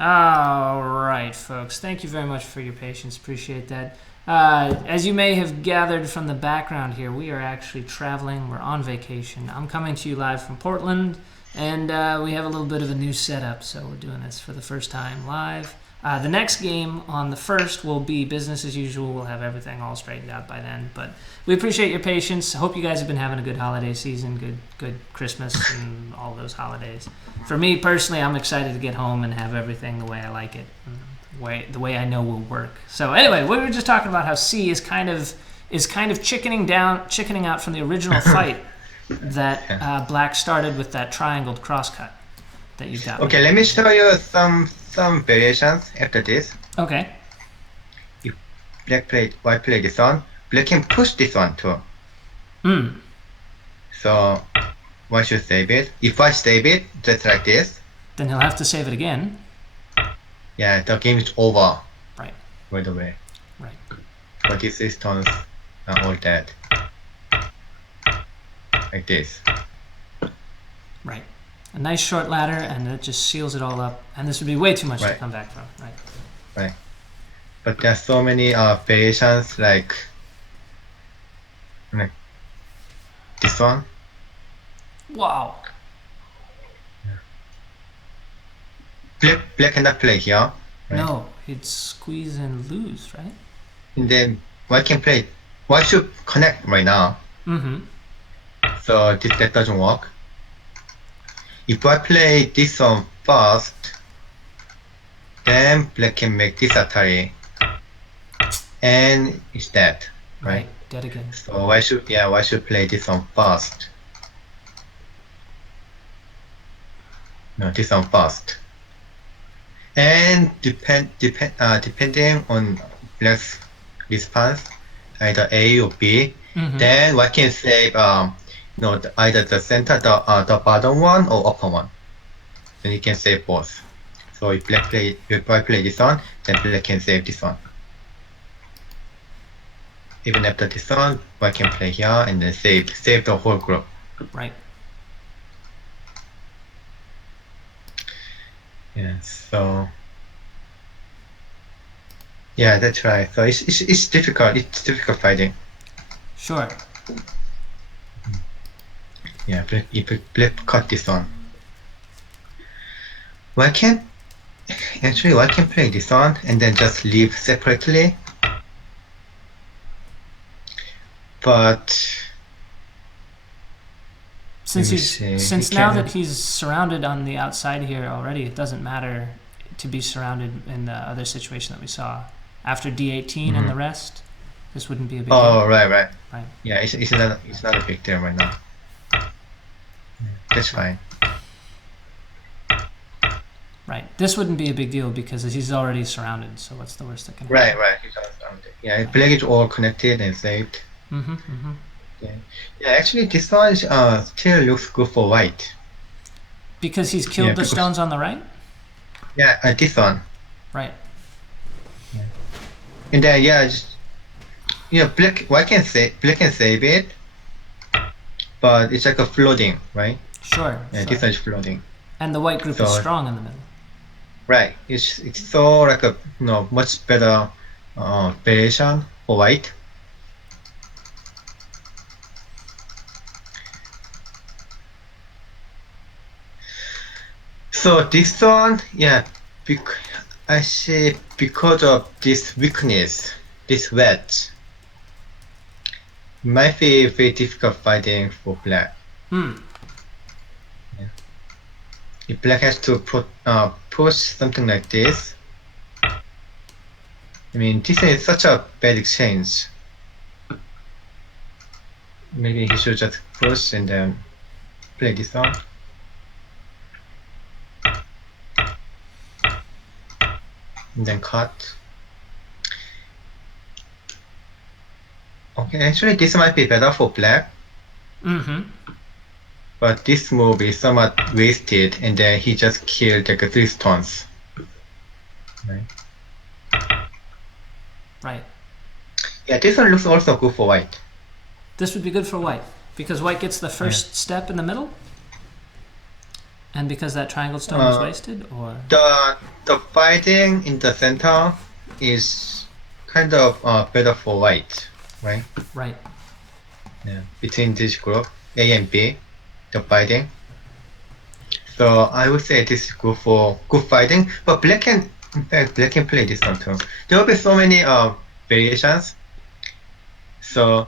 All right, folks. Thank you very much for your patience. Appreciate that. As you may have gathered from the background here, we are actually traveling. We're on vacation. I'm coming to you live from Portland, and we have a little bit of a new setup, so we're doing this for the first time live. The next game on the 1st will be business as usual. We'll have everything all straightened out by then. But we appreciate your patience. Hope you guys have been having a good holiday season, good Christmas, and all those holidays. For me personally, I'm excited to get home and have everything the way I like it, the way I know will work. So anyway, we were just talking about how C is kind of chickening out from the original fight that Black started with that triangled crosscut that you got. Okay, let me show you some variations after this. Okay. If white play this one, black can push this one too. So why should save it? If I save it just like this, then he'll have to save it again. Yeah, the game is over. Right. By the way. Right. But this is turns all dead. Like this. Right. A nice short ladder, and it just seals it all up. And this would be way too much to Right. come back from. Right. Right. But there are so many variations like this one. Wow. Black cannot play here. Right? No, he'd squeeze and lose, right? And then white can play. White should connect right now. Mm-hmm. So that doesn't work. If I play this one first, then black can make this Atari, and it's dead, right? Dead again. So why should play this one first? No, this one first. And depending on black's response, either A or B, then white can save either the center, the bottom one or upper one. Then you can save both. So if I play this one, then black can save this one. Even after this one, white can play here and then save the whole group. Right. Yeah. So. Yeah, that's right. So it's difficult. It's difficult fighting. Sure. Yeah, black cut this one. Why can't play this one and then just leave separately? But since now that he's surrounded on the outside here already, it doesn't matter to be surrounded in the other situation that we saw. After D18 and the rest, this wouldn't be a big deal. Oh, right. Right. Yeah, it's not a big deal right now. That's fine. Right. This wouldn't be a big deal because he's already surrounded, so what's the worst that can happen? Right. He's all surrounded. Yeah, black is all connected and saved. Yeah, actually this one still looks good for white. Because he's killed the stones on the right? Yeah, this one. Right. Yeah. And then black can save it, but it's like a floating, right? Sure. Yeah, this one is floating. And the white group is strong in the middle. Right. It's so like a much better variation for white. So this one, I say because of this weakness, this wedge, it might be very difficult fighting for black. Yeah. If black has to push something like this, I mean, this is such a bad exchange. Maybe he should just push and then play this one. And then cut. Okay, actually this might be better for black. But this move is somewhat wasted, and then he just killed like 3 stones. Right. Yeah, this one looks also good for white. This would be good for white because white gets the first step in the middle. And because that triangle stone was wasted, or The fighting in the center is kind of better for white, right? right? Yeah, between this group A and B, the fighting. So I would say this is good for good fighting, but black can in fact black can play this one too. There will be so many variations. So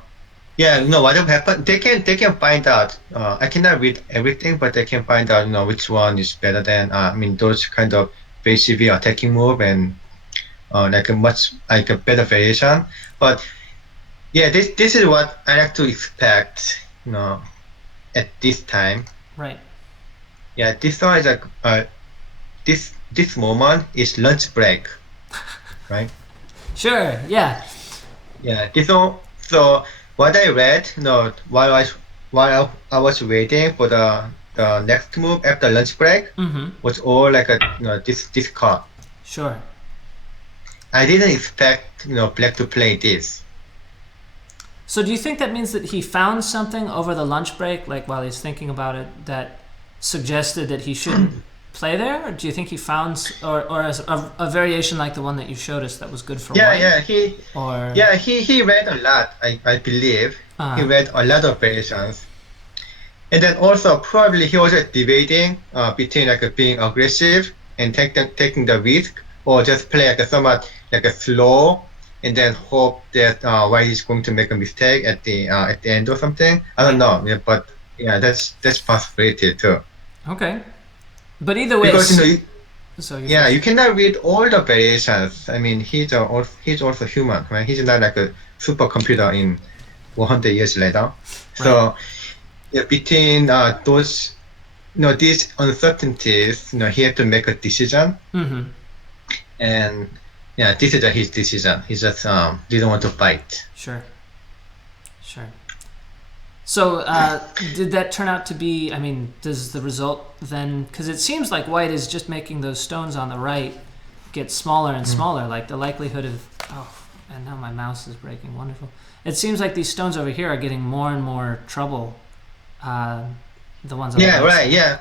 yeah, whatever happened, they can find out. I cannot read everything, but they can find out which one is better than I mean those kind of very severe attacking move and like a better variation. But yeah, this is what I like to expect. At this time. Right. Yeah, this one is like this moment is lunch break, right? Sure. Yeah. Yeah, this one. So what I read, while I was waiting for the next move after lunch break, was all like this card. Sure. I didn't expect black to play this. So do you think that means that he found something over the lunch break, like while he's thinking about it, that suggested that he shouldn't play there? Or do you think he found, or as a variation like the one that you showed us that was good for white? He read a lot. I believe he read a lot of variations, and then also probably he was debating between like being aggressive and taking the risk, or just play like a somewhat like a slow, and then hope that white is going to make a mistake at the end or something. I don't know, but yeah, that's possibility too. Okay, but either way, Because you you cannot read all the variations. I mean, he's also human, right? He's not like a supercomputer in 100 years later. So between those, these uncertainties, he had to make a decision. And yeah, this is his decision. He just didn't want to fight. Sure. So did that turn out to be, I mean, does the result then, because it seems like white is just making those stones on the right get smaller and smaller, like the likelihood of, and now my mouse is breaking, wonderful. It seems like these stones over here are getting more and more trouble, the ones on the right. Yeah.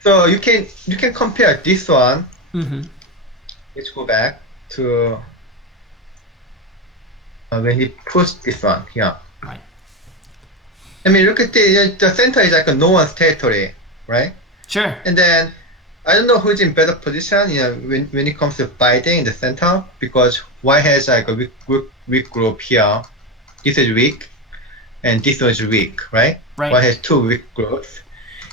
So you can compare this one, let's go back to when he pushed this one, Right. I mean, look at the center is like no one's territory, right? Sure. And then I don't know who's in better position, when it comes to fighting in the center, because white has like a weak group here. This is weak, and this one is weak, right? White has two weak groups,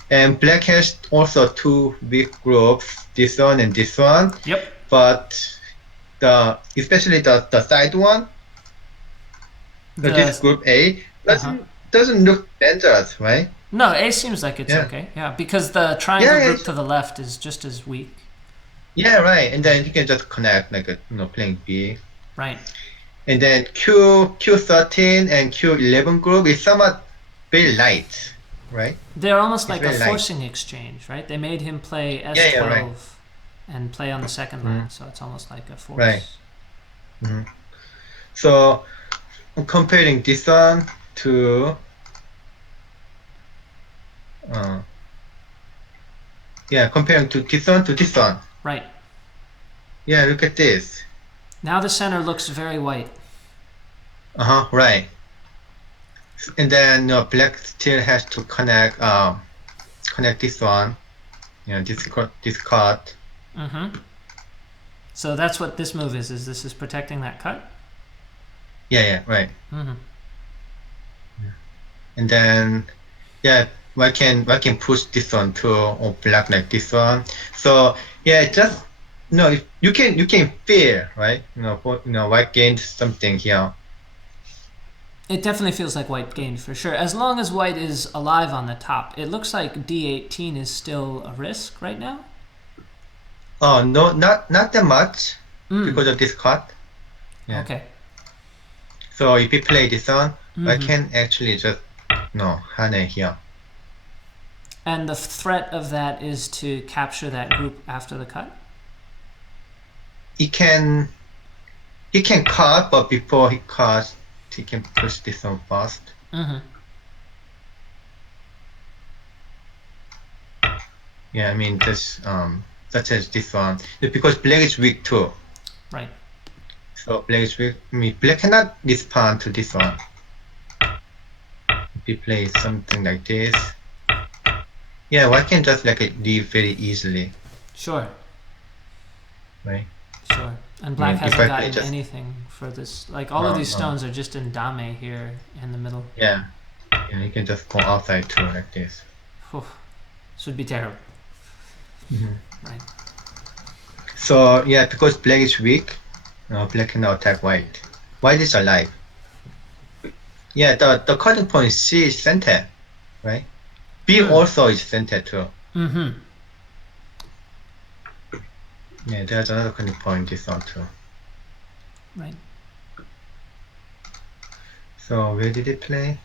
and black has also two weak groups. This one and this one. Yep. But especially the side one, this group A doesn't look dangerous, right? No, A seems like it's okay. Yeah, because the triangle group to the left is just as weak. Yeah, right. And then you can just connect like playing B. Right. And then Q13 and Q11 group is somewhat very light, right? They're almost like a forcing exchange, right? They made him play S12 and play on the second line, so it's almost like a force. Right. So comparing this one to comparing to this one. Right. Yeah, look at this. Now the center looks very white. Right. And then black still has to connect this one. This card. So that's what this move is. This is protecting that cut? Yeah, right. And then white can push this one too, or black like this one. So just you can feel, right? White gained something here. It definitely feels like white gained for sure. As long as white is alive on the top, it looks like D18 is still a risk right now. Oh no, not that much because of this cut. Yeah. Okay. So if you play this one, I can actually just Hane here. And the threat of that is to capture that group after the cut? He can cut, but before he cuts, he can push this one fast. Yeah, I mean, this, such as this one. Because black is weak too. Right. So black is weak. I mean, black cannot respond to this one. If we play something like this. Yeah, white can just like leave very easily, Sure. right? Sure. And I black mean, if hasn't I play gotten just, anything for this. Like all of these uh, stones are just in dame here in the middle. yeah, you can just go outside too, like this. Whew. This would be terrible. Right. So yeah, because black is weak, black cannot attack white. White is alive. Yeah, the cutting point C is center, right? B also is center too. Mm-hmm. Yeah, there's another cutting point this one too. Right. So where did he play?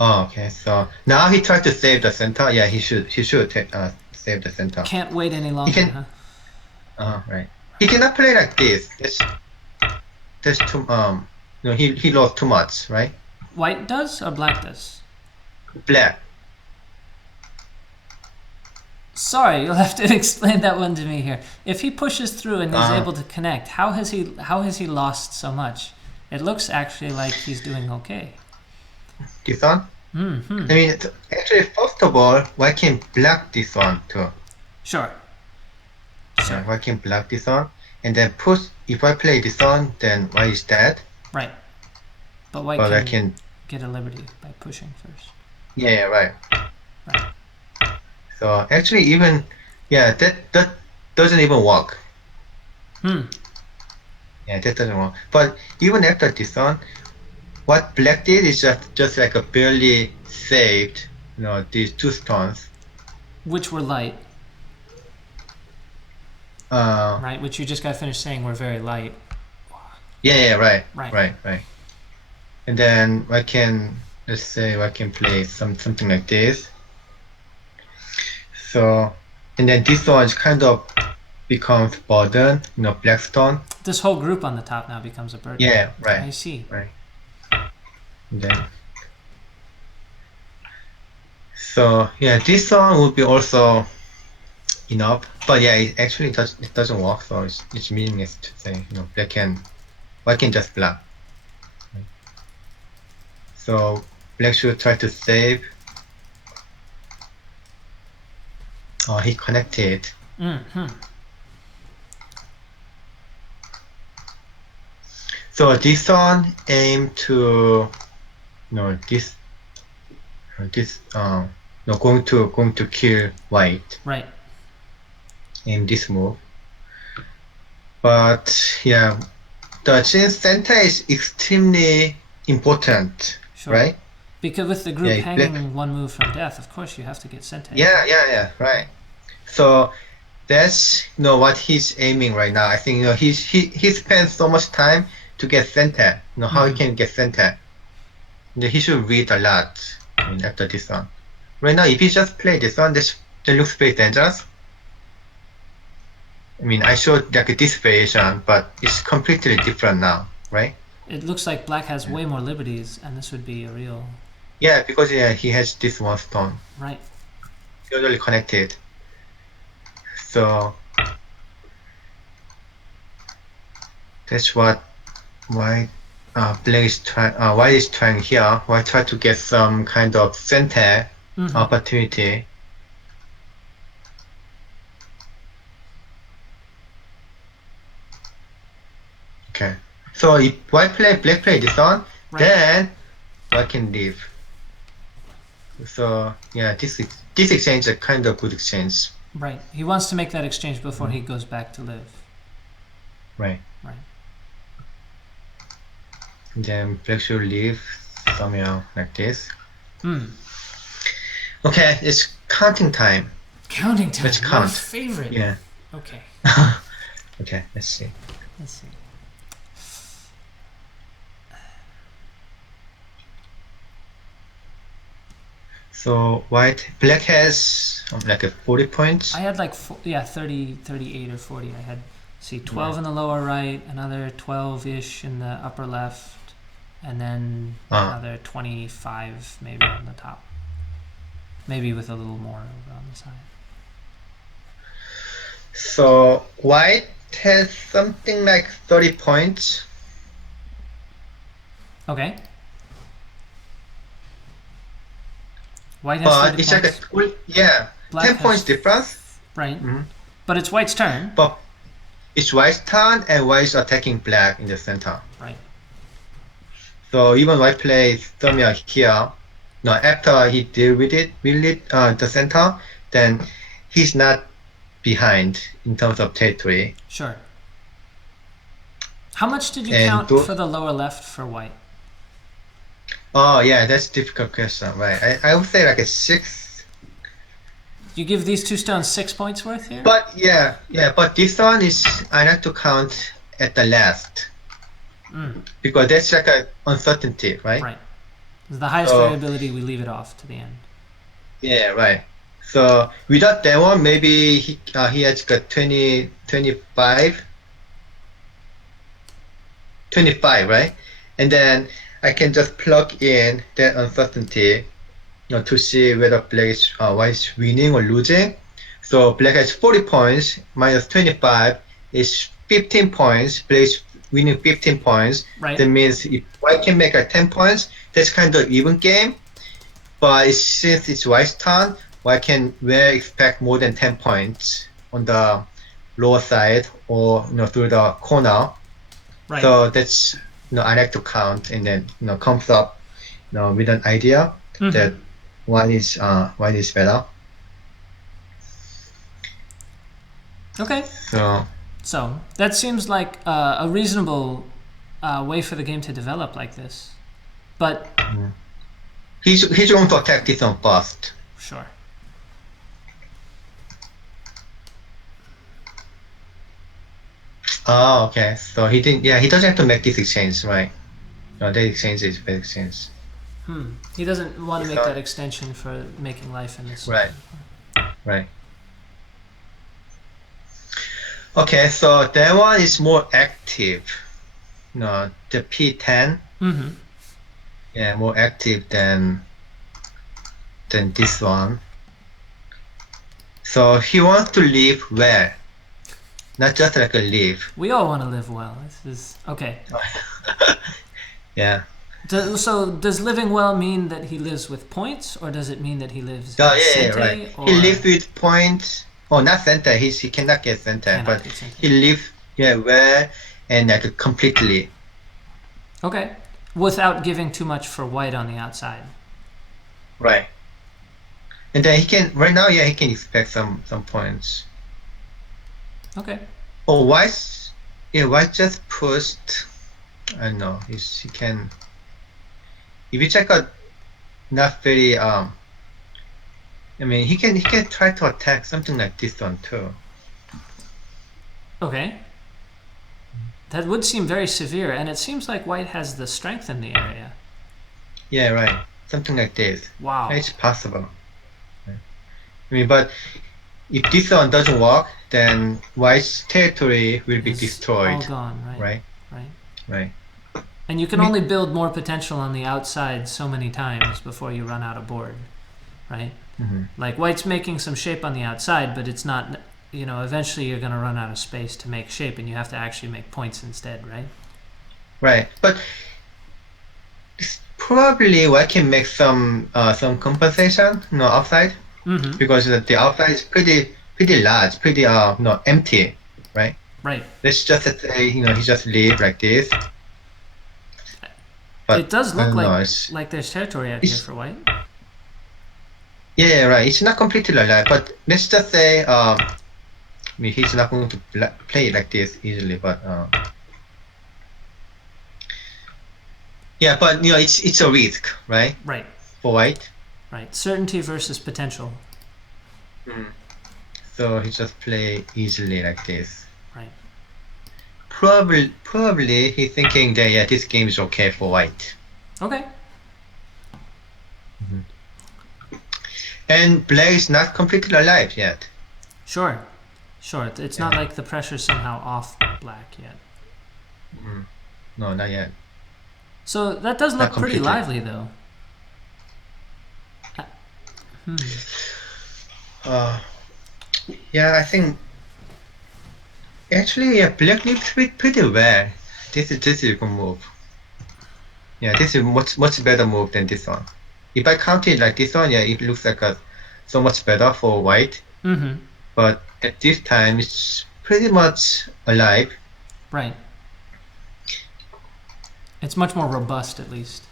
Oh, okay. So now he tried to save the center. Yeah, he should save the center. Can't wait any He longer, can. Right. He cannot play like this. That's too no, he lost too much, right? White does or black does? Black. Sorry, you'll have to explain that one to me here. If he pushes through and he's able to connect, how has he lost so much? It looks actually like he's doing okay. This one. Mm-hmm. I mean, actually, first of all, why can't block this one too? Sure. Yeah, why can't block this one? And then push. If I play this one, then why is that? Right. But white But I can can. get a liberty by pushing first. Yeah, right. Right. So actually, even that doesn't even work. Hmm. Yeah, that doesn't work. But even after this one, what black did is just like a barely saved, these two stones. Which were light, Uh, right? Which you just got finished saying were very light. yeah, right, Right. right. And then let's say I can play something like this. So, and then this one kind of becomes burden, black stone. This whole group on the top now becomes a burden. Yeah, right. I see. Right. And then, so yeah, this one would be also enough. But yeah, it doesn't work. So it's meaningless to say, white can just block. Right? So black should try to save. Oh, he connected. Mm-hmm. So this one aim to, this, going to kill white. Right. Aim this move. But yeah, the chin center is extremely important, Sure. right? Because with the group Yeah, hanging one move from death, of course you have to get sente. Yeah, right. So that's what he's aiming right now. I think he spends so much time to get center. How he can get center. He should read a lot after this one. Right now, if he just play this one, that looks very dangerous. I mean, I showed like this variation, but it's completely different now, right? It looks like black has way more liberties, and this would be a real... Yeah, because he has this one stone. Right. Totally connected. So that's why white is trying here. White try to get some kind of center opportunity. Okay. So if white black play this one, Right. then white can leave. So yeah, this exchange is a kind of good exchange. Right. He wants to make that exchange before he goes back to live. Right. Right. Then black should leave somewhere like this. Hmm. Okay, it's counting time. Counting time. Let's My count. favorite. Yeah. Okay. Okay, let's see. Let's see. So black has like a 40 points. I had like 30, 38 or 40. I had 12 in the lower right, another 12-ish in the upper left, and then another 25 maybe on the top. Maybe with a little more over on the side. So white has something like 30 points, Okay. White has but 30 it's like points. yeah, Black 10 points has... difference. Right. Mhm. But it's white's turn. But it's white's turn and white is attacking black in the center. Right. So even white plays Tomia here. No, after he deal with the center, then he's not behind in terms of territory. Sure. How much did you And count for the lower left for white? oh yeah, that's a difficult question, right? I would say like a 6. You give these two stones 6 points worth here? But yeah, but this one is I like to count at the last because that's like a uncertainty, right? Right. The highest So variability, we leave it off to the end. yeah, right. So without that one, maybe he has got 25, right? And then I can just plug in that uncertainty, to see whether white is winning or losing. So black has 40 points minus 25 is 15 points. Black is winning 15 points. Right. That means if white can make 10 points, that's kind of even game. But since it's white's turn, white can well expect more than 10 points on the lower side or through the corner. Right. So that's I like to count and then comes up with an idea that one is better. Okay. So that seems like a reasonable way for the game to develop like this. But he's going to attack this one first. sure. Oh, okay. So he didn't. Yeah, he doesn't have to make this exchange, right? No, that exchange is bad exchange. He doesn't want to It's make not- that extension for making life in this. Right. Right. Okay, so that one is more active. No, the P10. Yeah, more active than this one. So he wants to live well, not just like a live. We all want to live well. This is okay. Yeah. So does living well mean that he lives with points, or does it mean that he lives Oh, in yeah, Sente, right. or He lives with points. Oh, not center. He cannot get center, Cannot but get center. he lives well and like completely. Okay, without giving too much for white on the outside. Right. And then he can right now. Yeah, he can expect some points. Okay. Oh, white. Yeah, white just pushed. I don't know. He can. If you check out, not very. I mean, he can try to attack something like this one too. Okay. That would seem very severe, and it seems like white has the strength in the area. Yeah, right. Something like this. Wow. It's possible. I mean, but if this one doesn't work, then white's territory will be It's destroyed. all gone, right? Right. Right. And you can only build more potential on the outside so many times before you run out of board, right? Like white's making some shape on the outside, but it's not. Eventually you're going to run out of space to make shape, and you have to actually make points instead, right? Right. But probably white can make some compensation, outside, because the outside is pretty large, pretty empty, right? Right. Let's just say he just leave like this. But It does I look don't know, like there's territory out here for white. Yeah, right. It's not completely alive, but let's just say he's not going to play it like this easily, but yeah, but it's a risk, right? Right. For white. Right. Certainty versus potential. So he just play easily like this. Right. Probably he's thinking that this game is okay for white. Okay. And black is not completely alive yet. Sure. It's not like the pressure's somehow off black yet. No, not yet. So that does look pretty lively, though. Yeah, I think Actually, yeah, black lives pretty well. This is a good move. Yeah, this is much better move than this one. If I count it like this one, yeah, it looks like so much better for white. Mm-hmm. But at this time, it's pretty much alive. Right. It's much more robust, at least.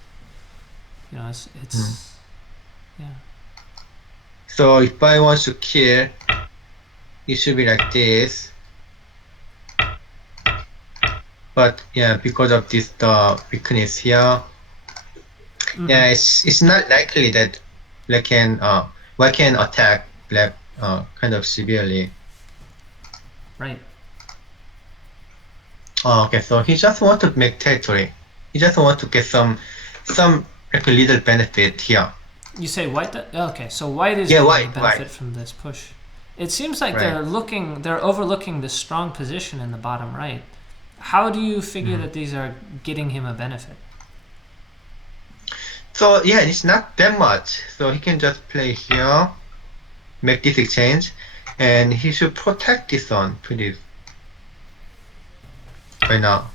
You know, it's yeah. So if I want to kill, it should be like this. But yeah, because of this the weakness here, Mm-hmm. yeah, it's not likely that white can attack black kind of severely. Right. Oh, okay, so he just want to make territory. He just want to get some like a little benefit here. You say white? Okay, so white is Yeah, getting the white. benefit from this push. It seems like Right. they're overlooking the strong position in the bottom right. How do you figure that these are getting him a benefit? So yeah, it's not that much. So he can just play here, make this exchange, and he should protect this one pretty right now.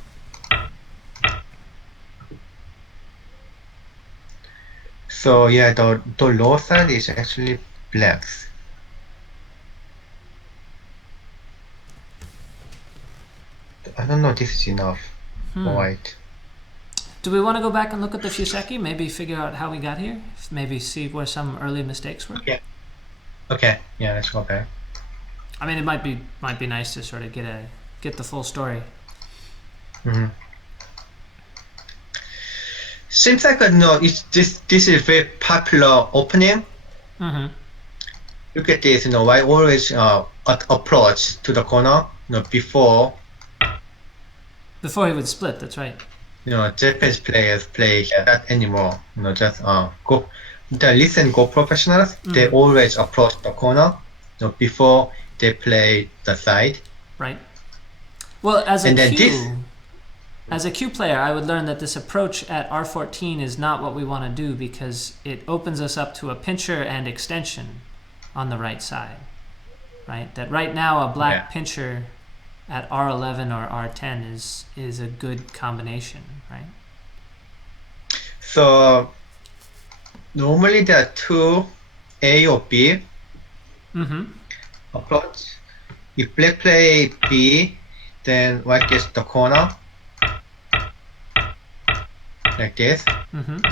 So yeah, the low side is actually blacks. I don't know if this is enough for white. Do we want to go back and look at the Fuseki? Maybe figure out how we got here? Maybe see where some early mistakes were? Yeah. Okay, yeah, let's go back. I mean, it might be nice to sort of get the full story. Seems like no, this is very popular opening. Mm-hmm. Look at this, white always approach to the corner, Before he would split, that's right. Japanese players play that anymore. Just go. The recent Go professionals, they always approach the corner, before they play the side. Right. Well, as And a then Q player, I would learn that this approach at R14 is not what we want to do because it opens us up to a pincher and extension on the right side. Right? That right now a black pincher at R11 or R10 is a good combination, right? So normally there are two A or B approach. If black play B, then white gets the corner like this.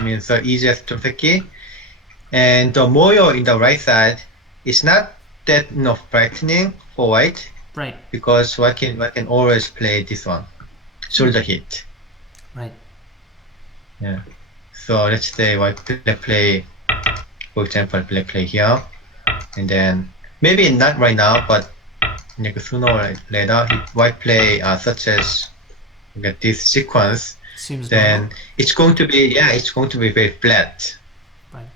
Means the easiest to pick. And the moyo in the right side is not that frightening for white. Right. Because white can always play this one, shoulder hit. Right. Yeah. So let's say white play, for example, black play here, and then maybe not right now, but like sooner or later, if white play such as this sequence, Seems then normal. it's going to be very flat. Right.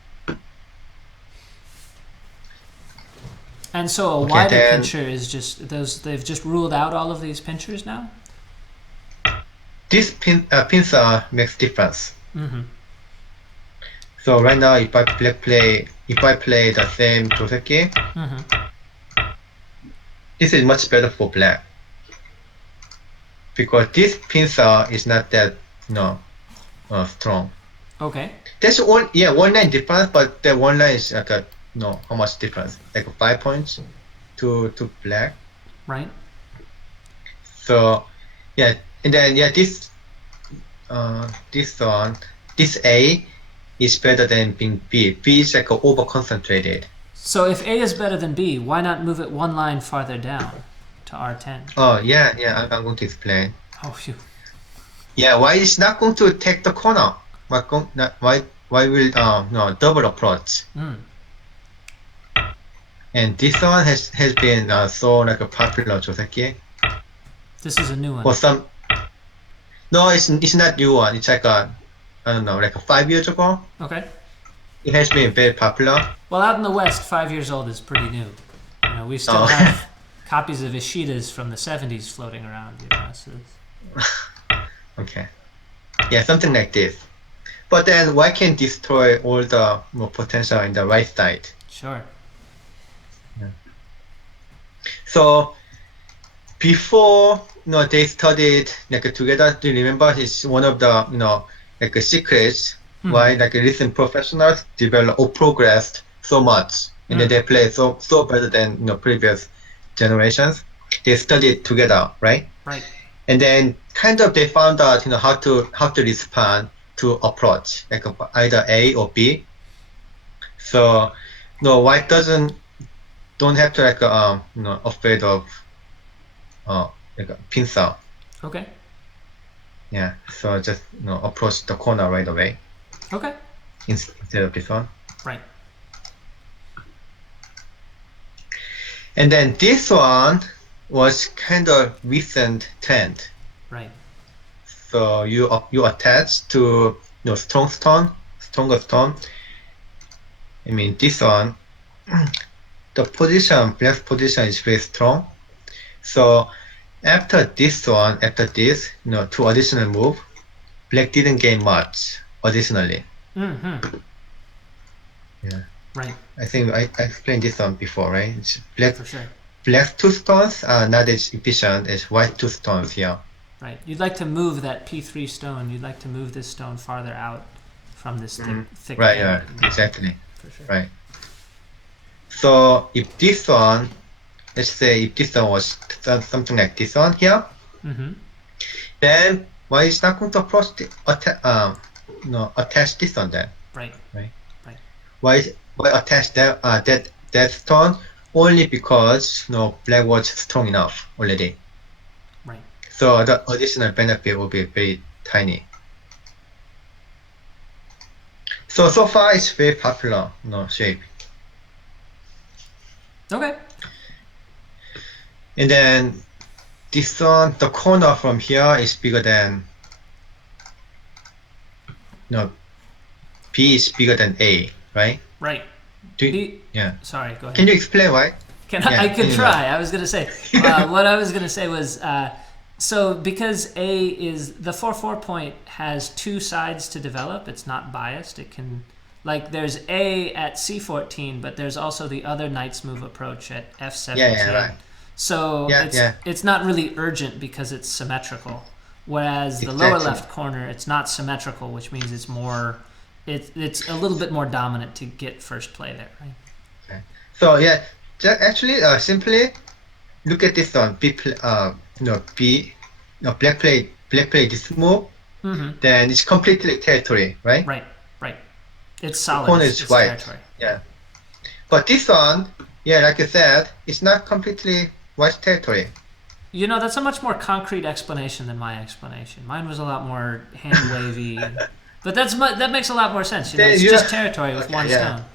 And so a wider pincher is just they've just ruled out all of these pinchers now? This pincer makes difference. So right now, if I play the same Joseki, this is much better for black because this pincer is not that strong. Okay. There's one line difference, but the one line is like how much difference? Like 5 points to black. Right. So yeah, and then this A is better than being B. B is like over concentrated. So if A is better than B, why not move it one line farther down to R10? Oh yeah, I'm going to explain. Oh phew. Yeah, why is not going to take the corner? Why will double approach? And this one has been so like a popular Joseki. This is a new one. For some, no, it's not new one. It's like I don't know, like 5 years ago. Okay. It has been very popular. Well, out in the West, 5 years old is pretty new. We still have copies of Ishidas from the 70s floating around. So Okay. Yeah, something like this. But then why can't destroy all the potential in the right side? Sure. So before they studied together. Do you remember? It's one of the secrets why recent professionals develop or progressed so much, and then they play so better than previous generations. They studied together, right? Right. And then kind of they found out how to respond to approach either A or B. So no, white don't have to afraid of pincer. Okay. Yeah, so just approach the corner right away Okay. instead of this one. Right. And then this one was kind of recent trend. Right. So you attach to stronger stone. I mean this one, the black's position is very strong. So after this, two additional move, black didn't gain much additionally. Mm-hmm. Yeah. Right. I think I explained this one before, right? It's For sure. black two stones are not as efficient as white two stones here. Right. You'd like to move that P3 stone. You'd like to move this stone farther out from this thick Right, end. yeah, exactly. For sure. Right. So if this one, let's say if this one was something like this one here, then why is not going to attach this one then? Right. Right. Right. Why attach that stone? Only because black was strong enough already. Right. So the additional benefit will be very tiny. So far it's very popular shape. Okay. And then this one, the corner from here is bigger than B is bigger than A, right? Right. Yeah. Sorry, go ahead. Can you explain why? I could try. I was going to say, what I was going to say was, so because A is, the 4-4 point has two sides to develop, it's not biased. It can, like there's A at C14, but there's also the other knight's move approach at F17. Yeah, right. So it's not really urgent because it's symmetrical. Whereas the lower left corner, it's not symmetrical, which means it's more, it's a little bit more dominant to get first play there, right? Okay. So yeah, actually simply look at this one. Black play this move, then it's completely territory, right? Right. It's solid. Corner is white. Territory. Yeah. But this one, like I said, it's not completely white territory. That's a much more concrete explanation than my explanation. Mine was a lot more hand wavy, but that makes a lot more sense. It's just territory with one stone,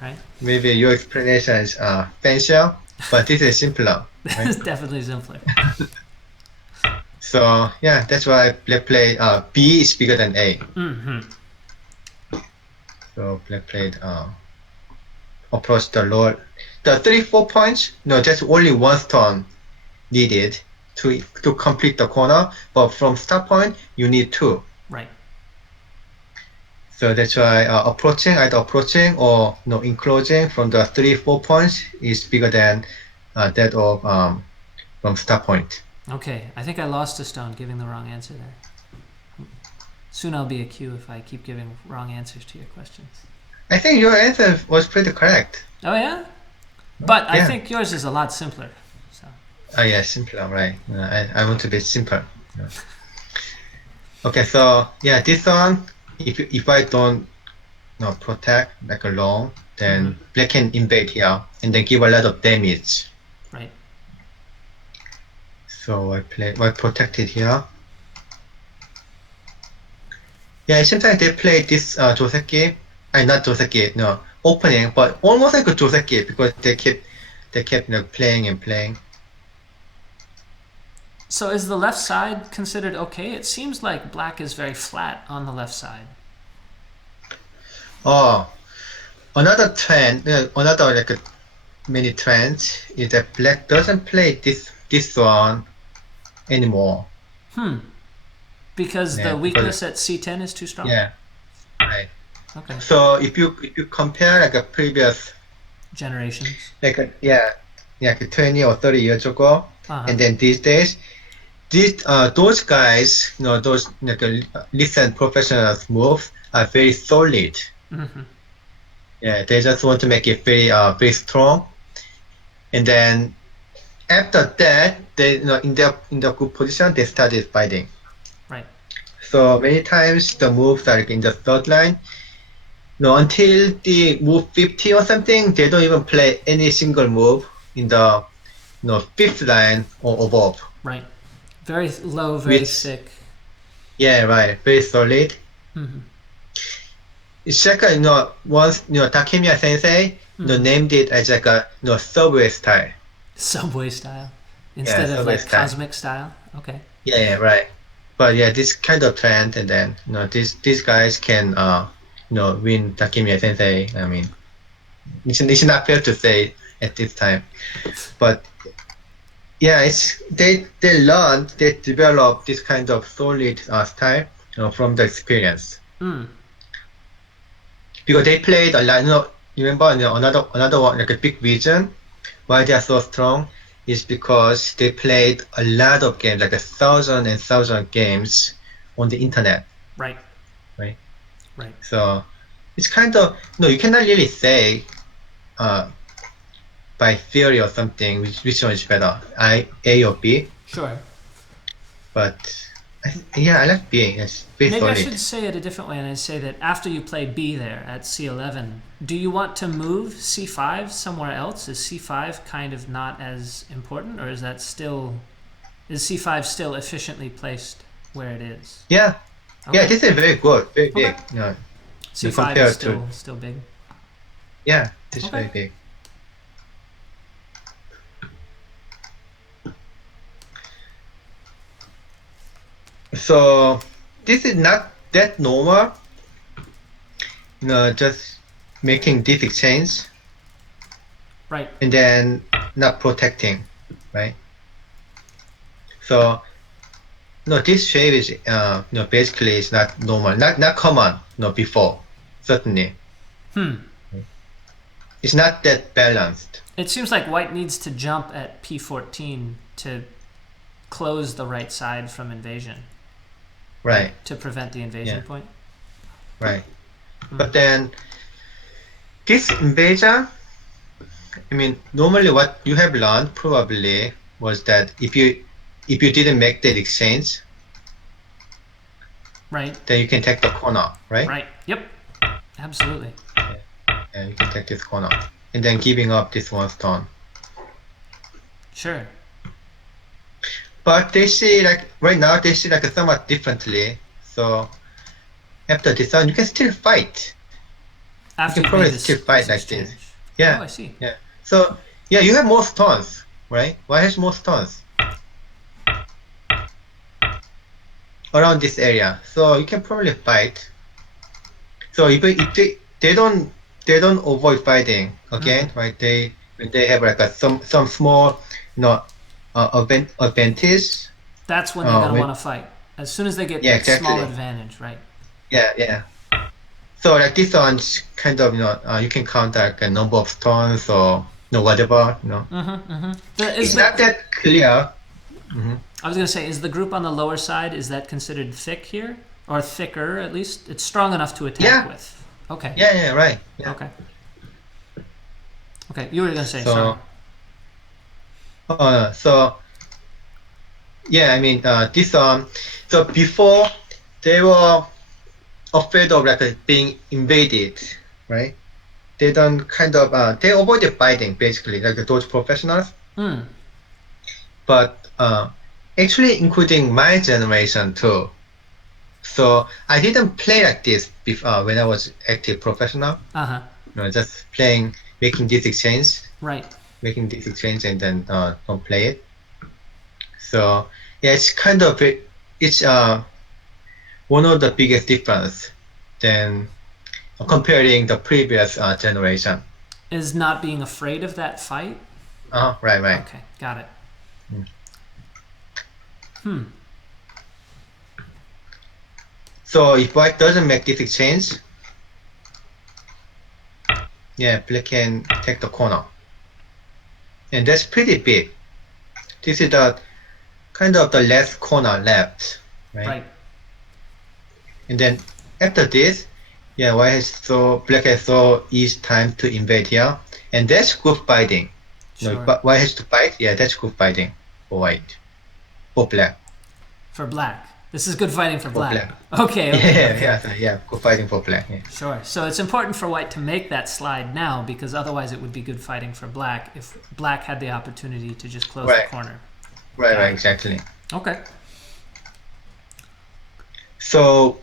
right? Maybe your explanation is fancier, but this is simpler. This right? is definitely simpler. So yeah, that's why black played B is bigger than A. So black played approach the lower. The 3-4 points, just only one stone needed to complete the corner, but from start point you need two. Right. So that's why either approaching or enclosing from the 3-4 points is bigger than that of from start point. Okay, I think I lost a stone giving the wrong answer there. Soon I'll be a Q if I keep giving wrong answers to your questions. I think your answer was pretty correct. Oh yeah? But I think yours is a lot simpler. So. Oh yeah, simpler, right. I want to be simple. Okay, so yeah, this one, if I don't protect like a long, then black can invade here and then give a lot of damage. Right. So I protected here. Yeah, it seems like they played this Joseki. Not Joseki, no, opening, but almost like a Joseki because they kept playing and playing. So is the left side considered okay? It seems like black is very flat on the left side. Oh, another trend, another like mini trend is that black doesn't play this one anymore. Because the weakness at C10 is too strong. Yeah, right. Okay. So if you compare like a previous generations, like 20 or 30 years ago, And then these days, those guys, those recent professionals moves are very solid. Yeah, they just want to make it very strong. And then after that, they in their good position, they started fighting. Right. So many times the moves are in the third line. Until the move 50 or something, they don't even play any single move in the fifth line or above. Right. Very low, very Which, thick. yeah, right, very solid. Second, once Takemiya Sensei named it as like a subway style. Subway style instead of subway like style. cosmic style. Okay. Yeah, right. But yeah, this kind of trend, and then these guys can win Takemiya Sensei. I mean, it's not fair to say at this time, but yeah, they learned, they developed this kind of solid style from the experience. Because they played a lot. Remember another one, like a big reason why they are so strong is because they played a lot of games, like 1,000 and 1,000 games on the internet. Right. Right. Right. So it's kind of you cannot really say by theory or something which one is better, A or B. Sure. But I like B. It's very Maybe solid. I should say it a different way, and I say that after you play B there at C11, do you want to move C5 somewhere else? Is C5 kind of not as important, or is C5 still efficiently placed where it is? Yeah. Okay. Yeah, this is very good, very big. C5 is still big. Yeah, this is very big. So this is not that normal. Just making this exchange. Right. And then not protecting, right? So this shape is basically is not normal, not common, before, certainly. It's not that balanced. It seems like white needs to jump at P14 to close the right side from invasion. Right. To prevent the invasion point. Right. But then this invasion, I mean, normally what you have learned probably was that if you didn't make that exchange, right, then you can take the corner, right? Right. Yep. Absolutely. And you can take this corner, and then giving up this one stone. Sure. But they see right now they see somewhat differently. So after this one, you can still fight. After you can probably still fight like this. Yeah. Oh, I see. Yeah. So yeah, you have more stones, right? Why has more stones around this area? So you can probably fight. So even if they don't avoid fighting again, right? When they have some small advantage. That's when they're gonna want to fight. As soon as they get that small advantage, right? Yeah. So this one's kind of you can count a number of stones or whatever. It's not that clear. I was gonna say, is the group on the lower side, is that considered thick here, or thicker at least? It's strong enough to attack with. Okay. Yeah. Right. Yeah. Okay. You were gonna say so. Sorry. So yeah, I mean this so before they were afraid of being invaded, right? They don't they avoided fighting basically, those professionals. But actually including my generation too. So I didn't play like this before when I was active professional. Just making this exchange. Right. Making this exchange and then don't play it. So yeah, it's one of the biggest difference than comparing the previous generation. Is not being afraid of that fight? Right. Okay, got it. So if white doesn't make this exchange, yeah, black can take the corner. And that's pretty big. this is the kind of the last corner left, right? Right. And then after this, yeah, black has so each time to invade here, and that's good fighting. No, Sure. but white has to fight. Yeah, that's good fighting for white, for black, For black. This is good fighting for for black. black. Okay. Yeah, good fighting for black. Yeah. Sure. So it's important for white to make that slide now because otherwise it would be good fighting for black if black had the opportunity to just close the corner. Right, exactly. Okay. So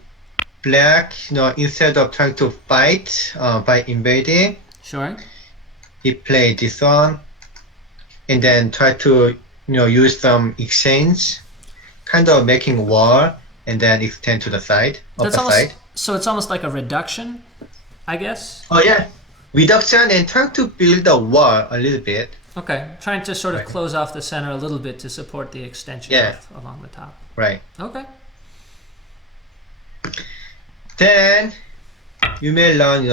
black, instead of trying to fight by invading, Sure. he played this one, and then try to use some exchange, kind of making wall, and then extend to the side, upper side. So it's almost like a reduction, I guess. Oh yeah, reduction and trying to build a wall a little bit. Okay. Trying to sort of Right. close off the center a little bit to support the extension along the top. Right. Okay. Then you may learn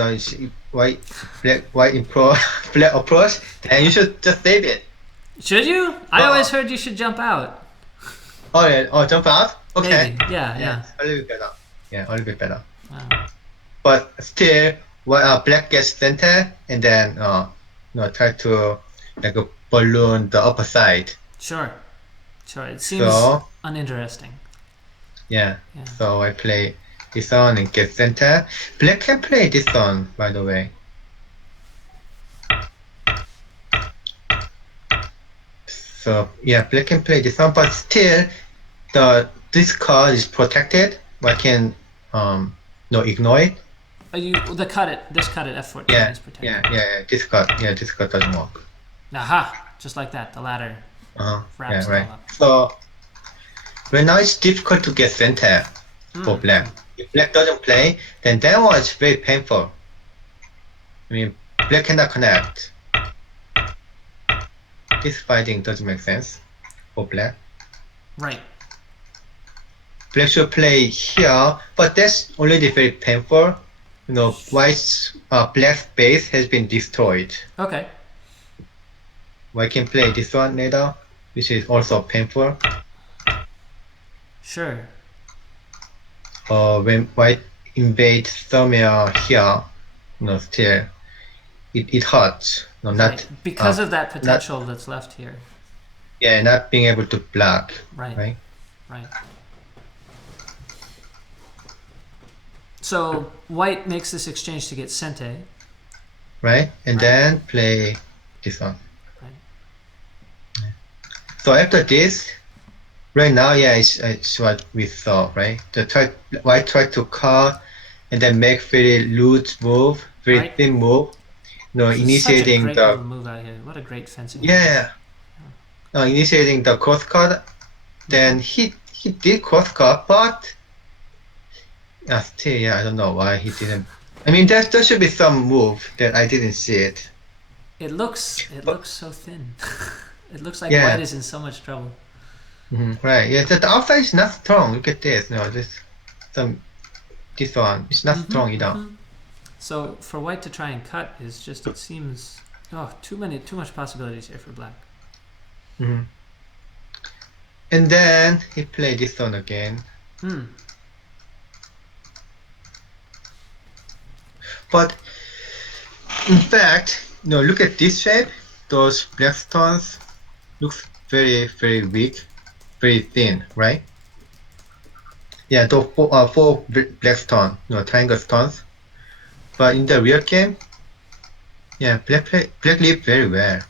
white black approach. Then you should just save it. Should you? I always heard you should jump out. Oh yeah. Oh, jump out. Okay. Maybe. Yeah. A little bit better. Yeah, a little bit better. Wow. But still, black gets center, and then try to like a balloon the upper side. Sure. It seems So uninteresting. yeah. Yeah. So I play this one and get center. Black can play this one, by the way. So yeah, black can play this one, but still, this card is protected. I can ignore it. This cut at F14 Yeah, is protected. yeah. This card doesn't work. Aha! Just like that, the ladder wraps Yeah, right. it all up. So right now it's difficult to get center for black. If black doesn't play, then that one is very painful. I mean, black cannot connect. This fighting doesn't make sense for black. Right. Black should play here, but that's already very painful. White's black's base has been destroyed. Okay. White can play this one later, which is also painful. Sure. When white invades somewhere here, still it hurts. Not because of that potential that's left here. Yeah, not being able to block. Right. So white makes this exchange to get sente. Right, and then play this one. Right. So after this, right now, it's what we saw, right? White tried to cut and then make very loose move, very thin move. Initiating such a great the little move out here. What a great fencing. initiating the cross cut. Then he did cross cut, but still, I don't know why he didn't. I mean, there should be some move that I didn't see it. It looks so thin. It looks like white is in so much trouble. Right. Yeah. The outside is not strong. Look at this. This one. It's not strong either. So for white to try and cut is just, it seems, too much possibilities here for black. And then he played this one again. But in fact, look at this shape. Those black stones looks very, very weak, very thin, right? Yeah, those four black stone, triangle stones. But in the real game, black live very well.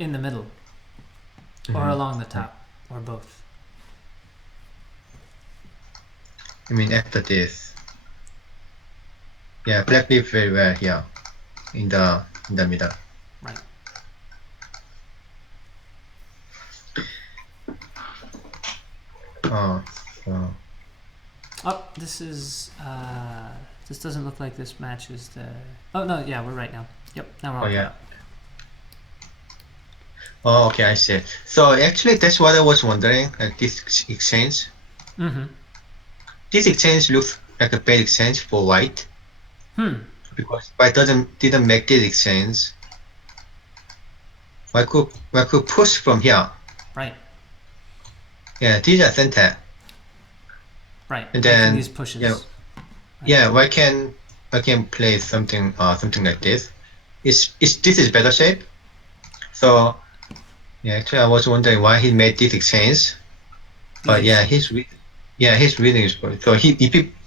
In the middle. Or along the top. Or both. I mean, after this. Yeah, black live very well here. In the middle. Right. This is this doesn't look like this matches the. Oh no, yeah, we're right now. Yep, now we're all caught up. Oh, okay, I see. So actually, that's what I was wondering. Like this exchange. This exchange looks like a bad exchange for white. Because white didn't make this exchange. white could push from here. Right. Yeah, these are center. Right. And Making then these pushes. yeah, Right. yeah, white can play something like this. This is better shape. So yeah, actually I was wondering why he made this exchange. But These yeah, exchanges. his reading is good. So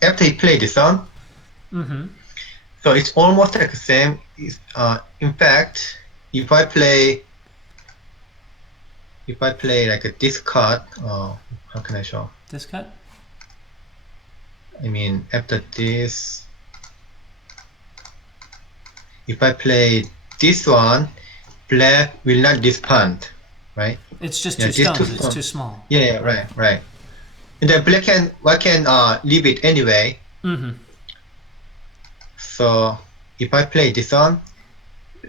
after he played this on, Mm-hmm. so it's almost like the same. In fact, if I play like this card, how can I show? This cut? I mean, after this, if I play this one, black will not respond, right? It's just Yeah, two these two stones. It's stones. too small. Yeah, right. And then white can leave it anyway. Mm-hmm. So if I play this one,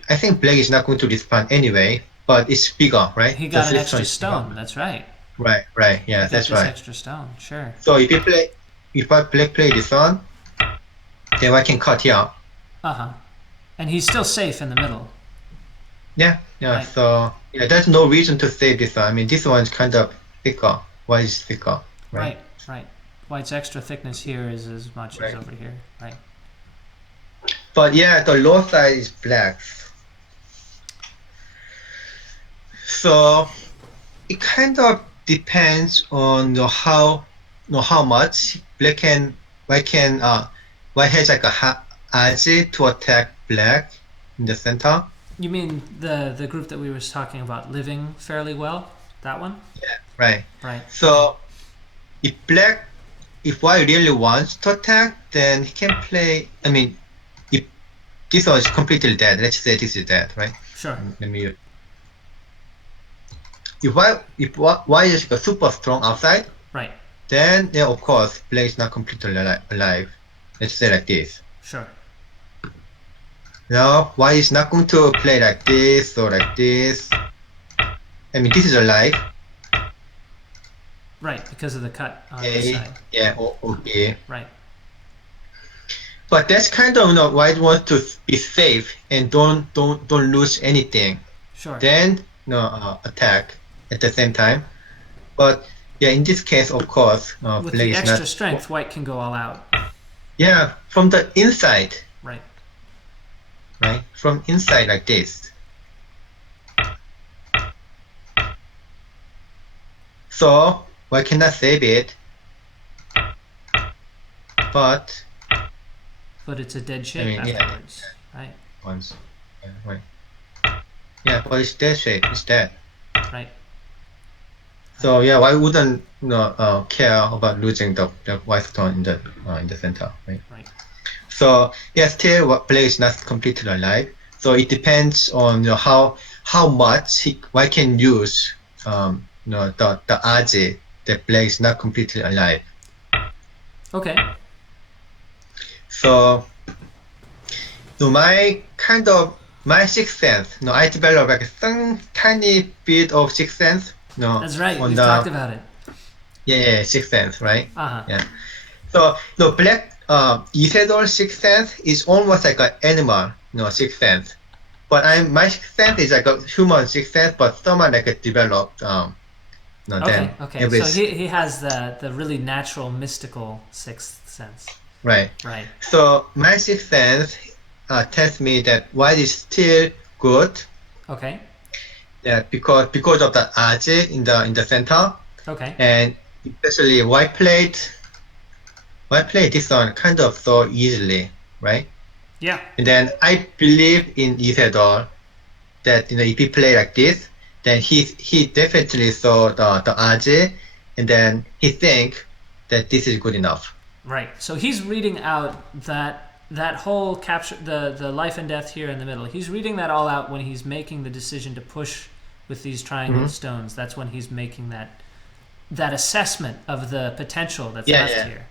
I think black is not going to respond anyway, but it's bigger, right? He The got an selection extra is bigger. stone. That's right. Right. Yeah, He got that's this right. extra stone. Sure. So if I black play this one, then I can cut here. Uh-huh. And he's still safe in the middle. Yeah. Right. So yeah, there's no reason to save this one. I mean, this one is kind of thicker. Why is thicker? Right. White's extra thickness here is as much as Right. over here. Right. But yeah, the low side is black. So it kind of depends on how much white has like a edge to attack black in the center. You mean the group that we were talking about living fairly well? That one? Right. Right. So if white really wants to attack, then he can play. I mean, if this one is completely dead, let's say this is dead, right? Sure. Let me. If white is super strong outside, Right. then yeah, of course, black is not completely alive. Let's say like this. Sure. Now, white is not going to play like this or like this. I mean, this is alive. Right, because of the cut on this side. Yeah, okay. Right. But that's kind of white wants to be safe and don't lose anything. Sure. Then attack at the same time. But yeah, in this case, of course, With black the is extra not. strength, white can go all out. Yeah, from the inside. Right. Right, from inside like this. So white cannot save it, but it's a dead shape afterwards. Right. Once, right. Yeah, but it's dead shape. It's dead. Right. So yeah, why wouldn't care about losing the white stone in the center, right? Right. So yeah, still black is not completely alive. So it depends on how much white can use the edge that black is not completely alive. Okay. So my sixth sense, I developed like some tiny bit of sixth sense. That's right. We've talked about it. Yeah, sixth sense, right? Uh-huh. Yeah. So black Lee Sedol sixth sense is almost like an animal, sixth sense. But my sixth sense is like a human sixth sense, but someone like a developed. Okay. So he has the really natural mystical sixth sense. Right. Right. So my sixth sense tells me that white is still good. Okay. Yeah, because of the edge in the center. Okay. And especially white played this one kind of so easily, right? Yeah. And then I believe in Lee Sedol that if he play like this, then he definitely saw the edge, and then he think that this is good enough. Right. So he's reading out that whole capture the life and death here in the middle. He's reading that all out when he's making the decision to push with these triangle stones. That's when he's making that assessment of the potential that's left here.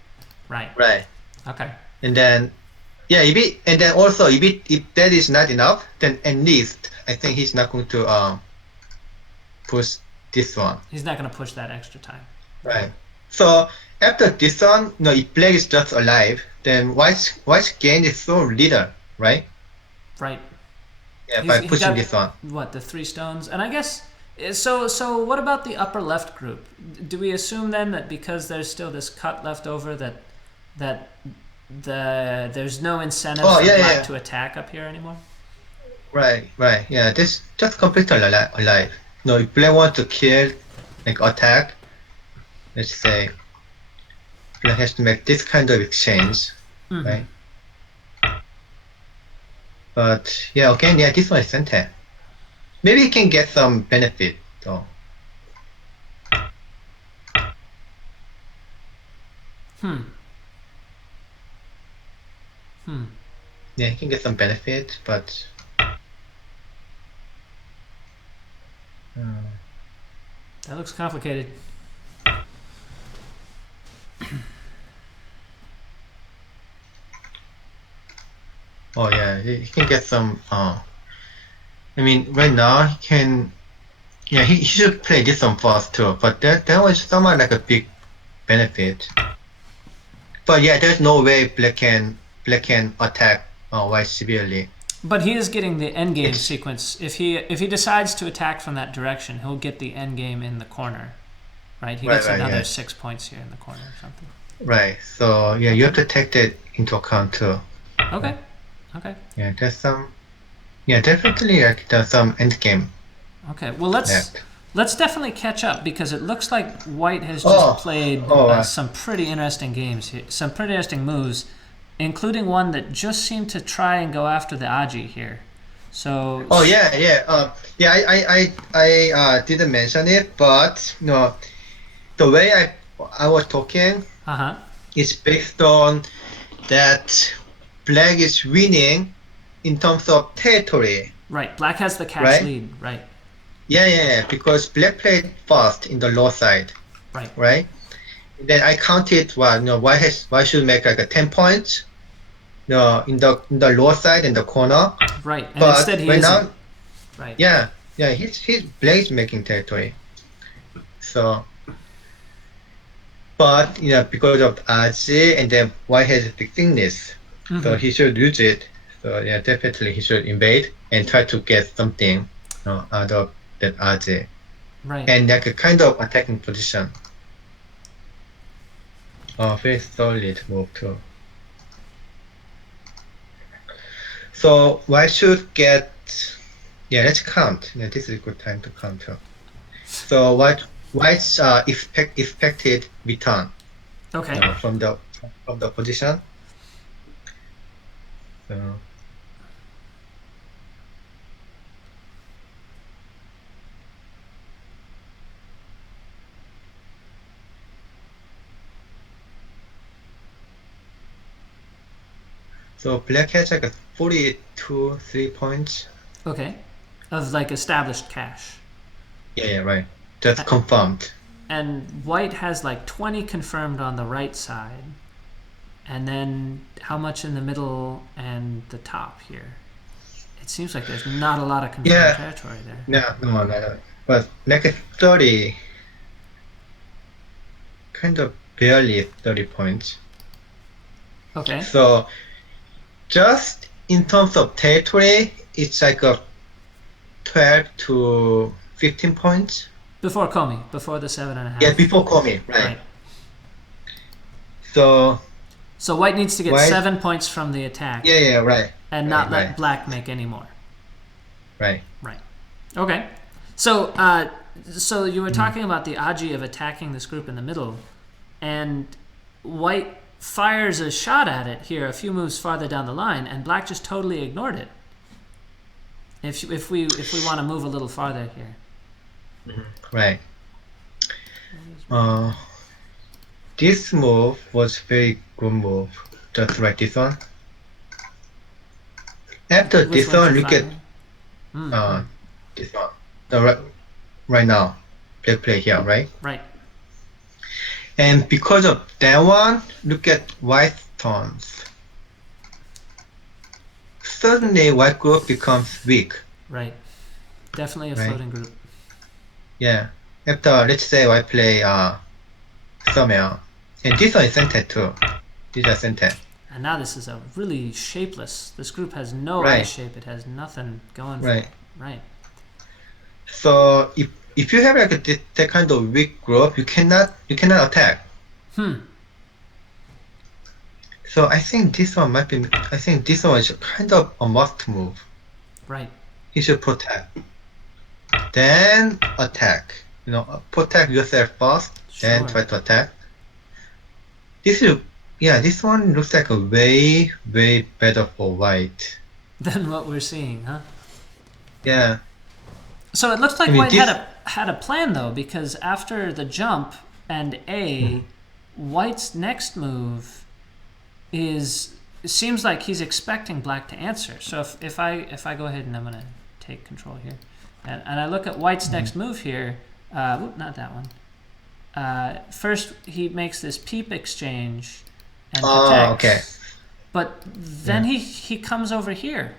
Right. Right. Okay. And then if that is not enough, then at least I think he's not going to push this one. He's not going to push that extra time. Right. So after this one, if black is just alive, then white's gain is so little, right? Right. Yeah, by He pushing got, this one. what, the 3 stones? And I guess, so what about the upper left group? Do we assume then that because there's still this cut left over that there's no incentive Oh, for yeah, black yeah. to attack up here anymore? Right. Yeah, this just completely alive. No, if black want to kill, like attack, let's say black has to make this kind of exchange, right? But yeah, again, yeah, this one is center. Maybe he can get some benefit though. Yeah, he can get some benefit, but That looks complicated. oh yeah, he can get some. I mean, right now he can. Yeah, he should play this one first too. But that was somewhat like a big benefit. But yeah, there's no way black can attack white severely. But he is getting the endgame It's- sequence. If he decides to attack from that direction, he'll get the endgame in the corner, right? He Right, gets right, another yeah. 6 points here in the corner or something. Right. So yeah, you have to take that into account too. Okay. Yeah, there's some. Yeah, definitely like there's some end game Okay. Well, let's left. let's definitely catch up because it looks like White has Oh, just played oh, some pretty interesting games here, some pretty interesting moves, including one that just seemed to try and go after the Aji here. So. Oh yeah. Yeah. I didn't mention it, but no, the way I was talking Uh huh. is based on that black is winning in terms of territory. Right. Black has the cash Right. lead. Right. Yeah, because black played fast in the low side, Right. right? Then I counted why should make like a 10 points, in the low side in the corner. Right. And But instead he right isn't. now, Right. yeah, he's black is making territory. So, but because of RG and then white has a big thickness, so he should use it. So yeah, definitely he should invade and try to get something out of that RG. Right. And like a kind of attacking position. Very solid move too. So white should get. Yeah, let's count. Yeah, this is a good time to count too. So white's expected return Okay. from the position. So black has like a 42 3 points. Okay. Of like established cash. Yeah, right. That's confirmed. And White has like 20 confirmed on the right side. And then how much in the middle and the top here? It seems like there's not a lot of confirmed territory there. No. But like a 30, kind of barely 30 points. Okay. So just in terms of territory, it's like a 12 to 15 points. Before Comey, before the 7.5. Yeah, before Komi, right. So White needs to get White- 7 points from the attack. yeah, right. And not let right. Black make any more. Right. Right. Okay. So so you were talking about the Aji of attacking this group in the middle, and White fires a shot at it here a few moves farther down the line, and Black just totally ignored it. If we want to move a little farther here. Right. This move was very good move. Just like this one. After Which this one one, you look at fire? this one. Right now, play here, right? Right. And because of that one, look at white turns. Suddenly, white group becomes weak. Right. Definitely a Right. floating group. Yeah. After, let's say I play somewhere, and this one is centered too. These are centered. And now this is a really shapeless. This group has no Right. eye shape. It has nothing going for Right. it. Right. So if you have like that kind of weak group, you cannot attack. So I think this one might be. I think this one is kind of a must move. Right. He should protect, then attack. Protect yourself first, then Sure. try to attack. This one looks like a way better for white. Than what we're seeing, huh? Yeah. So it looks like I mean, White this. had a plan though, because after the jump and A, White's next move is it seems like he's expecting Black to answer. So if I go ahead and I'm gonna take control here, and I look at White's next move here, not that one. First he makes this peep exchange and protects. Okay. But then he comes over here,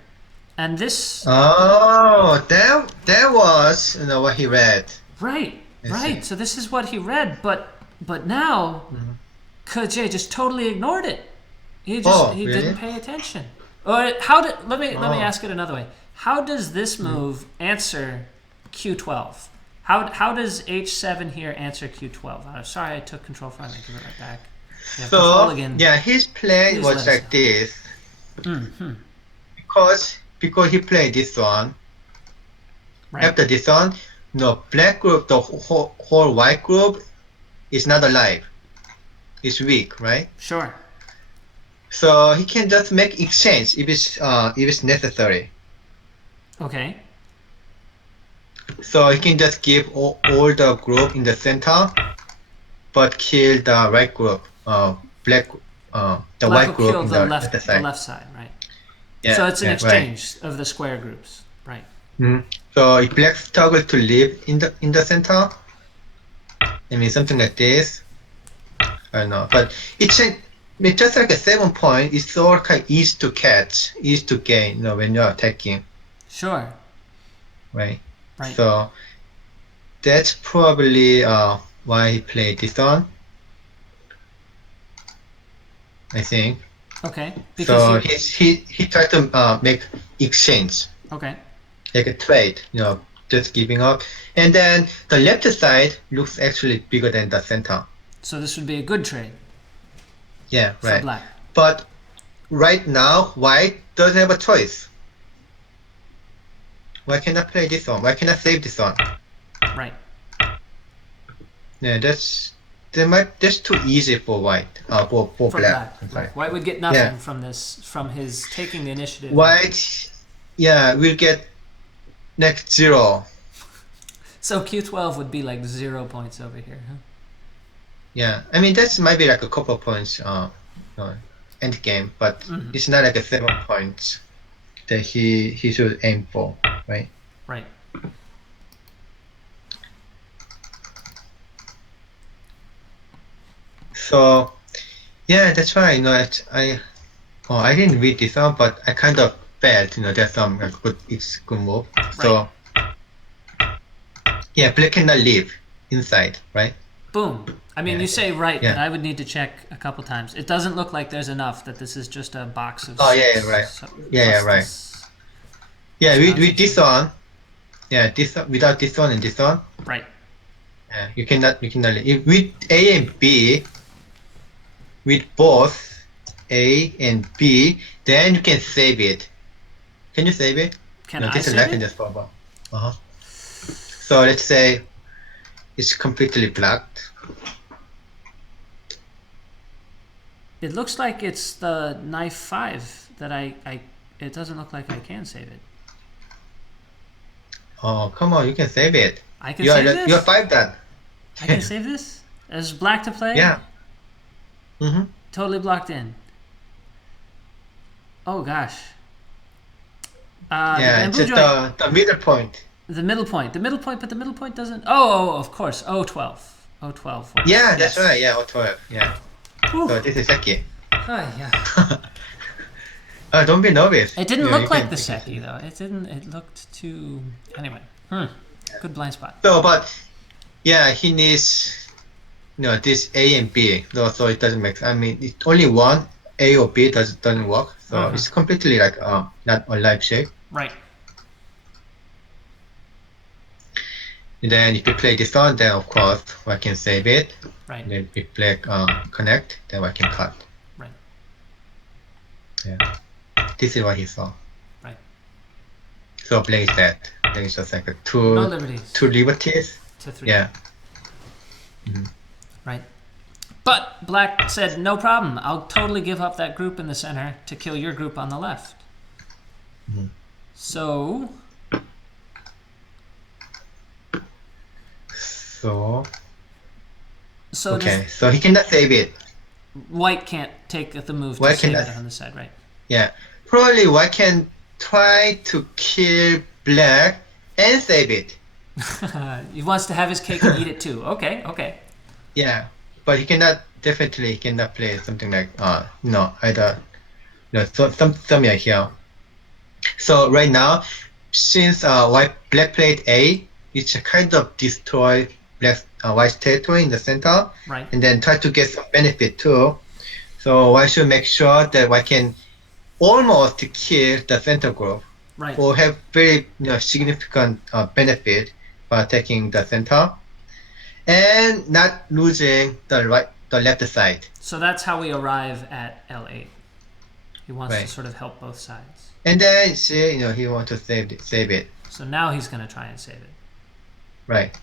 and this Oh, that was what he read. right. I see. So this is what he read, but now Ke Jie just totally ignored it. He Really? didn't pay attention. Or let me ask it another way. How does this move answer Q12? How does H7 here answer Q12? I'm sorry, I took control from it. I give it right back. Yeah, control So again. his plan Please was let us like know. this because he played this one. Right. After this one, black group, the whole white group is not alive. It's weak, right? Sure. So he can just make exchange if it's necessary. Okay. So he can just give all the group in the center, but kill the right group, black, the Black white will group kill in the other the side. left side, right? Yeah, So it's an yeah, exchange of the square groups, right? Right. So if black struggle to live in the center, I mean something like this. I don't know, but it's just like a 7 point. It's all kind of easy to catch, easy to gain. When you're attacking, Sure. right? Right. So that's probably why he played this one. I think. Okay. So he tried to make exchange, Okay. like a trade, just giving up. And then the left side looks actually bigger than the center. So this would be a good trade Yeah, for right. Black. But right now, white doesn't have a choice. Why can't I play this one? Why can't I save this one? Right. Yeah, that's too easy for white. For For black. Black. I'm sorry. Right. White would get nothing Yeah. from his taking the initiative. White, will get next 0. So Q12 would be like 0 points over here, huh? Yeah, I mean that's might be like a couple points end game, but it's not like a 7 points that he should aim for, right? Right. So yeah, that's why I didn't read this one, but I kind of felt there's some good move. So yeah, black cannot live inside, right? Boom. I mean, Yeah. you say right, Yeah. but I would need to check a couple times. It doesn't look like there's enough that this is just a box of. Oh, yeah, right. Yeah, plus right. this- Yeah, It's with this one, this one, without this one and this one, Right. you cannot live. With A and B, with both A and B, then you can save it. Can you save it? Can No, I this is save like it? just for So let's say it's completely blocked. It looks like it's the knife 5 that I. It doesn't look like I can save it. Oh, come on, you can save it. I can save this? You're 5 done. I can save this? As Black to play? Yeah. Mm-hmm. Totally blocked in. Oh gosh. Yeah, the bamboo just joint. the middle point. The middle point, but the middle point doesn't. Oh, of course. 012. 012. works. Yeah, that's Yes. right. Yeah, or 12. Yeah. Whew. So this is Seki. Yeah. Don't be nervous. It didn't You look like can- the Seki though. It didn't. It looked too. Anyway. Good blind spot. So, but yeah, he needs this A and B. So it doesn't make. I mean, it's only one A or B doesn't work. So it's completely like not a live shape. Right. And then if you play this one, then of course I can save it. Right. And then if you play connect, then I can cut. Right. Yeah. This is what he saw. Right. So Black is that. Black is just like a No liberties. two liberties. To 3. Yeah. Right. But Black said, no problem. I'll totally give up that group in the center to kill your group on the left. So okay. So he cannot save it. White can't take the move to White save cannot- it on the side, right? Yeah. Probably White can try to kill Black and save it. He wants to have his cake and eat it too. Okay, okay. Yeah. But he cannot play something like somewhere here. So right now, since Black played A, it's kind of destroy White's territory in the center, Right. and then try to get some benefit too. So White should make sure that White can almost kill the center group, Right. or have very significant benefit by taking the center, and not losing the left side. So that's how we arrive at L8. He wants to Right. sort of help both sides. And then see, he wants to save it. So now he's going to try and save it. Right.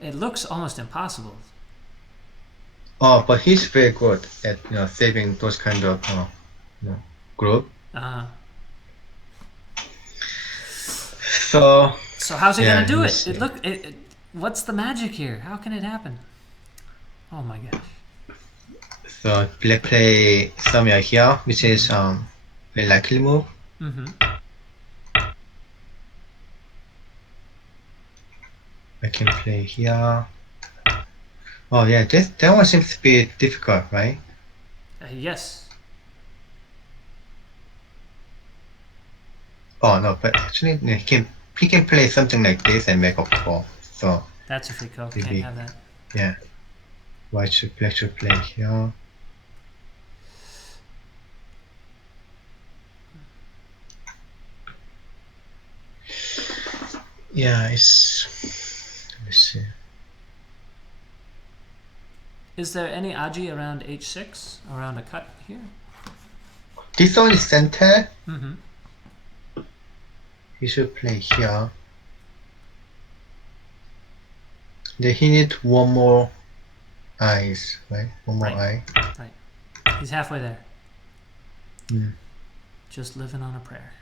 It looks almost impossible. Oh, but he's very good at saving those kind of group. So how's he going to do let me it? see. What's the magic here? How can it happen? Oh my gosh. So Black play somewhere here, which is very likely move. I can play here. Oh yeah, that one seems to be difficult, right? Yes. Oh no, but actually he can play something like this and make a call. So That's a free call. Maybe. Can't have that. yeah, Black should play here. Yeah, let me see. Is there any aji around H6? Around a cut here? This one is center. Mm-hmm. He should play here. Then he needs one more eyes, right? One more eye. Right. He's halfway there. Mm. Just living on a prayer.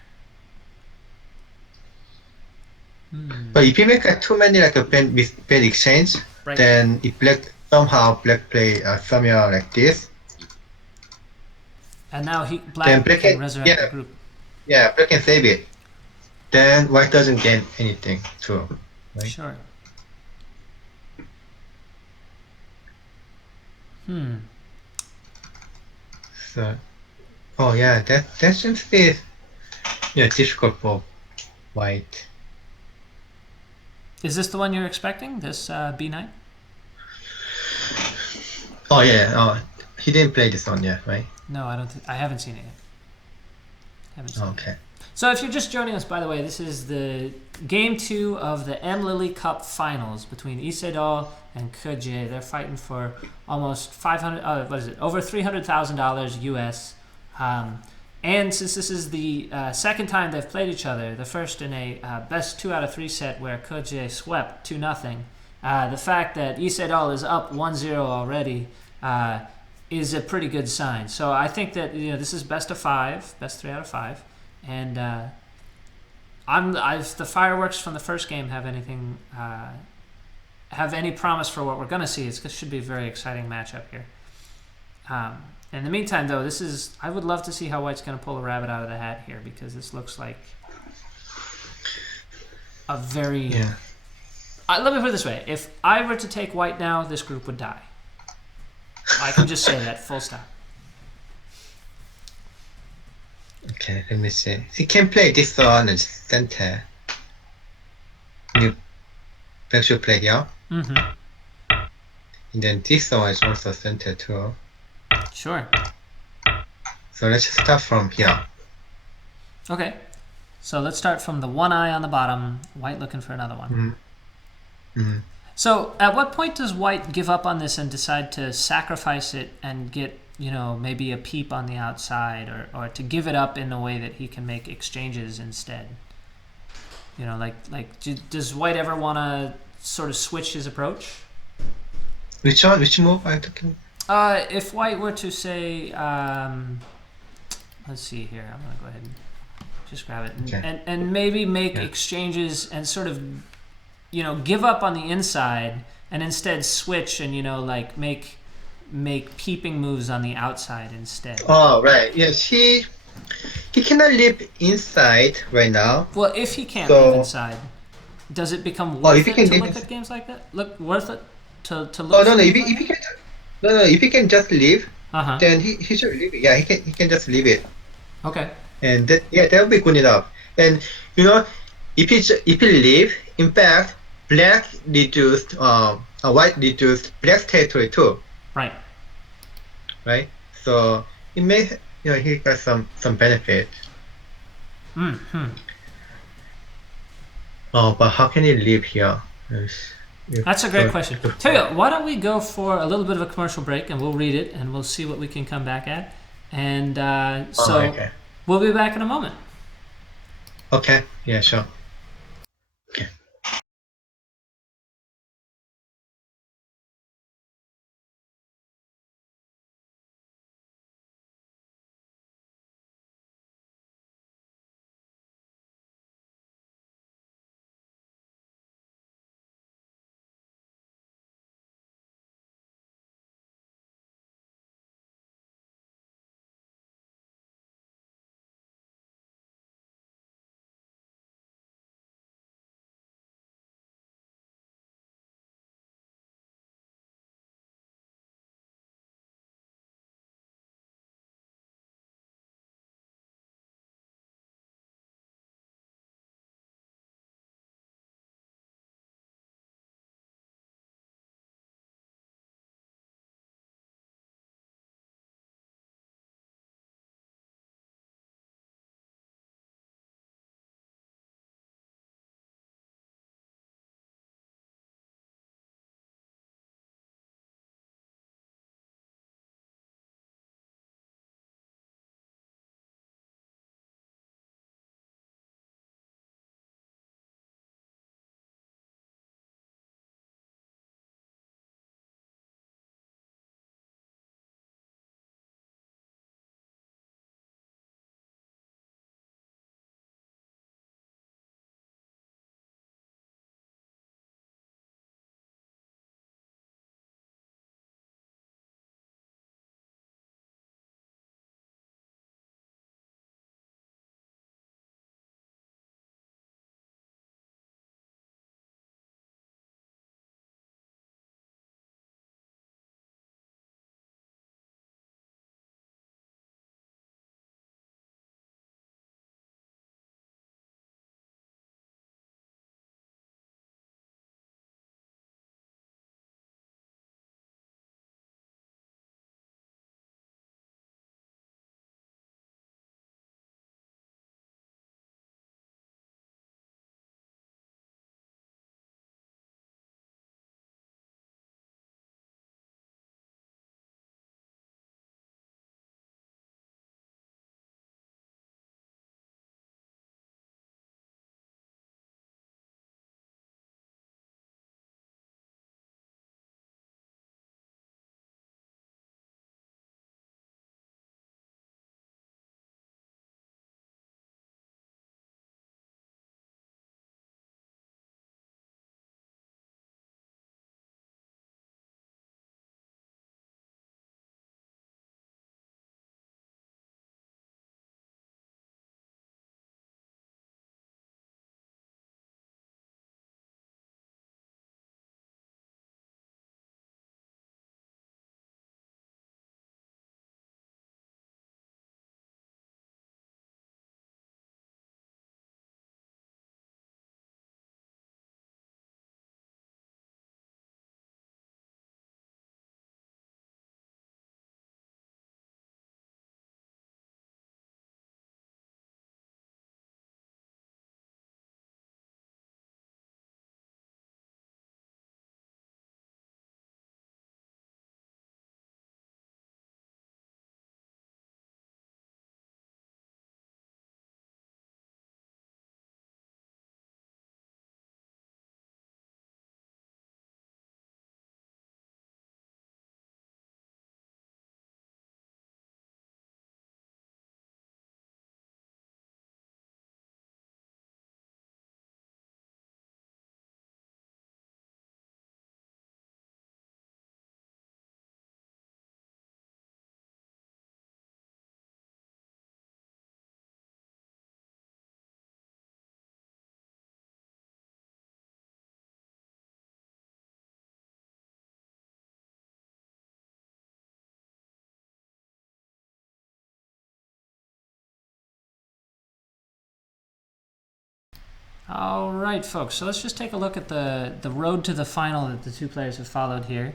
But if you make too many like a bad exchange, Right. then if Black play somewhere like this, And now Then Black Black can can- resurrect yeah. the group. yeah, Black can save it. Then White doesn't gain anything too. Right. Sure. So, oh yeah, that seems to be difficult for White. Is this the one you're expecting? This B9? Oh yeah, he didn't play this one yet, right? No, I don't. I haven't seen it yet. Haven't seen it. Okay. So if you're just joining us, by the way, this is the game 2 of the MLily Cup finals between Lee Sedol and Ke Jie. They're fighting for almost over $300,000 US. And since this is the second time they've played each other, the first in a best 2 out of 3 set where Ke Jie swept 2-0, the fact that Lee Sedol is up 1-0 already is a pretty good sign. So I think that this is best of 5, best 3 out of 5. And if the fireworks from the first game have anything, have any promise for what we're going to see, it should be a very exciting matchup here. In the meantime, though, I would love to see how White's going to pull a rabbit out of the hat here, because this looks like a very... Yeah. Let me put it this way. If I were to take White now, this group would die. I can just say that, full stop. Okay, let me see. He can play this one as center. Black should play here. Mm-hmm. And then this one is also center too. Sure. So let's just start from here. Okay. So let's start from the one eye on the bottom. White looking for another one. So at what point does White give up on this and decide to sacrifice it and get, maybe a peep on the outside, or to give it up in a way that he can make exchanges instead? Does White ever want to sort of switch his approach? Which one? Which move are you talking? If White were to say, let's see here, I'm going to go ahead and just grab it and maybe make exchanges and sort of, give up on the inside and instead switch and, make peeping moves on the outside instead. Oh, right. Yes, he cannot live inside right now. Well, if he can't live inside, does it become worth it to look at games like that? Worth it to look? Oh no, if he can, if he can just leave, then he should leave it. Yeah, he can just leave it. Okay. And that will be good enough. And if he leave, in fact, black reduced white reduced black's territory too. Right. Right. So it may he got some benefit. Oh, but how can he live here? That's a great question. Tell you what, why don't we go for a little bit of a commercial break and we'll read it and we'll see what we can come back at. And okay. We'll be back in a moment. Okay. Yeah, sure. Okay. All right, folks. So let's just take a look at the road to the final that the two players have followed here.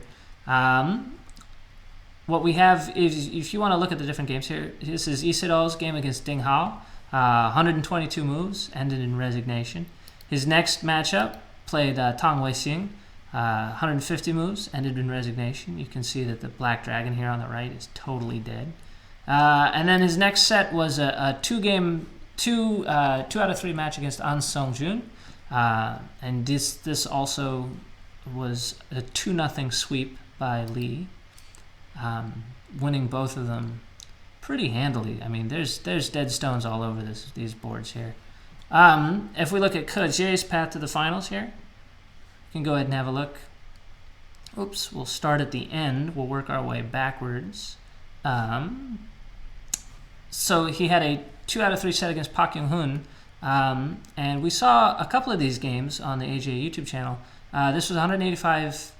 What we have is, if you want to look at the different games here, this is Lee Sedol's game against Ding Hao. 122 moves, ended in resignation. His next matchup played Tang Wei-xing. 150 moves, ended in resignation. You can see that the Black Dragon here on the right is totally dead. And then his next set was a two out of three match against An Sung-jun. And this also was a 2-0 sweep by Lee, winning both of them pretty handily. I mean, there's dead stones all over these boards here. If we look at Ke Jie's path to the finals here, you can go ahead and have a look. Oops, we'll start at the end. We'll work our way backwards. So he had a 2 out of 3 set against Park Young-hoon. And we saw a couple of these games on the AJ YouTube channel. This was 185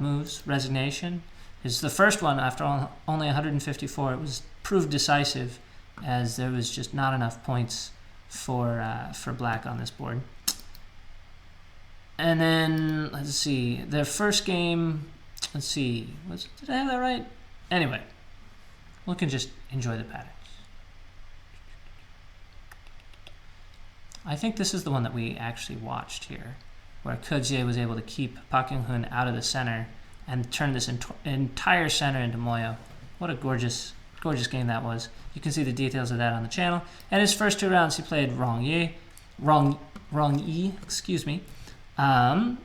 moves, resignation. It's the first one after only 154. It was proved decisive, as there was just not enough points for black on this board. And then, let's see, their first game, let's see, did I have that right? Anyway, we can just enjoy the patterns. I think this is the one that we actually watched here, where Ke Jie was able to keep Park Young-hoon out of the center and turn this entire center into Moyo. What a gorgeous game that was. You can see the details of that on the channel. And his first 2 rounds, he played Wrong Yi, excuse me. And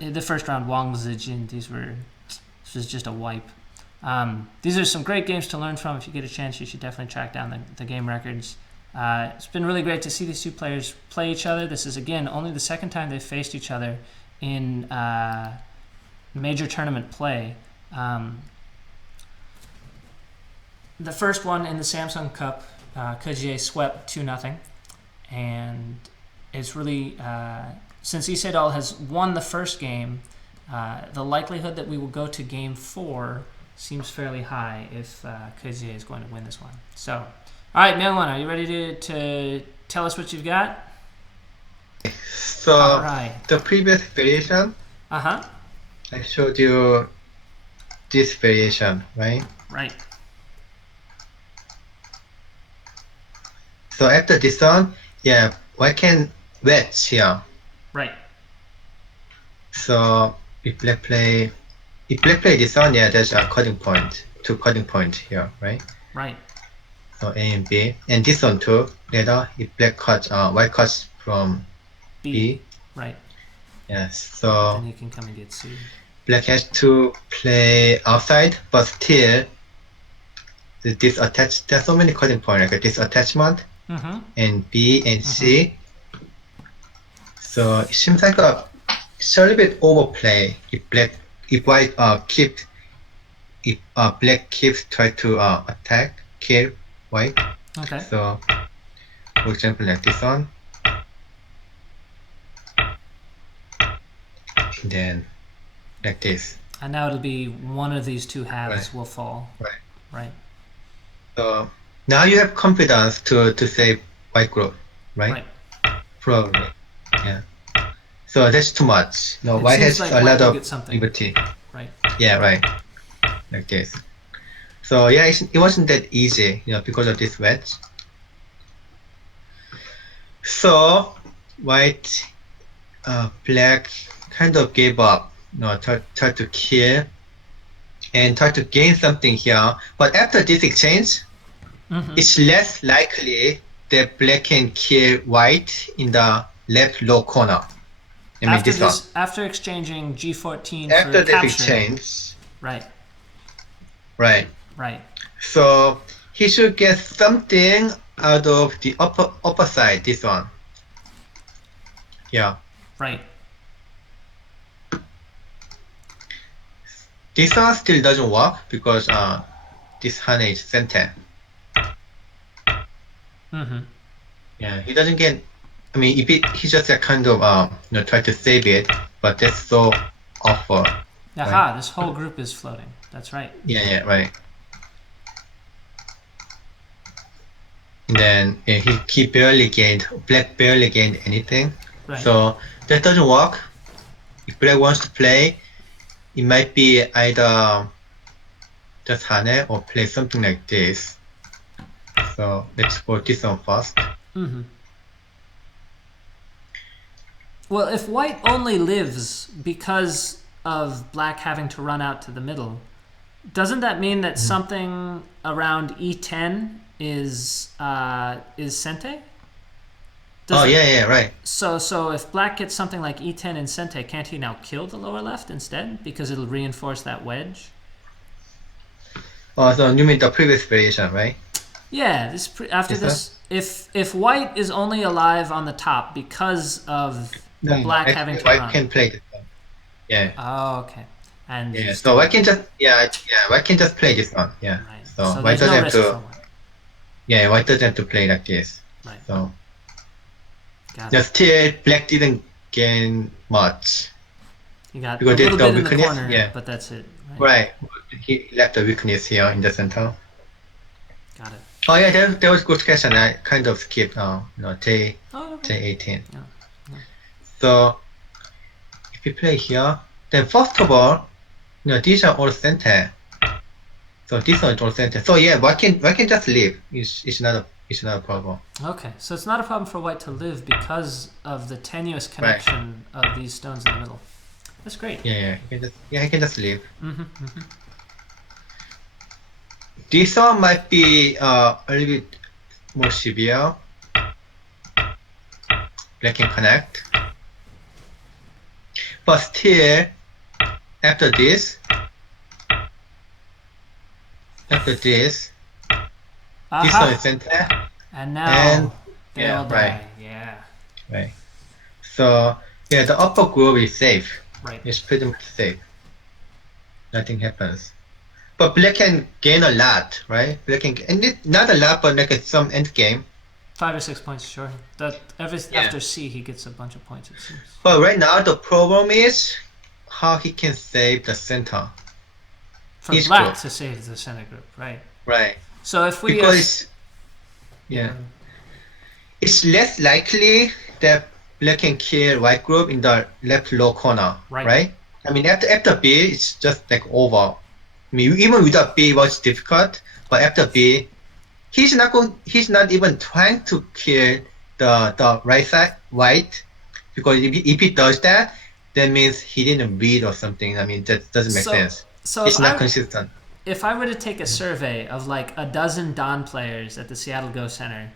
the first round, Wang Zijin. This was just a wipe. These are some great games to learn from. If you get a chance, you should definitely track down the game records. It's been really great to see these two players play each other. This is, again, only the second time they've faced each other in major tournament play. The first one in the Samsung Cup, Ke Jie swept 2-0. And it's really, since Lee Sedol has won the first game, the likelihood that we will go to game 4 seems fairly high if Ke Jie is going to win this one. So, all right, Myungwan, are you ready to tell us what you've got? So Alright. the previous variation, Uh-huh. I showed you this variation, right? Right. So after this one, yeah, I can wedge here. Right. So if black play this one, yeah, there's a cutting point, 2 cutting point here, right? Right. So A and B, and this one too. Later, if black cuts, white cuts from B. Right. Yes. So Then you can come and get C. black has to play outside, but still, this attach. There's so many cutting points, like this attachment, and B and C. So it seems like it's a little bit overplay. If white black keeps try to attack, kill white. Okay. So, for example, like this one, and then like this. And now it'll be one of these two halves will fall. Right. Right. So now you have confidence to save white group, right? Probably. Yeah. So that's too much. No, It white seems has like a white lot will of get something. liberty. Right. Yeah, right. Like this. So yeah, it wasn't that easy, because of this wedge. So white, black kind of gave up. Tried to kill and tried to gain something here. But after this exchange, it's less likely that black can kill white in the left low corner. After exchanging G14 After for this capture. exchange. Right. Right. So he should get something out of the upper side, this one. Yeah. Right. This one still doesn't work because this Hana is center. Yeah, he doesn't get. I mean, if he just kind of try to save it, but that's so awful. Aha! Right? This whole group is floating. That's right. Yeah, right. And then he barely gained. Black barely gained anything. Right. So that doesn't work. If black wants to play, it might be either just hane or play something like this. So let's go this one first. Mm-hmm. Well, if white only lives because of black having to run out to the middle, doesn't that mean that something around e10 is sente? Yeah, right. So if black gets something like e10 in sente, can't he now kill the lower left instead because it'll reinforce that wedge? Oh, so you mean the previous variation, right? Yeah, after This this, if white is only alive on the top because of No, black having actually, to white run. can play this one. Yeah. Oh, okay. And Yeah. he's So white can just white can just play this one. Yeah. right. So So white there's no doesn't have risk for to. white. Yeah, white doesn't have to play like this. Right. So Got the it. still black didn't gain much. You got Because a little the bit in the weakness, corner, yeah. but that's it. Right. Right. He left the weakness here in the center. Got it. Oh yeah, that was good question. I kind of skipped J Oh, okay. J18. Yeah. So if you play here, then first of all, these are all center. So this one is all center. So yeah, why can just leave? It's not a problem. Okay, so it's not a problem for white to live because of the tenuous connection of these stones in the middle. That's great. Yeah, he can just leave. Mm-hmm, mm-hmm. This one might be a little bit more severe. Black can connect, but still, after this, this one is center, And now and they all die. Yeah. Right. So yeah, the upper group is safe. Right. It's pretty much safe. Nothing happens. But black can gain a lot, right? Black can, not a lot, but like some end game. 5 or 6 points, sure. After C, he gets a bunch of points, it seems. But right now, the problem is how he can save the center. For black to save the center group, right? Right. So if we Because it's less likely that black can kill white group in the left low corner, right? I mean, after B, it's just like over. I mean, even without B, it was difficult, but after B, he's not even trying to kill the right side white, because if he does that, that means he didn't read or something. I mean, that doesn't make sense. So it's not consistent. If I were to take a survey of like a dozen Don players at the Seattle Go Center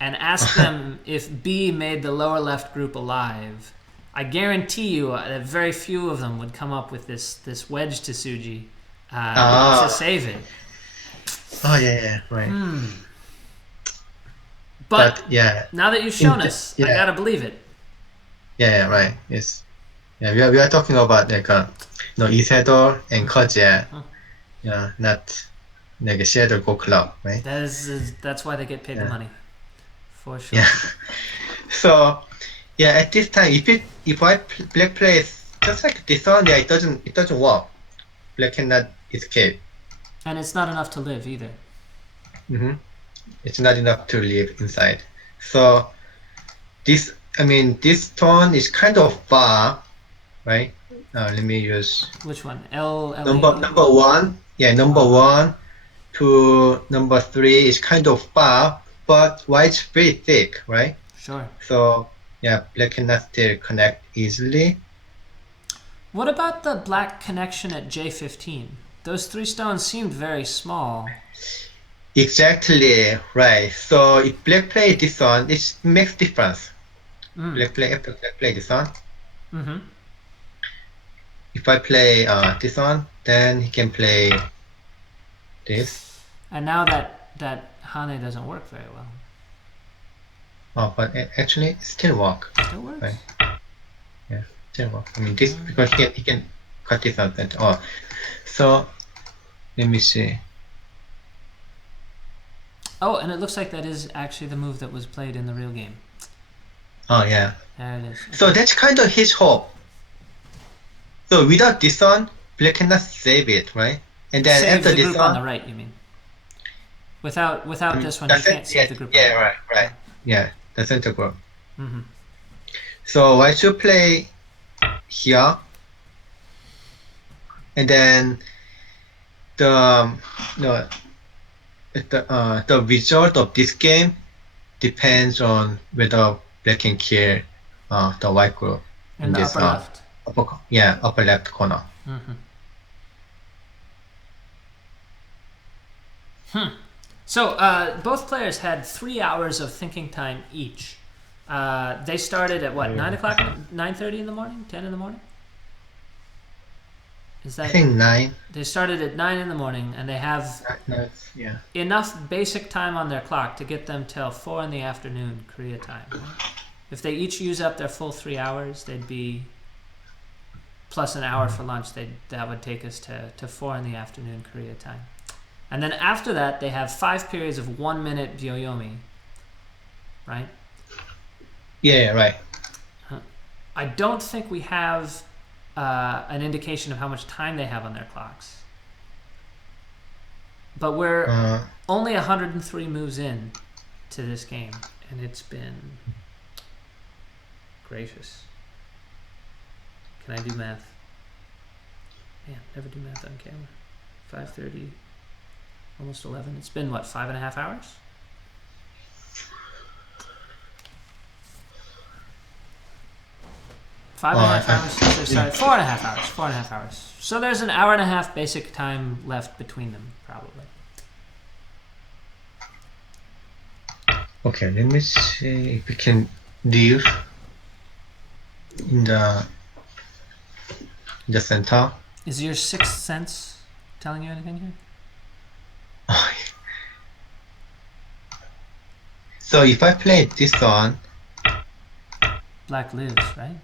and ask them if B made the lower left group alive, I guarantee you that very few of them would come up with this wedge to Tsuji to save it. Oh yeah, right. But yeah, now that you've shown us, I gotta believe it. Yeah, right. Yes. Yeah, we are talking about like Lee Sedol and Ke Jie. Yeah, not like a Seattle Go Club, right? That's why they get paid the money, for sure. Yeah. So yeah, at this time, if black plays just like this one, yeah, it doesn't work. Black cannot escape. And it's not enough to live either. It's not enough to live inside. So this tone is kind of far, right? Let me use which one? L number one. Yeah, number 1 to number 3 is kind of far, but white's very thick, right? Sure. So yeah, black cannot still connect easily. What about the black connection at J15? Those 3 stones seemed very small. Exactly, right. So if black play this one, it makes difference. Black play this one. If I play this one, then he can play this. And now that Hane doesn't work very well. Oh, but actually, it still work. Still works. Right. Yeah, still work. I mean, this because he can cut this out. Oh, so let me see. Oh, and it looks like that is actually the move that was played in the real game. Oh yeah. There it is. So that's kind of his hope. So without this one, black cannot save it, right? And then save after the this group one, on the right, you mean? Without this one, you can't save the group. Yeah, right. Yeah, the center group. So I should play here, and then the the the result of this game depends on whether black can kill the white group In the this upper left. upper left corner. So both players had 3 hours of thinking time each. They started at what, 9 o'clock, 9:30 in the morning, 10 in the morning? Is I that? think 9. They started at 9 in the morning, and they have Yeah. enough basic time on their clock to get them till 4 in the afternoon Korea time. Right? If they each use up their full 3 hours, they'd be plus an hour for lunch. That would take us to 4 in the afternoon Korea time. And then after that, they have 5 periods of 1 minute byoyomi, right? Yeah, right. I don't think we have an indication of how much time they have on their clocks. But we're only 103 moves in to this game, and it's been gracious. Can I do math? Man, never do math on camera. 5:30, almost 11. It's been what, 5.5 hours? Five and a half hours since they started. 4.5 hours. 4.5 hours. So there's an hour and a half basic time left between them, probably. Okay, let me see if we can leave in the center. Is your sixth sense telling you anything here? So if I play this one, Black lives, right?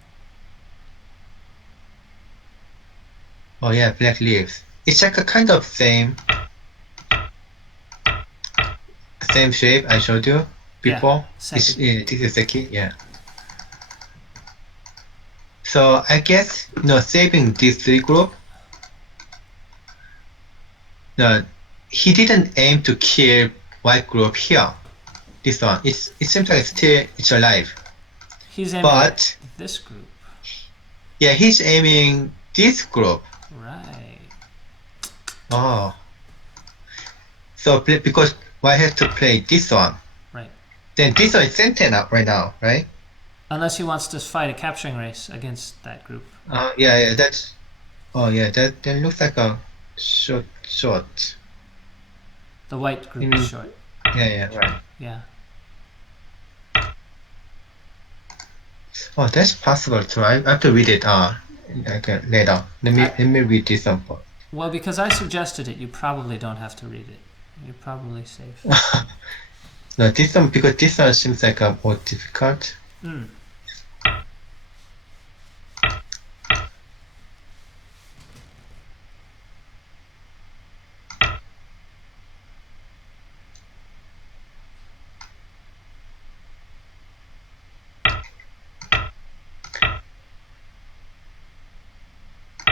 oh yeah, black leaves. It's like a kind of same shape I showed you before. Seki. This is Seki, yeah. So I guess saving these 3 group. No, he didn't aim to kill white group here. This one, it seems like it's alive. He's aiming at this group. Yeah, he's aiming this group. Right. Oh. So because white has to play this one. Right. Then this one is center now, right now, right? Unless he wants to fight a capturing race against that group. Yeah, that's. Oh yeah, that looks like a short. The white group is short. Yeah, right. Yeah. Oh, that's possible too. I have to read it later. Let me read this one. Well, because I suggested it, you probably don't have to read it. You're probably safe. No, this one, because this one seems like a more difficult.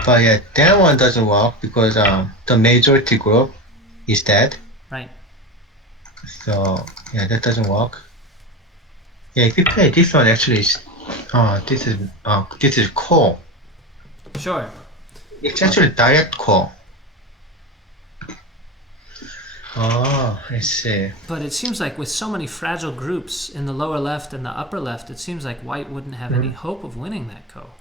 But yeah, that one doesn't work because the majority group is dead. Right. So yeah, that doesn't work. Yeah, if you play this one, actually, this is core. Sure. It's actually direct core. Oh, I see. But it seems like with so many fragile groups in the lower left and the upper left, it seems like white wouldn't have any hope of winning that ko.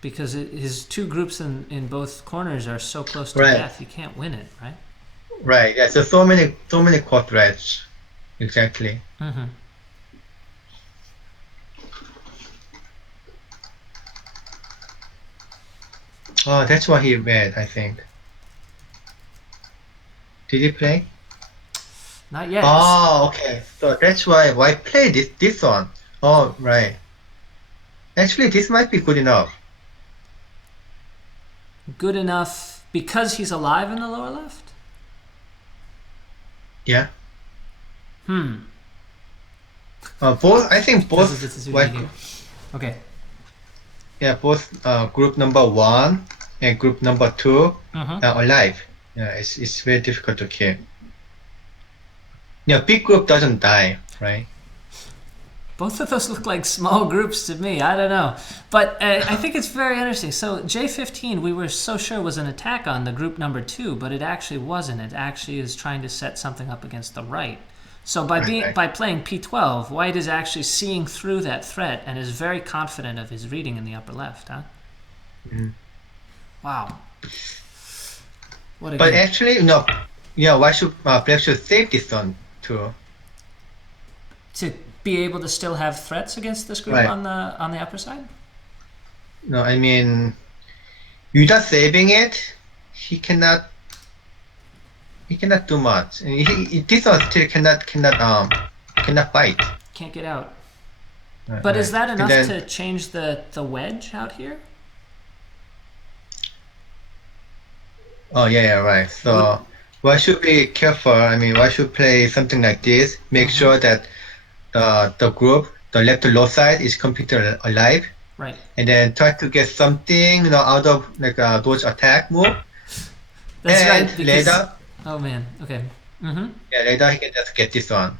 Because his 2 groups in both corners are so close to death, you can't win it, right? Right. Yeah. So many core threats. Exactly. Mm-hmm. Oh, that's what he read, I think. Did he play? Not yet. Oh, okay. So that's why play this one. Oh, right. Actually, this might be good enough. Good enough because he's alive in the lower left? Yeah. Both. I think both. Okay. Yeah, both group number 1 and group number 2 are alive. Yeah, it's very difficult to kill. Yeah, big group doesn't die, right? Both of those look like small groups to me. I don't know. But I think it's very interesting. So J15, we were so sure was an attack on the group number 2, but it actually wasn't. It actually is trying to set something up against the right. So by playing P12, White is actually seeing through that threat and is very confident of his reading in the upper left, huh? Wow. What a But game. actually, no. Yeah, why should Black should save this one too? To be able to still have threats against this group Right. on the upper side? No, I mean, you just saving it. He cannot do much. And this one still cannot fight. Can't get out. Right, But is right. that And enough then, to change the wedge out here? oh yeah, right. So why should be careful? I mean, why should play something like this? Make sure that the group, the left to low side is completely alive, Right. and then try to get something out of like a dodge attack move. That's And right. Because, later, oh man. Okay. Mm-hmm. yeah, later he can just get this one.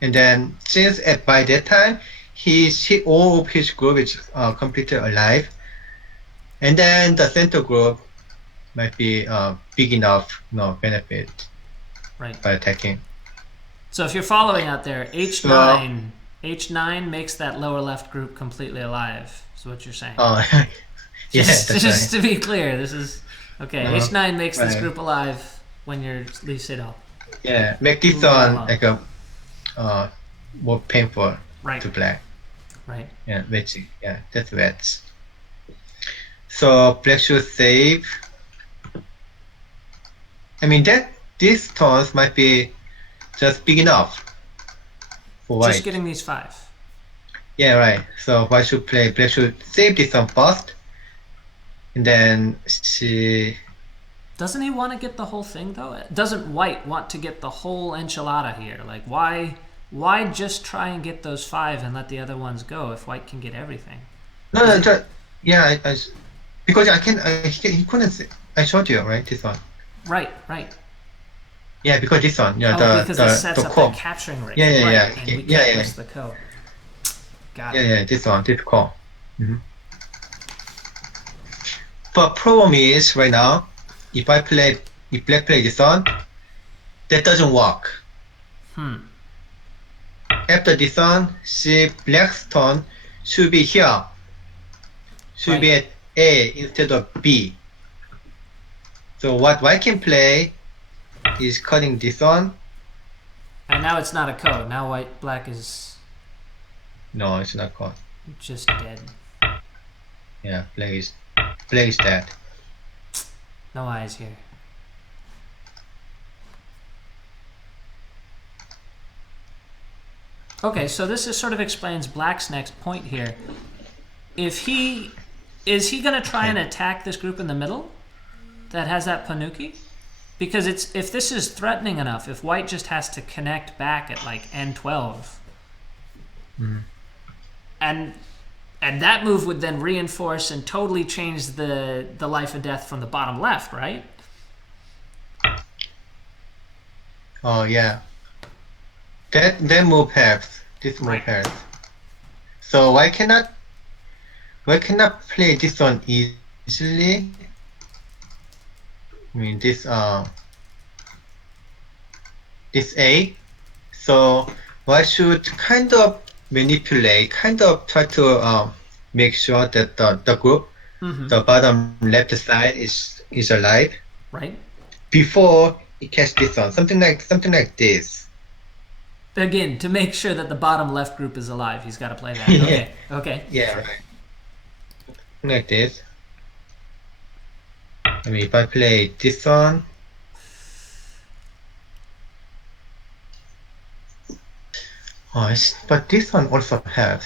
And then since by that time all of his group is completely alive, and then the center group might be big enough, benefit Right. by attacking. So if you're following out there, So, H9 makes that lower left group completely alive. Is what you're saying. yeah, Just that's right. to be clear, this is okay. H9 makes this Right. group alive when you're Lee Sedol. Yeah, make this Moving one along. like a more painful Right. to black. Right. Yeah, wedging. Yeah, that's wedge. So black should save. I mean these turns might be just big enough for white. Just getting these 5. Yeah, right. So white should play. Black should save this one first, and then she. Doesn't he want to get the whole thing though? Doesn't White want to get the whole enchilada here? Like why just try and get those 5 and let the other ones go if White can get everything? No, yeah, because he couldn't. I showed you right this one. Right. Yeah, because this one. Yeah, Because this sets up core. that capturing rate. Yeah, right, yeah, and we yeah, can't yeah. miss the code. Got Yeah, it. yeah, this one, this core. But problem is right now, if black play this one, that doesn't work. After this one, black's turn should be here. Should be at A instead of B. So what white can play is cutting this one. And now it's not a code. Now black is No, it's not cut. just dead. Yeah, black is dead. No eyes here. Okay, so this is sort of explains black's next point here. Is he going to try and attack this group in the middle that has that panuki? Because if this is threatening enough, if white just has to connect back at like N12, and that move would then reinforce and totally change the life and death from the bottom left, right? Oh yeah. That move helps. This move Right. helps. So why cannot play this one easily? I mean this A. So why should kind of manipulate, kind of try to make sure that the group, the bottom left side is alive Right. before it catch this one. Something like this. Again, to make sure that the bottom left group is alive, he's got to play that. Yeah. Okay. Yeah, right. Like this. I mean, if I play this one, but this one also has.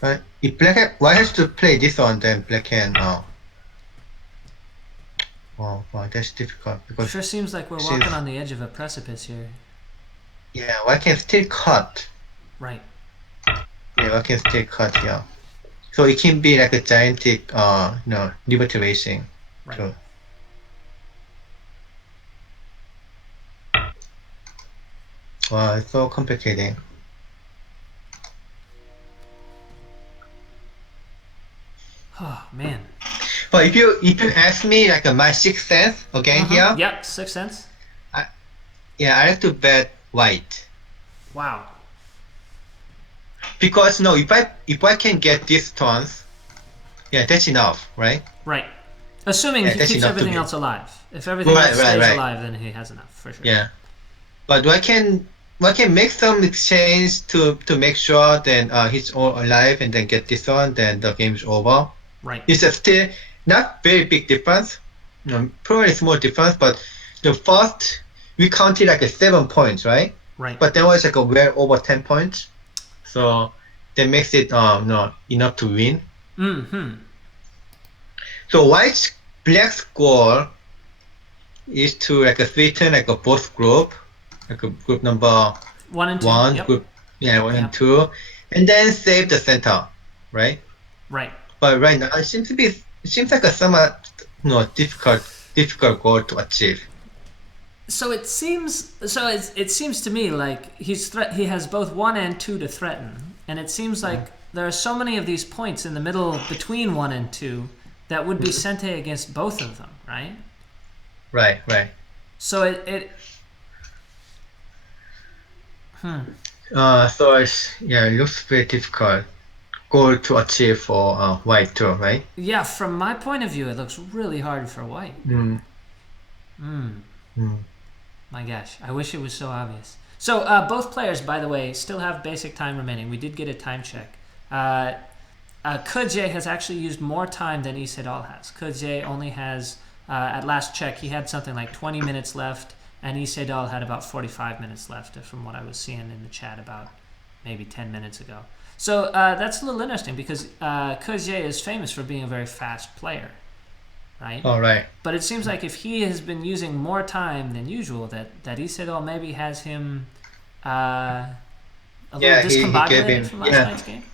But if white has to play this one, then black can. Wow, that's difficult because Sure seems like we're walking on the edge of a precipice here. yeah, white can still cut. Right. Yeah, white can still cut. Yeah, so it can be like a gigantic, liberty racing. Right. So, wow, it's so complicated. man. But if you ask me like my sixth sense again here, Yep, Sixth Sense. I I like to bet white Wow. because no, if I can get these turns, that's enough, right? Right. Assuming Yeah, he that's keeps enough to everything me. else alive. If everything Right, else right, stays right. alive, then he has enough for sure. Yeah, but I can make some exchange to make sure then he's all alive and then get this one, then the game's over. Right. It's a still not very big difference, probably small difference, but the first we counted like a 7 points, right? Right. But there was like a well over 10 points, so that makes it no enough to win. Mm-hmm. So black's goal is to like a threaten like a both group, like a group number 1 and 2. one, Yep. group one Yep. and two, and then save the center, right? Right. But right now it seems like a somewhat difficult goal to achieve. So it seems to me like he has both 1 and 2 to threaten, and it seems like there are so many of these points in the middle between 1 and 2 that would be sente against both of them, right? Right. So it So it looks very difficult goal to achieve for white too, right? yeah, from my point of view, it looks really hard for white. My gosh, I wish it was so obvious. So both players, by the way, still have basic time remaining. We did get a time check. Ke Jie has actually used more time than Lee Sedol has. Ke Jie only has, at last check, he had something like 20 minutes left, and Lee Sedol had about 45 minutes left, from what I was seeing in the chat about maybe 10 minutes ago. So that's a little interesting because Ke Jie is famous for being a very fast player, right? All right. But it seems like if he has been using more time than usual, that Lee Sedol maybe has him a little discombobulated from last night's game.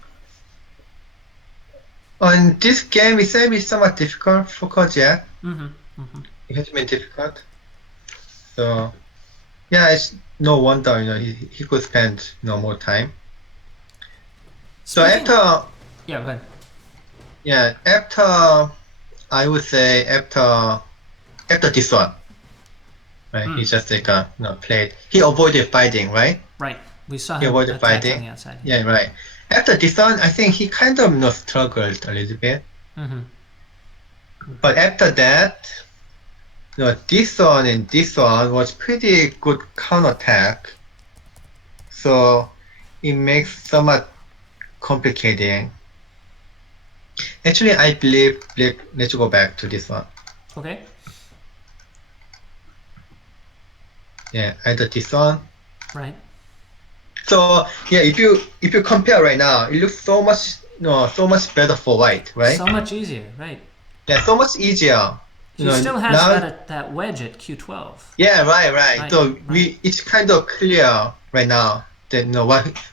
On this game, it may be somewhat difficult for Ke Jie. It has been difficult. So, it's no wonder he could spend more time. So after go ahead. After I would say after this one, right? He just played. He avoided fighting, right? Right. We saw He him avoided attack fighting. on the outside. Yeah, right. After this one, I think he kind of struggled a little bit. But after that, this one and this one was pretty good counterattack. So it makes somewhat complicating. Actually, I believe let's go back to this one. Okay. Yeah, either this one. Right. So if you compare right now, it looks so much better for white, right? So much easier, right? Yeah, so much easier. He still has now, that wedge at Q12. Yeah, right. So it's kind of clear right now that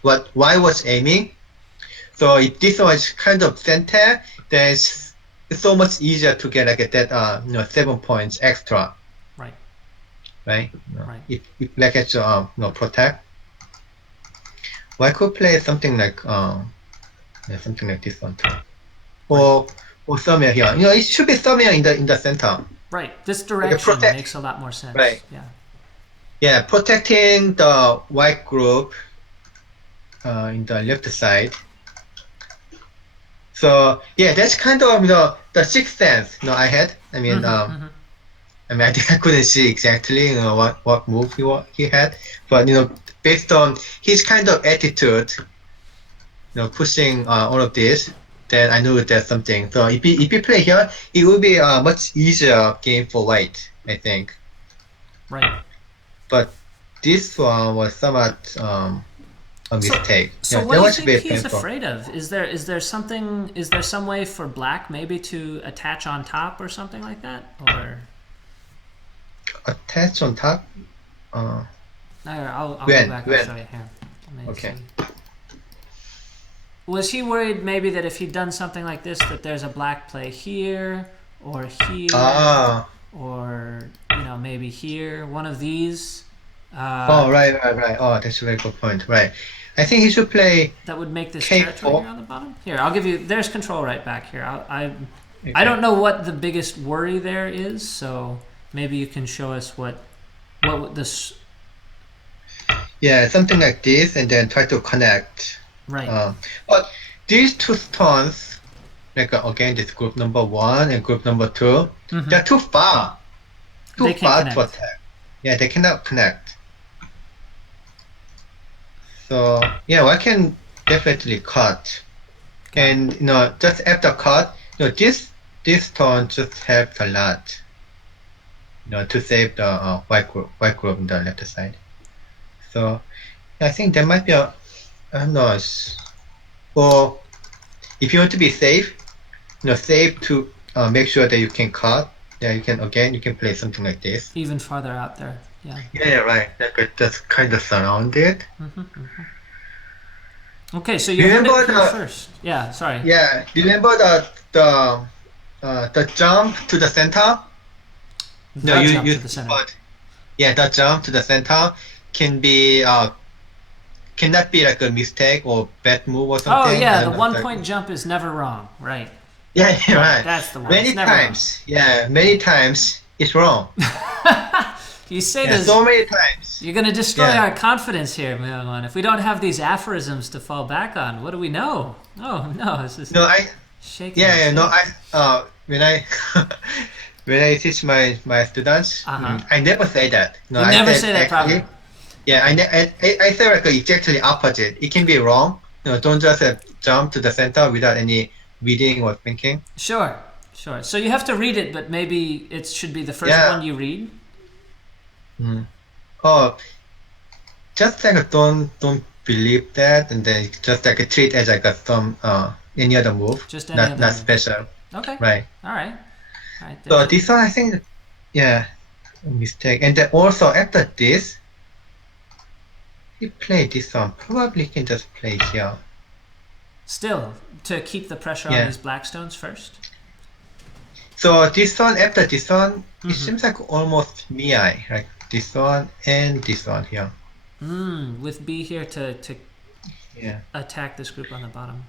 what white was aiming. So if this one is kind of center, then it's so much easier to get like that 7 points extra. Right. Right. If black has to protect. Well, I could play something like this one too, or somewhere here. It should be somewhere in the center. Right. This direction makes a lot more sense. Right. Yeah. Yeah, protecting the white group in the left side. So that's kind of the sixth sense I had. I mean, I think I couldn't see exactly what move he had, but based on his kind of attitude, pushing all of this, then I knew there's something. So if you play here, it will be a much easier game for white, I think. Right. But this one was somewhat a mistake. So what do you think he's afraid of? Is there some way for black maybe to attach on top or something like that, or attach on top? I'll go back. I'll show you here. Okay. See. Was he worried maybe that if he'd done something like this, that there's a black play here or here, or maybe here, one of these? Right. Oh, that's a very good point. Right. I think he should play. That would make this K4. territory here on the bottom. Here, I'll give you. There's control right back here. Okay. I don't know what the biggest worry there is, so maybe you can show us what this. Yeah, something like this, and then try to connect. Right. But these two stones, like again, this group number 1 and group number 2, they're too far. Too They can't far to connect. attack. Yeah, they cannot connect. So yeah, I can definitely cut. And just after cut, this turn just helps a lot. To save the white group on the left side. So I think there might be a I don't know. Or if you want to be safe, save to make sure that you can cut. Yeah, you can play something like this. Even farther out there. Yeah. Yeah, right. Like just kind of surround it. Okay, so you heard Remember it here the first. Yeah. Sorry. yeah. Remember the jump to the center? No, The you jump you to the center. but yeah, the jump to the center can be cannot be like a mistake or bad move or something. Oh yeah, I the don't know, 1 point jump is never wrong. Right. Yeah, you're right. That's the one. Many It's never times, yeah, many times it's wrong. You say Yeah, this. so many times. You're going to destroy Yeah. our confidence here, Myungwan. If we don't have these aphorisms to fall back on, what do we know? Oh no, this is No, I shaking. yeah, yeah, no, I when I when I teach my students, I never say that. No, You I never said say that actually, properly. yeah, I say like exactly opposite. It can be wrong. Don't just jump to the center without any reading or thinking. Sure, sure. So you have to read it, but maybe it should be the first Yeah. one you read. Oh, just like don't believe that, and then just like treat as like some any other move, Just any not other not move. special, Okay. right? All right. All right. So there's this one I think, yeah, a mistake, and then also after this, he played this one. Probably can just play here. Still, to keep the pressure on Yeah. these black stones first. So this one after this one, it seems like almost Miai, like this one and this one here. With B here to Yeah. attack this group on the bottom.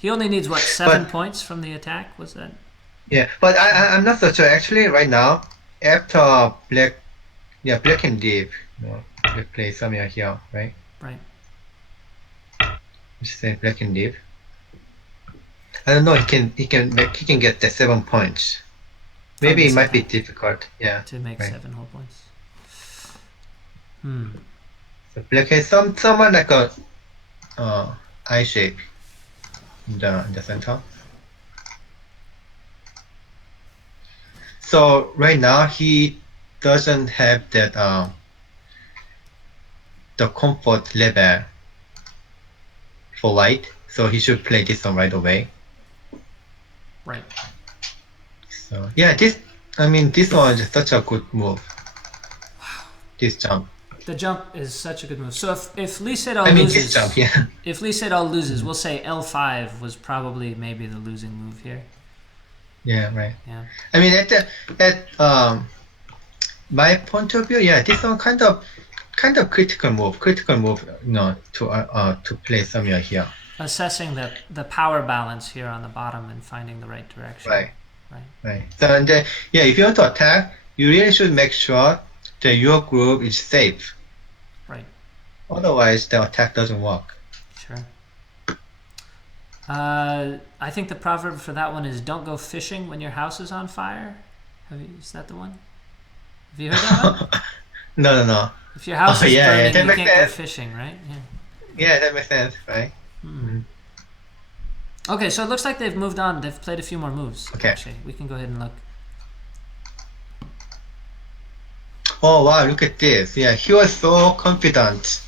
He only needs what, 7 But- points from the attack? Was that? Yeah, but I'm not so sure. Actually, right now, after black and deep, we play somewhere here, right? Right. Just say black and deep. I don't know. He can get the 7 points. Maybe this it might be attack. difficult. Yeah. To make right. 7 whole points. So black has somewhat like a I shape in the center. So right now he doesn't have that the comfort level for white, so he should play this one right away. Right. So yeah, this one is such a good move. This jump. The jump is such a good move. So if Lee Sedol This loses, jump, yeah. if Lee Sedol loses, we'll say L5 was probably maybe the losing move here. Yeah, right. Yeah. At my point of view, yeah, this one kind of critical move, to play somewhere here. Assessing the power balance here on the bottom and finding the right direction. Right. Right. Right. So and then, yeah, if you want to attack, you really should make sure that your group is safe. Right. Otherwise, the attack doesn't work. Sure. I think the proverb for that one is "Don't go fishing when your house is on fire." Is that the one? Have you heard that one? No. If your house is yeah, burning, that you makes can't go sense. fishing, right? Yeah. Yeah, that makes sense, right? Okay, so it looks like they've moved on. They've played a few more moves. Okay. Actually, we can go ahead and look. Oh wow, look at this. Yeah, he was so confident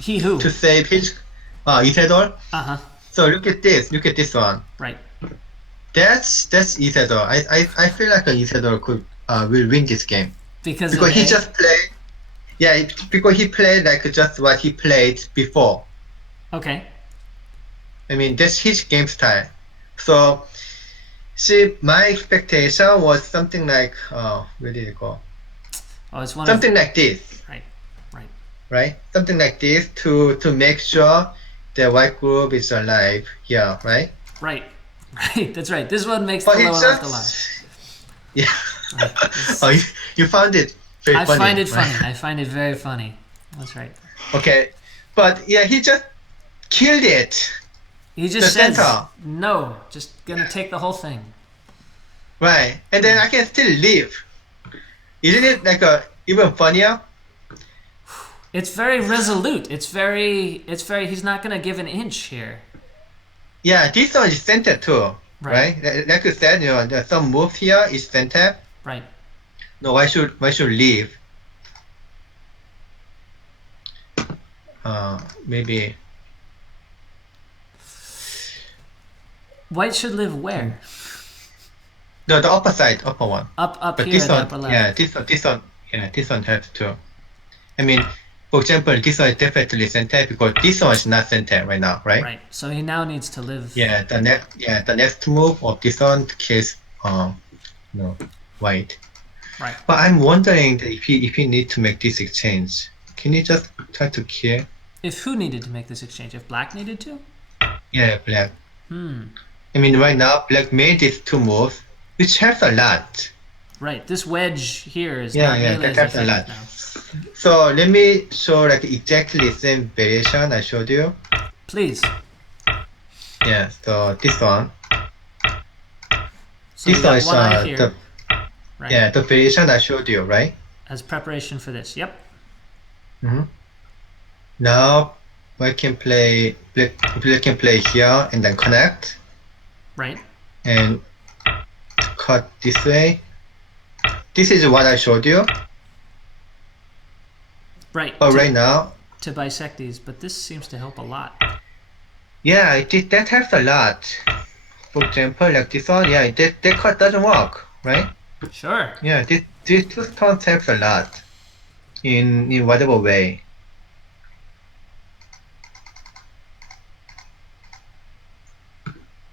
He who? to save his Lee Sedol. Uh-huh. So look at this. Look at this one. Right. That's Lee Sedol. I feel like Lee Sedol could will win this game Because because of he A? just played. Yeah, because he played like just what he played before. Okay. That's his game style. So, see, my expectation was something like, where did it go? Oh, it's one Something like this, Right. Right. right? Something like this to make sure the white group is alive here, right? Right. Right, that's right. This one makes But the it lower left alive. just yeah. Right. Oh, you found it very I funny, find it right? funny. I find it very funny. That's right. Okay, but yeah, he just killed it. He The just says, center, no, just gonna take the whole thing. right? And then I can still leave. Isn't it like even funnier? It's very resolute. It's very, he's not gonna give an inch here. Yeah, this one is center too, Right, right? Like you said, there's some move here is center. right. No, why should leave? Maybe White should live can where? the upper one. Up But here this in the one, upper yeah, left. this one helps too. I mean, for example, this one is definitely center because this one is not center right now, right? Right. So he now needs to live. The next move of this one kills no white. Right. But I'm wondering that if he need to make this exchange, can you just try to kill? If who needed to make this exchange? If black needed to? Yeah, black. Hmm. I mean, right now black made these two moves, which helps a lot. Right. This wedge here is Yeah, not yeah, nearly that as helps a effective lot. now. So let me show like exactly the same variation I showed you. Please. Yeah, so this one. So we This one got is one eye here. Right. the variation I showed you, right? As preparation for this. Yep. Mm-hmm. Now I can play black can play here and then connect Right. and cut this way. This is what I showed you. Right. But right now, to bisect these, but this seems to help a lot. yeah, that helps a lot. For example, like this one, yeah, that cut doesn't work, right? Sure. Yeah, this two stones helps a lot in whatever way.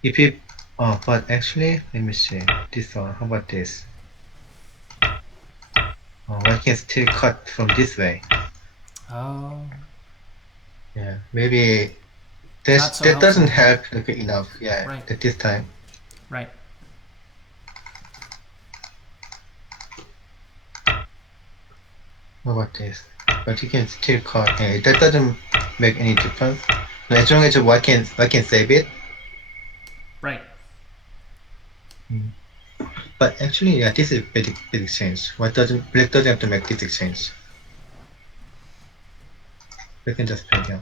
If you, but actually, let me see. This one, how about this? Oh, I can still cut from this way. Oh. Yeah, maybe Not so that doesn't helpful. help like, enough. Yeah, Right. at this time. Right. How about this? But you can still cut. Yeah, that doesn't make any difference. As long as I can save it. Right. But actually, yeah, this is big exchange. Black doesn't have to make this exchange. We can just play down.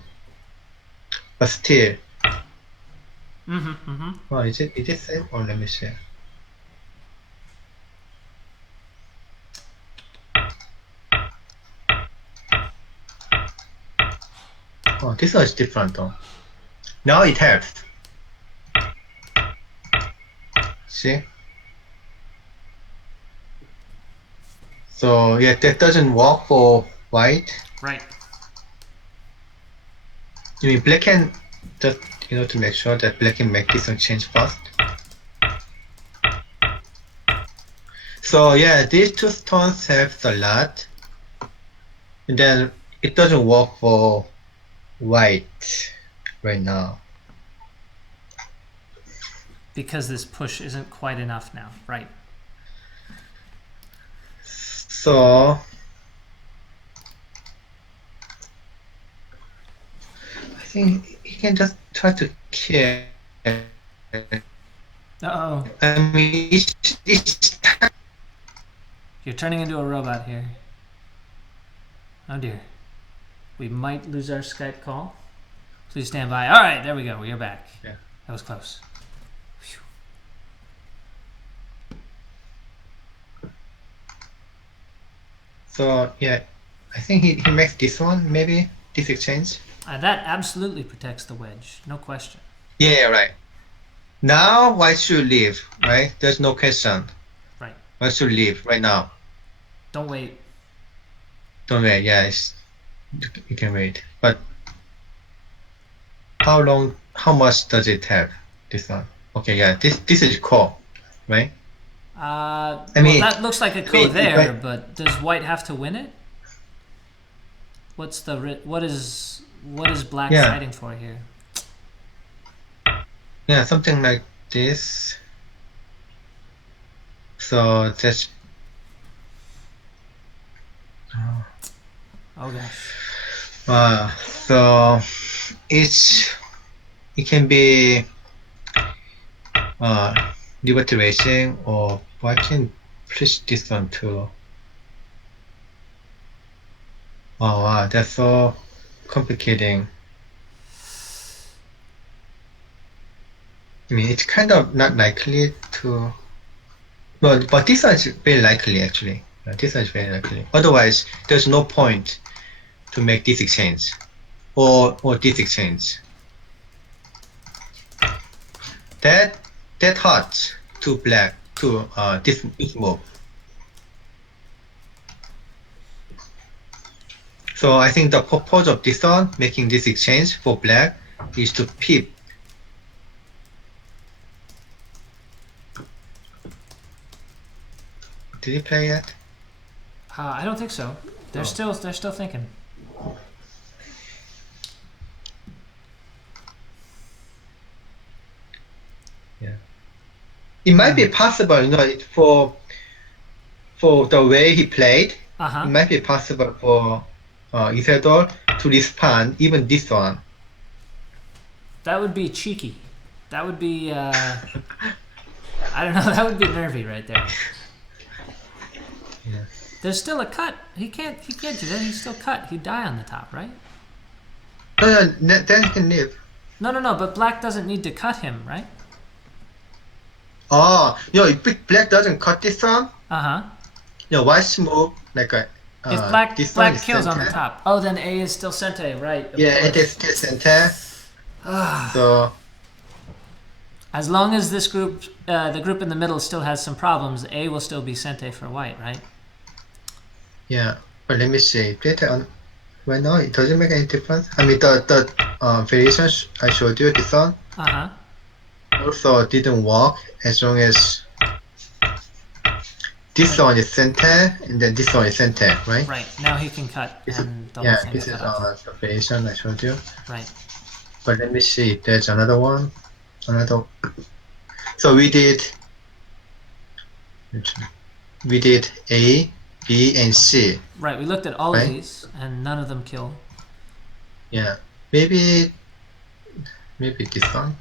But still, Mm-hmm. Mm-hmm. oh, is it safe? Or let me see. Oh, this one is different though. Now it helps. See? So yeah, that doesn't work for white. Right. I mean, black can just to make sure that black can make this one change fast. So yeah, these two stones helps a lot, and then it doesn't work for white right now. Because this push isn't quite enough now. Right. So I think he can just try to kill. Uh-oh. I mean, it's You're turning into a robot here. Oh dear. We might lose our Skype call. Please stand by. All right, there we go. We are back. Yeah. That was close. Whew. So yeah, I think he makes this one maybe this exchange. That absolutely protects the wedge. No question. Yeah, right. Now white should leave, right? There's no question. Right. White should leave right now. Don't wait. Don't wait. Yeah, you can wait. But how long? How much does it have? This one. Okay, yeah. This is core, right? Well, mean- that looks like a I ko mean, there, right- but does white have to win it? What is black Yeah. fighting for here? Yeah, something like this. So that's Oh gosh. so it can be liberty racing, or I can push this one too. Oh wow, that's so complicating. I mean, it's kind of not likely to. But this one is very likely actually. This one is very likely. Otherwise, there's no point to make this exchange or this exchange. That hurts to black to this move. So I think the purpose of this one, making this exchange for black, is to pip. Did he play yet? I don't think so. They're still thinking. Yeah. It might be possible, for the way he played. It might be possible for Lee Sedol to respond even this one. That would be cheeky. That would be I don't know. That would be nervy right there. Yeah. There's still a cut. He can't do that. He's still cut. He'd die on the top, right? No, then he can live. No. But black doesn't need to cut him, right? Oh, if black doesn't cut this one, white move like a. If black kills on the top, then A is still sente, right? Yeah, it is still sente. So. As long as this group, the group in the middle, still has some problems, A will still be sente for white, right? Yeah, but let me see. Well, no, it doesn't make any difference. I mean, the variation I showed you, this one, also didn't work as long as this one is center and then this one is center, right? Right. Now he can cut. This and the yeah, whole thing this is the variation I showed you. Right. But let me see if there's another one. So we did A, B, and C. Right. We looked at all of these, and none of them kill. Yeah. Maybe this one.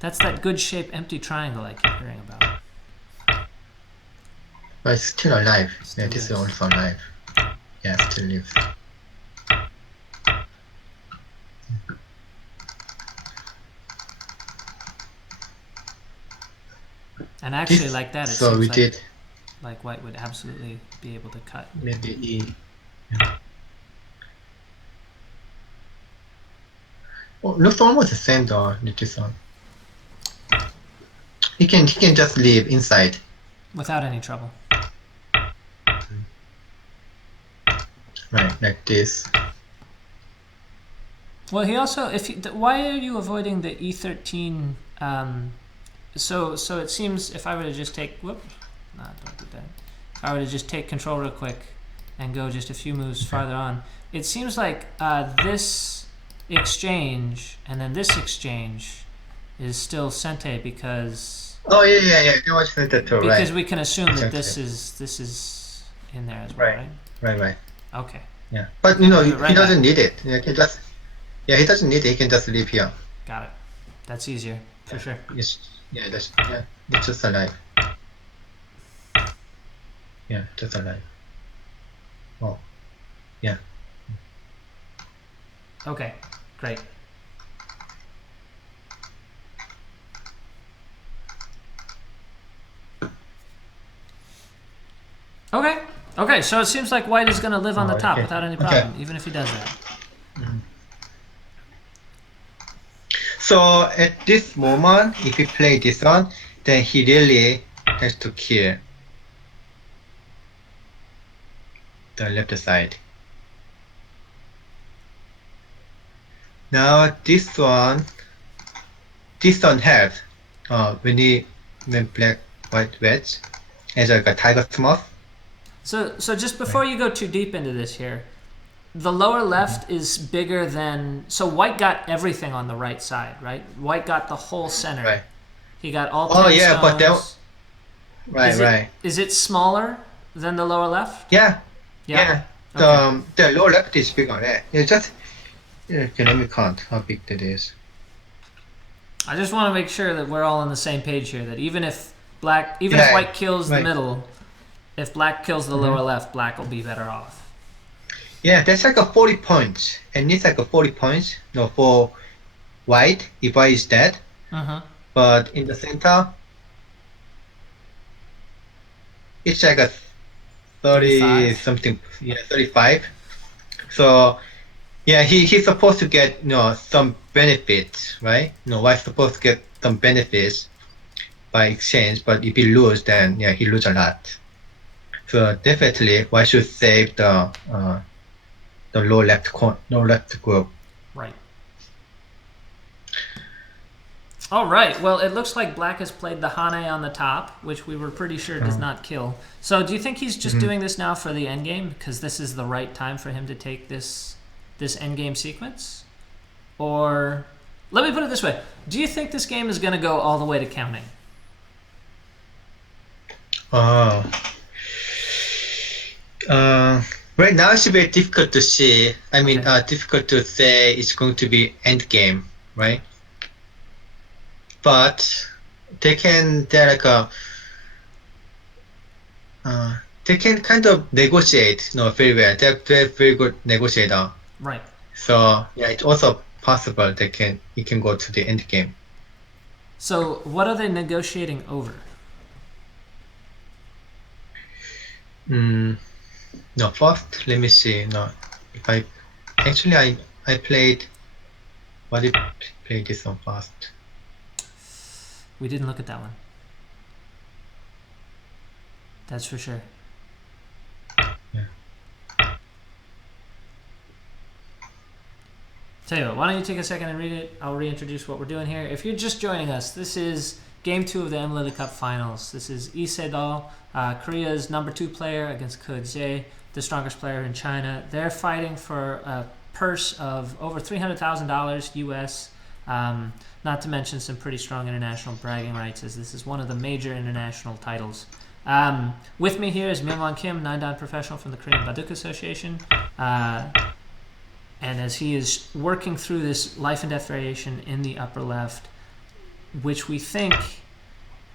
That's that good shape empty triangle I keep hearing about. But it's still alive. Yeah, this is also alive. Yeah, still lives. And actually, like that, it so seems we like, did. Like white would absolutely be able to cut. Maybe E. Yeah. Oh, looks almost the same though. This one. He can just leave inside without any trouble. Right, like this. Well, he also, why are you avoiding the E13? So it seems if I were to just take, don't do that. If I were to just take control real quick and go just a few moves farther on, it seems like this exchange and then this exchange is still sente because. Oh yeah. It was sente too, because right? we can assume that this is in there as well, right? Right. Okay. Yeah, but he doesn't need it. He doesn't need it. He can just leave here. Got it. That's easier for sure. It's just alive. Yeah, just alive. Oh, yeah. Okay, great. Okay, so it seems like white is going to live on the top without any problem, even if he does that. So at this moment, if he play this one, then he really has to kill the left side. Now this one has when black white wedge as like a tiger moth. So just before you go too deep into this here, the lower left is bigger than... So white got everything on the right side, right? White got the whole center. Right. He got all 10 Oh yeah, but stones. right. Is it smaller than the lower left? Yeah. Yeah. The lower left is bigger. Okay, let me count how big that is. I just want to make sure that we're all on the same page here. That even if white kills the middle, if black kills the lower left, black will be better off. Yeah, that's like a 40 points, and it's like a 40 points. No, for white, if white is dead. But in the center, it's like a 30 something. Yeah, 35. So yeah, he's supposed to get some benefits, right? White's supposed to get some benefits by exchange, but if he lose, then yeah, he lose a lot. So definitely, white should save the low left group. Right. All right. Well, it looks like black has played the Hane on the top, which we were pretty sure does not kill. So do you think he's just doing this now for the endgame because this is the right time for him to take this endgame sequence? Or let me put it this way. Do you think this game is going to go all the way to counting? Right now it's very difficult to see. I mean, difficult to say it's going to be end game, right? But they can kind of negotiate, very well. They're very good negotiator. Right. So yeah, it's also possible it can go to the end game. So what are they negotiating over? No, first let me see. No, if I played. What did I play this one first? We didn't look at that one. That's for sure. Yeah. Tell you what, why don't you take a second and read it? I'll reintroduce what we're doing here. If you're just joining us, this is Game 2 of the MLily Cup Finals. This is Lee Sedol, Korea's #2 player against Ke Jie, the strongest player in China. They're fighting for a purse of over $300,000 US, not to mention some pretty strong international bragging rights, as this is one of the major international titles. With me here is Myungwan Kim, 9-dan professional from the Korean Baduk Association. And as he is working through this life and death variation in the upper left, which we think...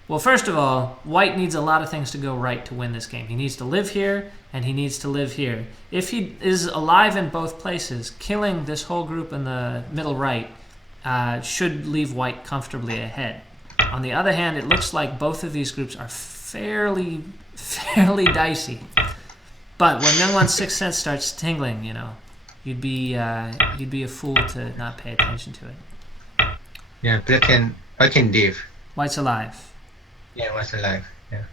Well, first of all, white needs a lot of things to go right to win this game. He needs to live here, and he needs to live here. If he is alive in both places, killing this whole group in the middle right should leave white comfortably ahead. On the other hand, it looks like both of these groups are fairly dicey. But when Myungwan's sixth sense starts tingling, you'd be a fool to not pay attention to it. Yeah, I can live. White's alive. Yeah, white's alive. Yeah.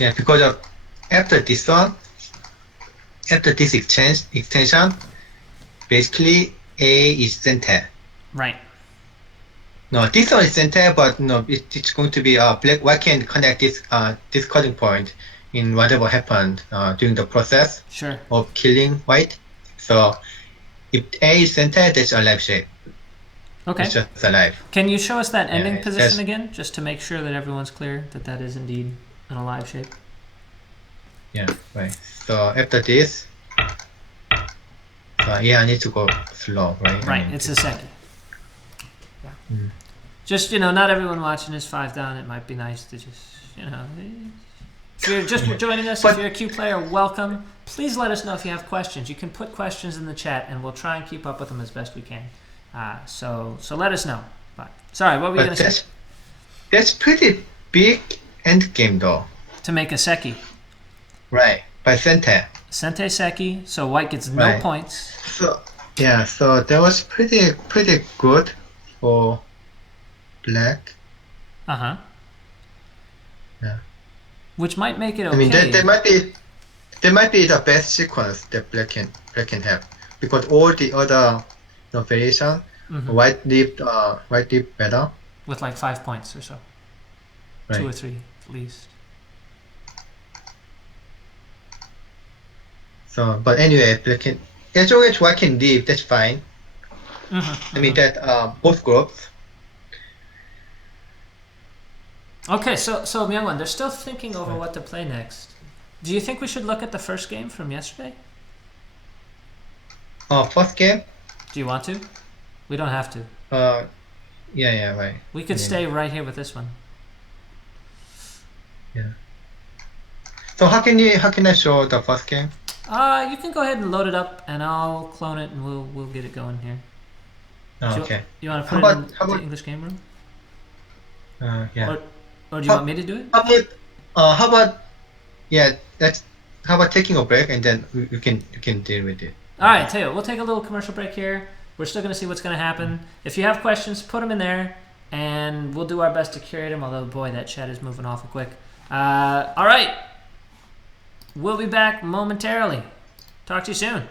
Yeah, because of after this extension, basically A is center. Right. No, this one is center, but no, it's going to be black. White can connect this cutting point in whatever happened during the process of killing white. So if A is center, that's a live shape. Okay. It's just alive. Can you show us that ending position again, just to make sure that everyone's clear that is indeed an alive shape? Yeah, right. So after this, I need to go slow, right? Right, it's a second. Yeah. Just, not everyone watching is 5-down. It might be nice to just, if you're just joining us, if you're a Q player, welcome. Please let us know if you have questions. You can put questions in the chat, and we'll try and keep up with them as best we can. So let us know. But sorry, what were you going to say? That's pretty big end game, though. To make a seki. Right, by center. Sente seki, so white gets no points. So that was pretty good for black. Yeah. Which might make it okay. I mean, that might be the best sequence that black can have, because all the other variation, white lived better with like 5 points or so, 2 or 3 at least. So, but anyway, as long as White can leave, that's fine. I mean that both groups. Okay, so Myungwan, they're still thinking over what to play next. Do you think we should look at the first game from yesterday? First game. Do you want to? We don't have to. Yeah, right. We could stay right here with this one. Yeah. So how can I show the first game? You can go ahead and load it up, and I'll clone it, and we'll get it going here. Okay. You want to How put it about in how the about English game room? yeah. Or do you want me to do it? How about yeah? That's how about taking a break and then you can deal with it. All right, tell you what, we'll take a little commercial break here. We're still going to see what's going to happen. If you have questions, put them in there, and we'll do our best to curate them. Although, boy, that chat is moving awful quick. All right, we'll be back momentarily. Talk to you soon.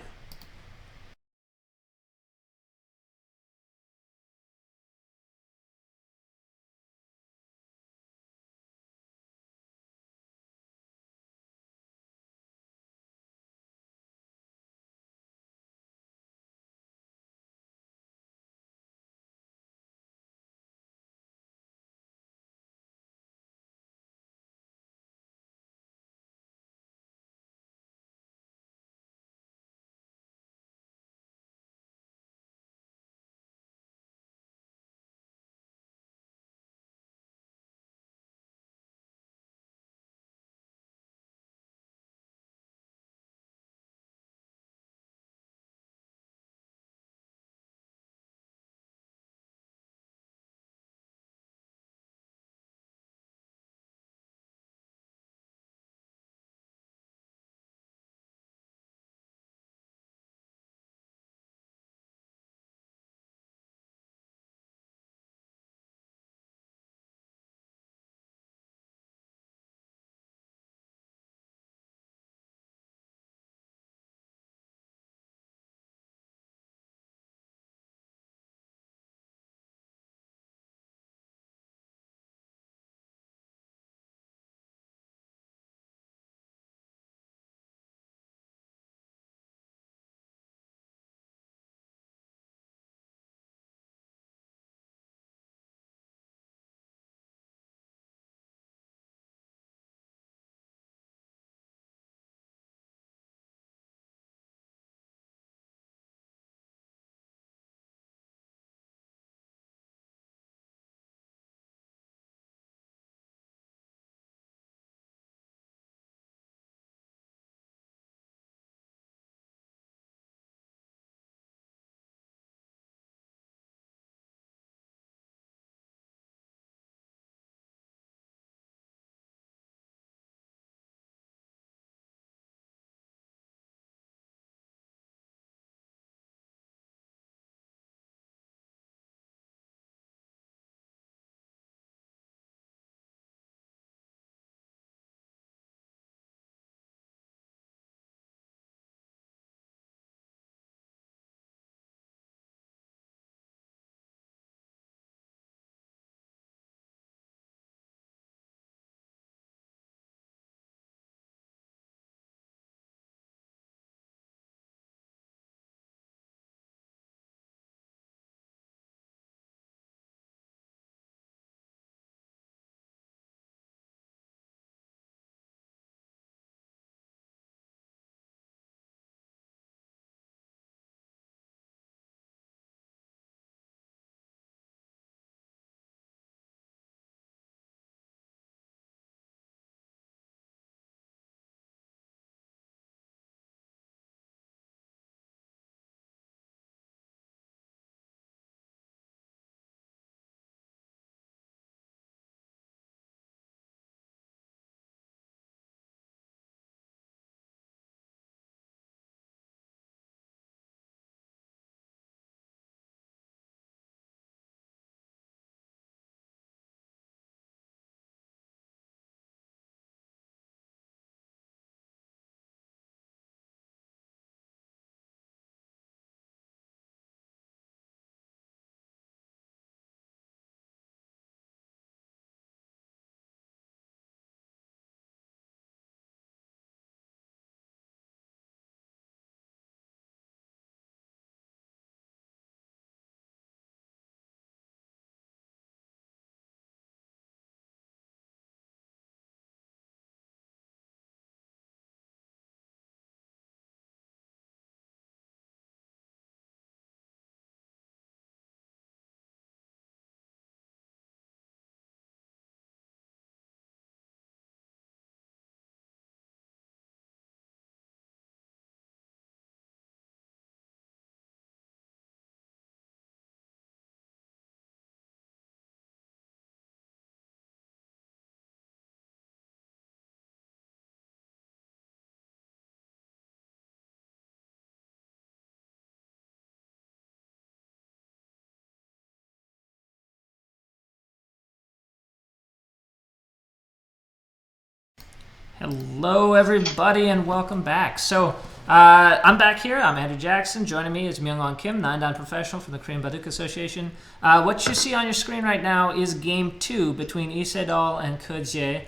Hello, everybody, and welcome back. So, I'm back here. I'm Andrew Jackson. Joining me is Myungwan Kim, 9-dan professional from the Korean Baduk Association. What you see on your screen right now is Game 2 between Lee Sedol and Ke Jie.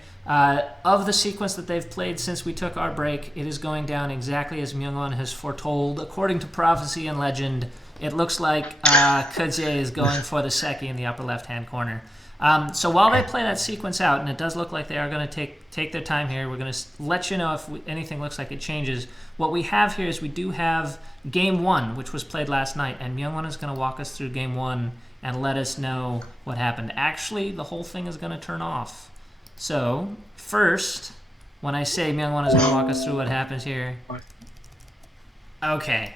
Of the sequence that they've played since we took our break, it is going down exactly as Myungwan has foretold. According to prophecy and legend, it looks like Ke Jie is going for the seki in the upper left-hand corner. So while they play that sequence out, and it does look like they are going to take their time here, we're going to let you know if anything looks like it changes. What we have here is we do have Game 1, which was played last night, and Myungwan is going to walk us through Game 1 and let us know what happened. Actually, the whole thing is going to turn off. So, first, when I say Myungwan is going to walk us through what happens here... Okay.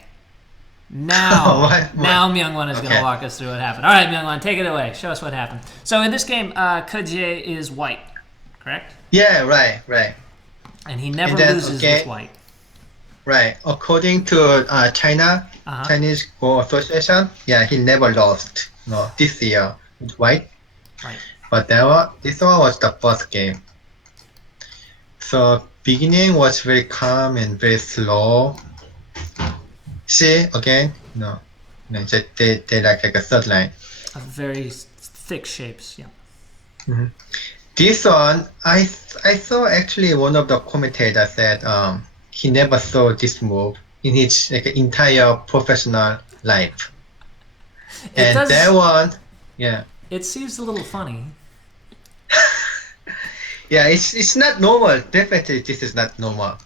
Now Myungwan is going to walk us through what happened. All right, Myungwan, take it away. Show us what happened. So in this game, Ke Jie is white, correct? Yeah, right. And he never loses with white. Right. According to Chinese Go Association, yeah, he never lost. No, this year with white. Right. But this one was the first game. So beginning was very calm and very slow. See again? No, they like a third line. Very thick shapes, yeah. Mm-hmm. This one, I saw actually one of the commentators said he never saw this move in his entire professional life. That one, yeah. It seems a little funny. Yeah, it's not normal. Definitely, this is not normal.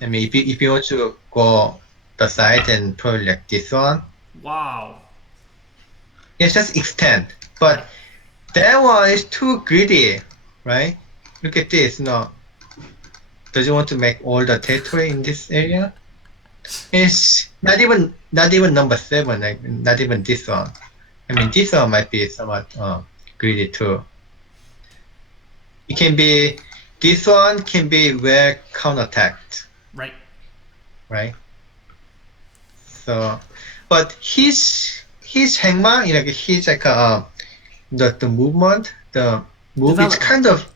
I mean, if you want to go the side and probably like this one. Wow. Yeah, just extend. But that one is too greedy, right? Look at this. No, does he want to make all the territory in this area? It's not even number 7. Like not even this one. I mean, this one might be somewhat greedy too. It can be, this one can be well counterattacked. Right. So, but his hangman, he's like the movement, the move is kind of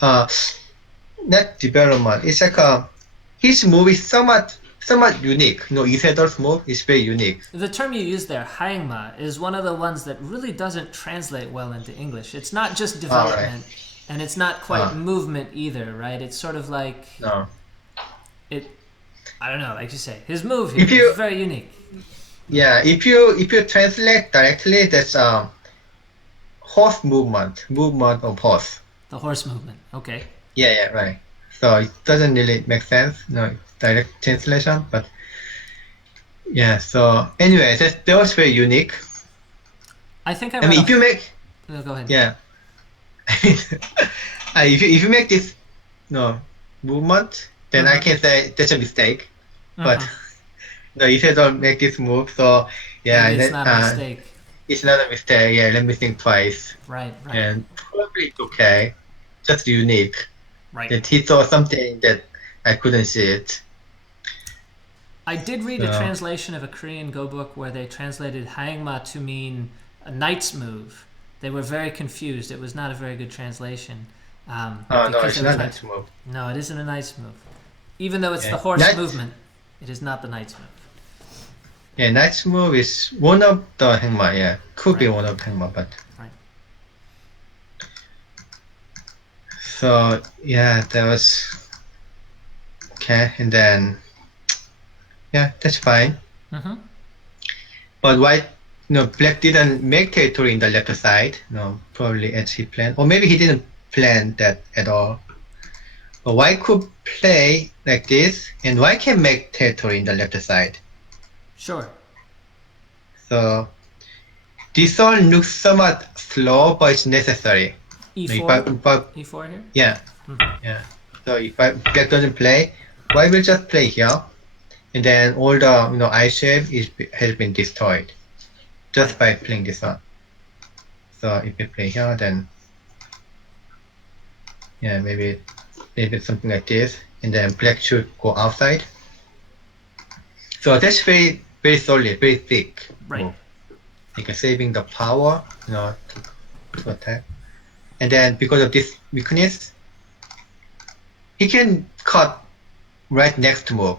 not development. It's like his move is somewhat unique. No, Lee Sedol's move is very unique. The term you use there, hangma, is one of the ones that really doesn't translate well into English. It's not just development, and it's not quite movement either, right? It's sort of like I don't know, like you say, his move here is very unique. Yeah, if you translate directly, that's horse movement of horse. The horse movement, okay. Yeah, right. So it doesn't really make sense, no direct translation, but yeah. So anyway, that was very unique. I think I mean, if you make, no, go ahead. Yeah. if you make this movement, then I can say that's a mistake. But no, you said don't make this move, so yeah, it's not a mistake. It's not a mistake. Yeah, let me think twice. Right. And probably it's okay, just unique. Right. That he saw something that I couldn't see it. I did read a translation of a Korean Go book where they translated Haengma to mean a knight's move. They were very confused. It was not a very good translation. No, it's not a knight's move. No, it isn't a knight's move. Even though it's the horse movement, it is not the knight's move. Yeah, knight's move is one of the Haengma. Yeah, could be one of the Haengma, but. Right. So yeah, that was okay, and then yeah, that's fine. But white, black didn't make territory in the left side. No, probably as he planned, or maybe he didn't plan that at all. But white could play like this, and white can make territory in the left side. Sure. So this one looks somewhat slow, but it's necessary. E4. E4 here. Yeah. Yeah. So if black doesn't play, white will just play here, and then all the I shape has been destroyed just by playing this one. So if you play here, then yeah, maybe something like this, and then black should go outside. So that's very, very solid, very thick. Right. Like saving the power, to attack. And then because of this weakness, he can cut right next move,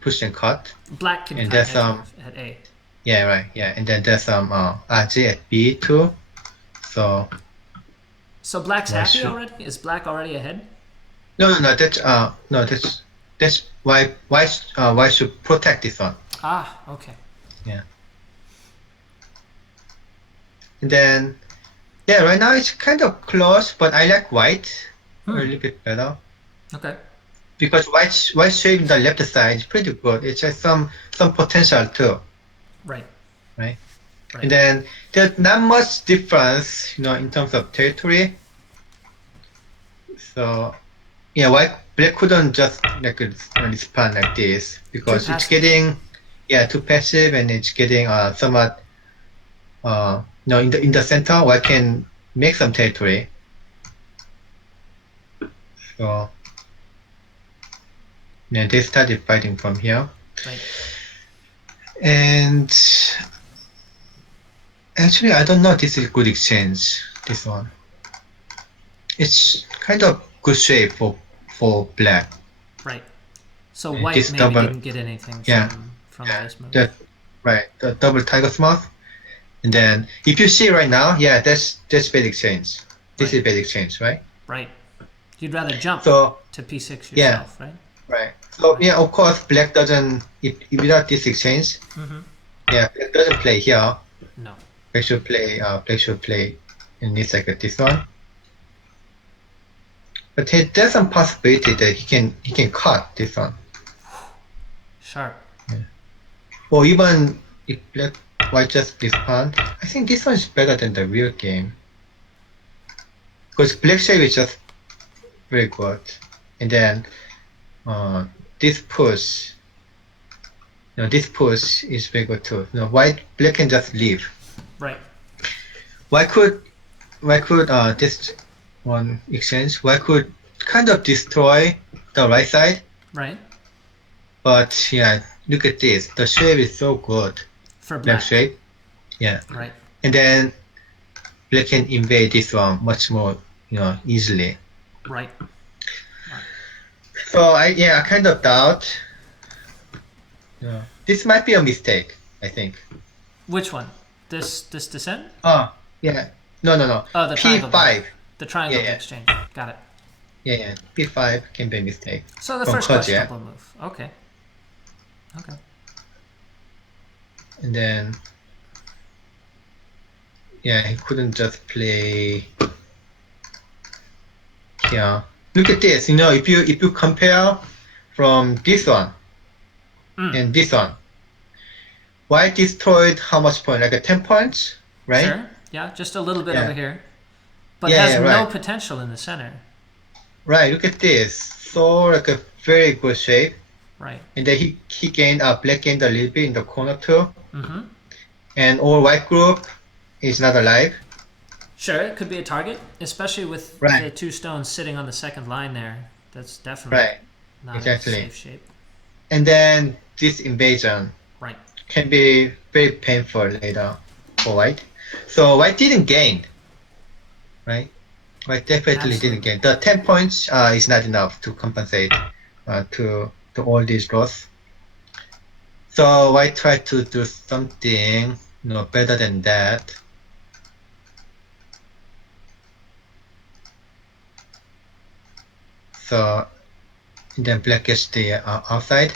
push and cut. Black can And cut there's next move at A. yeah, right, yeah. And then there's some RJ at B too. So So black's why happy should already? Is black already ahead? no, that's why should protect this one. Ah, okay. Yeah. And then yeah, right now it's kind of close, but I like white a little bit better. Okay. Because white shape in the left side is pretty good. It has some potential too, Right. right? Right. And then there's not much difference, in terms of territory. So yeah, black couldn't just like respond like this because it's passive. getting too passive and it's getting somewhat in the center. White can make some territory. So yeah, they started fighting from here. Right. And actually, I don't know. This is good exchange. This one, it's kind of good shape for black. Right. So And white this maybe double, didn't get anything yeah, from yeah, this move. that right. The double tiger's mouth. And then if you see right now, yeah, that's bad exchange. This is bad exchange, right? Right. You'd rather jump So to p6 yeah, yourself, right? right. So yeah, of course, black doesn't. If without this exchange, yeah, black doesn't play here. No. Black should play. Black should play in this like this one. But there's some possibility that he can cut this one, Sharp. or even if black white just respond. I think this one is better than the real game because black shape is just very good, and then this push. This push is very good too. Black can just leave. Right. Why could this one exchange? Why could kind of destroy the right side? Right. But yeah, look at this. The shape is so good. For Black black. shape. Yeah. Right. And then black can invade this one much more, easily. Right. So I kind of doubt. This might be a mistake, I think. Which one? This descent? Oh, yeah. No. Oh, the triangle. P5. The triangle Yeah. exchange. Got it. Yeah. P5 can be a mistake. So the From first Ke Jie. questionable move. Okay. Okay. And then he couldn't just play here. Look at this. If you compare from this one and this one, white destroyed how much point? Like 10 points, right? Sure. Yeah, just a little bit Yeah. over here. But Yeah, has yeah, no right. potential in the center. Right. Look at this. So like a very good shape. Right. And then he gained black gained a little bit in the corner too. Mm-hmm. And all white group is not alive. Sure, it could be a target, especially with Right. the two stones sitting on the second line there. That's definitely Right. not Exactly. a safe shape. And then this invasion Right. can be very painful later for white. So white didn't gain, right? White definitely didn't gain. The 10 points is not enough to compensate to all these loss. So white tried to do something better than that. So then black gets the outside,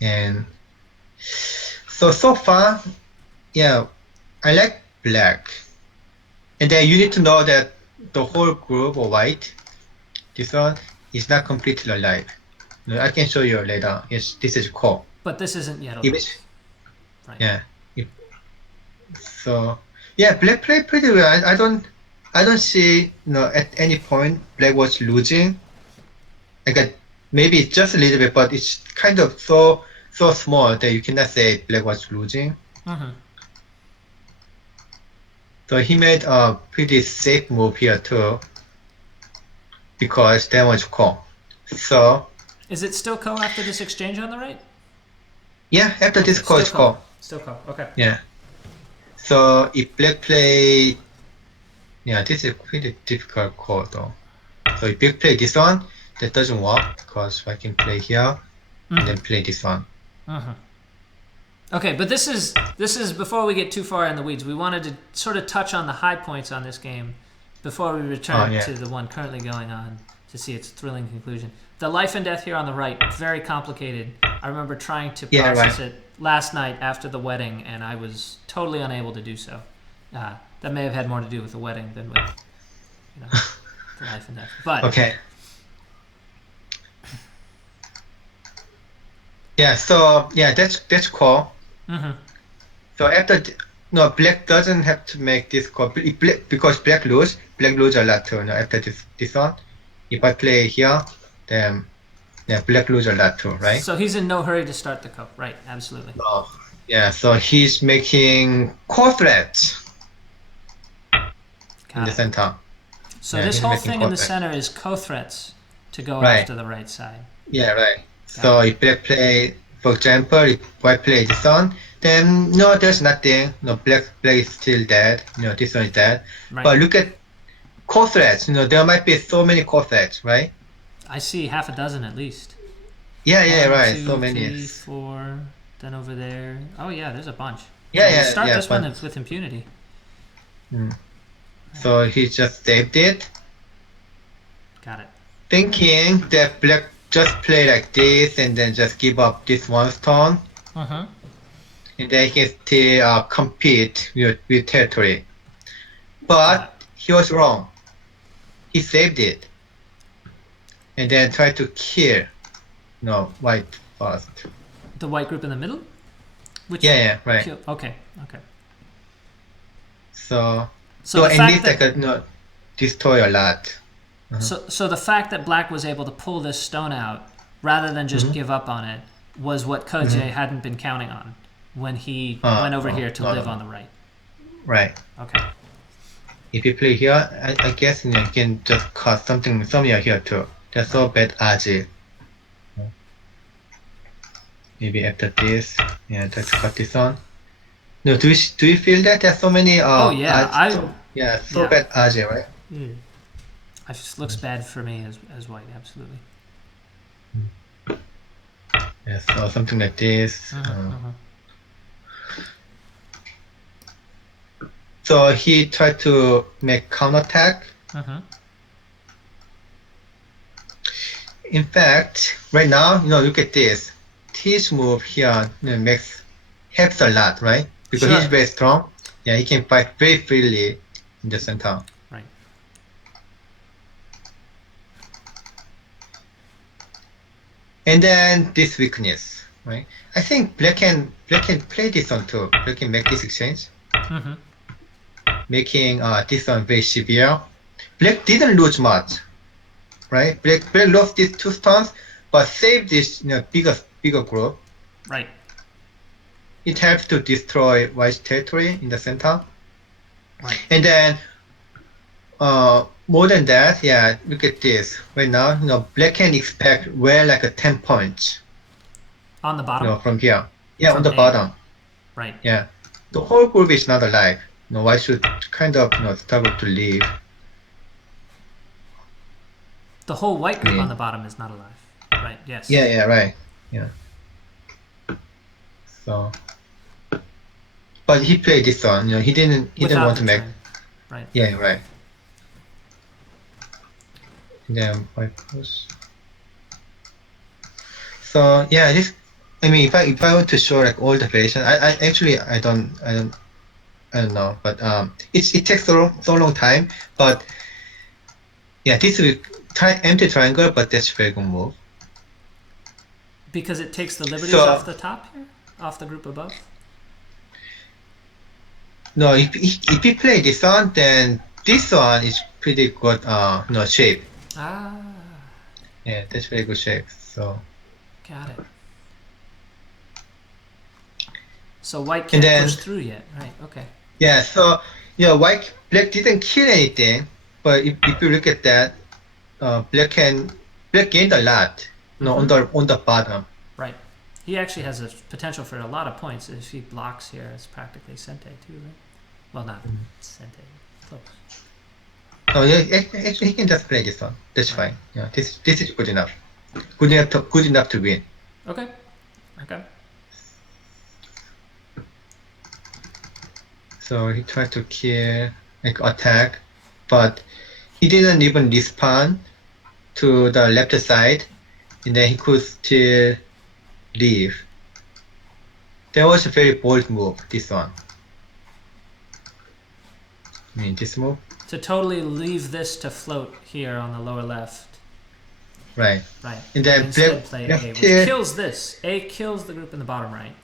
and so far, yeah, I like black. And then you need to know that the whole group of white, this one is not completely alive. I can show you later. Yes, this is core. But this isn't yet If alive. it's, Right. yeah. So yeah, black played pretty well. I don't see at any point black was losing. Like maybe just a little bit, but it's kind of so small that you cannot say black was losing. Mm-hmm. So he made a pretty safe move here too, because that was core. So Is it still co after this exchange on the right? yeah, after this core is core. Still co. Okay. Yeah. So if black play, yeah, this is pretty difficult core though. So if black play this one, that doesn't work because I can play here and then play this one. Okay, but this is before we get too far in the weeds. We wanted to sort of touch on the high points on this game before we return to the one currently going on to see its thrilling conclusion. The life and death here on the right, very complicated. I remember trying to process it last night after the wedding, and I was totally unable to do so. That may have had more to do with the wedding than with the life and death. But okay. Yeah. So that's cool. So after black doesn't have to make this call because black lose a lot too. After this one, if I play here, then black lose a lot too, right? So he's in no hurry to start the cup, right? Absolutely. So he's making core threats in the center. So this whole thing in the center is co-threats to go after the right side. Yeah, right. So if black play, for example, if white play this one, then there's nothing. Black is still dead. This one is dead. Right. But look at core threats. There might be so many core threats, right? I see half a dozen at least. Yeah, right. 2, so many. 3, 4. Then over there. Oh yeah, there's a bunch. Yeah. Start this one with impunity. So he just saved it. Got it. Thinking that black just play like this and then just give up this one stone. And then he can still compete with territory. But he was wrong. He saved it. And then tried to kill white first. The white group in the middle? Right. Okay. So and this that, destroy a lot. So the fact that black was able to pull this stone out rather than just give up on it was what Ke Jie hadn't been counting on when he went over here to live on the right. Right. Okay. If you play here, I guess you can just cut somewhere here too. That's so bad RG. Maybe after this, try to cut this on. No, do you feel that there's so many? So bad RG, right? It just looks bad for me as white, absolutely. Yes, or something like this. So he tried to make counterattack. In fact, right now, look at this. His move here helps a lot, right? Because he's very strong. Yeah, he can fight very freely in the center. Right. And then this weakness, right? I think black can play this one too. Black can make this exchange, making this one very severe. Black didn't lose much, right? Black lost these 2 stones, but saved this bigger group. Right. It helps to destroy white's territory in the center. Right. And then more than that, look at this. Right now, black can expect like a 10 points. On the bottom? From here. Yeah, on the bottom. Right. Yeah. The whole group is not alive. White should kind of struggle to leave. The whole white group on the bottom is not alive. Right, yes. Yeah, right. Yeah. So, but he played this one. He didn't want to make. Right. Yeah, right. And then white push. So this. I mean, if I want to show like all the variation, I don't know, but it takes so long time. But this will try empty triangle, but that's a very good move. Because it takes the liberties off the top here, off the group above. No, if you play this one, then this one is pretty good. Shape. Yeah, that's very good shape. So. Got it. So white can't push through yet, right? Okay. Yeah. So black didn't kill anything, but if you look at that, black gained a lot. On the bottom. Right. He actually has a potential for a lot of points if he blocks here. It's practically Sente too, right? Well, not Sente. Close. Oh, yeah, actually, he can just play this one. That's fine. Yeah, this is good enough. Good enough to win. Okay. Okay. So he tried to kill, like attack, but he didn't even respond to the left side, and then he could still leave. That was a very bold move. This one. I mean, this move. To totally leave this to float here on the lower left. Right. Right. And then instead play black A, which here. kills this. A kills the group in the bottom right,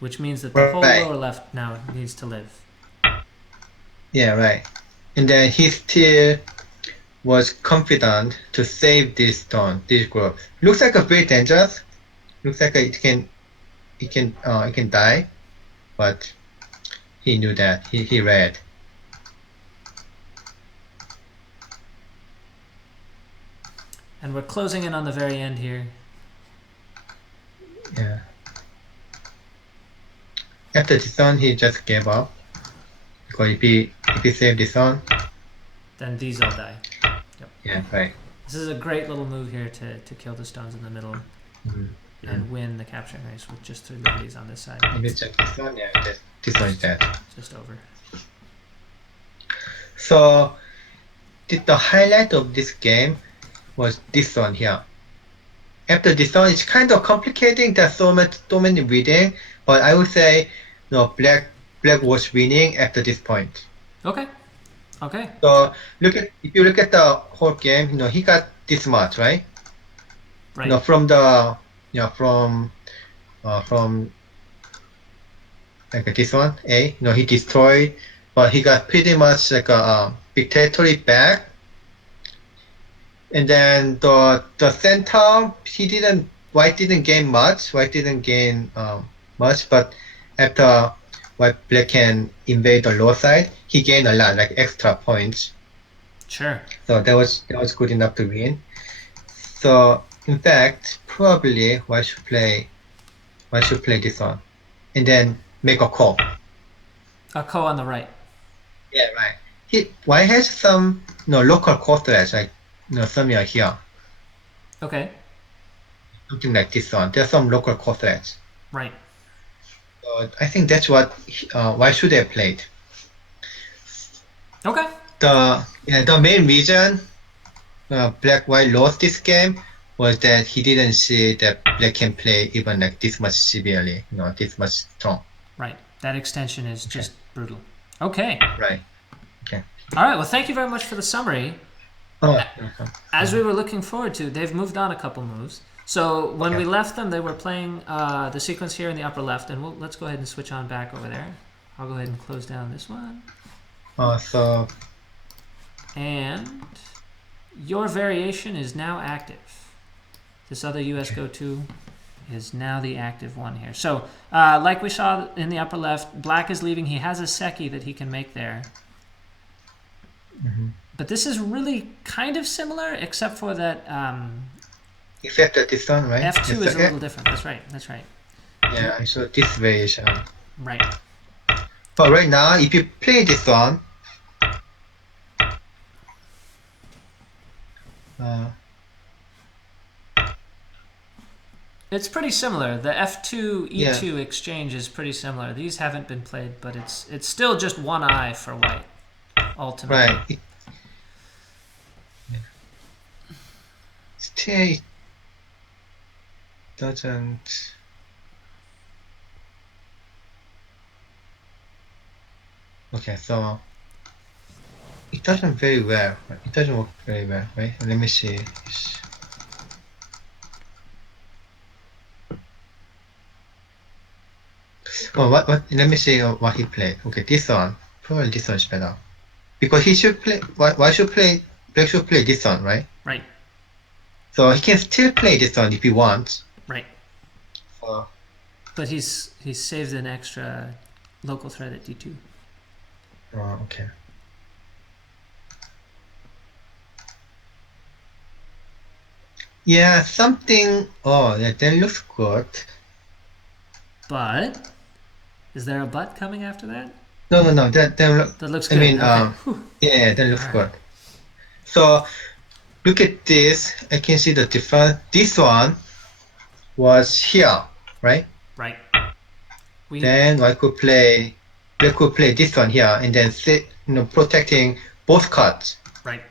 which means that the whole Right. lower left now needs to live. Yeah, right. And then he still was confident to save this group. Looks like a very dangerous. Looks like it can die, but he knew that. He read. And we're closing in on the very end here. Yeah. After this one, he just gave up. Because if he saved this one, Then these all die. yeah, right. This is a great little move here to kill the stones in the middle and win the capturing race with just 3 liberties on this side. If you check this one, yeah, this one is dead. Just over. So the highlight of this game was this one here. After this one, it's kind of complicating. There's so many reading, but I would say, no, black was winning after this point. Okay. Okay. So if you look at the whole game, he got this much, right? Right. From the from like this one, A. He destroyed, but he got pretty much like a big territory back. And then the center, White didn't gain much. But after Black can invade the low side, he gained a lot, like extra points. Sure. So that was good enough to win. So in fact, probably White should play this one, and then make a call. A ko on the right. Yeah, right. White has some local core threats, like somewhere here, Okay. something like this one. There's some local core threats. Right. So I think that's what White should have played. Okay. The main reason White lost this game was that he didn't see that Black can play even like this much severely, this much strong. Right. That extension is just brutal. Okay. Right. Okay. All right. Well, thank you very much for the summary. Oh. As we were looking forward to, they've moved on a couple moves. So when we left them, they were playing the sequence here in the upper left, and let's go ahead and switch on back over there. I'll go ahead and close down this one. So. And your variation is now active. This other US Go 2 is now the active one here. So like we saw in the upper left, Black is leaving. He has a Seki that he can make there. But this is really kind of similar, except for that Except that this one, right? F2 is a little different. That's right. Yeah, I saw this variation. Right. But right now, if you play this one, it's pretty similar. The F2 E2 exchange is pretty similar. These haven't been played, but it's still just one eye for White, ultimately. right? Still doesn't. Okay, so it doesn't very well. It doesn't work very well, right? Let me see. Oh, what? Let me see what he played. Okay, this one. Probably this one is better because he should play. Why should play? Black should play this one, right? Right. So he can still play this one if he wants. Right. But he's saved an extra local threat at D2. Oh, okay. Yeah, something. Oh, yeah, that looks good. But is there a but coming after that? No. That looks I good. mean, Okay. yeah, that looks All good. So look at this. I can see the difference. This one was here, right? Right. Then I could play. Black could play this one here, and then protecting both cards. Right.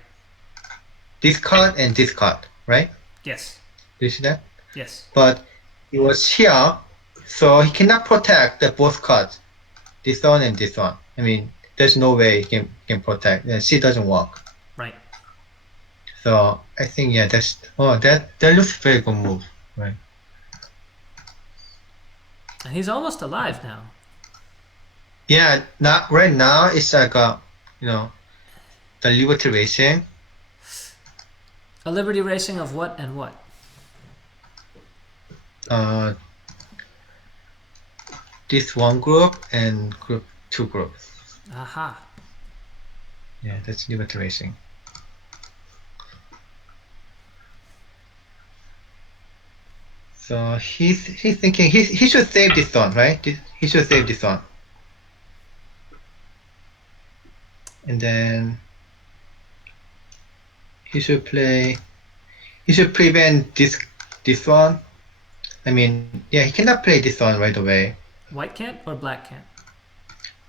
This card and this card, right? Yes. Do you see that? Yes. But it was here, so he cannot protect the both cards. This one and this one. I mean, there's no way he can protect. C doesn't work. Right. So I think that looks very good move, right? And he's almost alive now. Yeah, right now it's like the Liberty Racing. A Liberty Racing of what and what? This one group and group 2 groups. Aha. Yeah, that's Liberty Racing. So he's thinking he should save this one, right? He should save this one. And then he should prevent this one. I mean, yeah, he cannot play this one right away. White can't or black can't?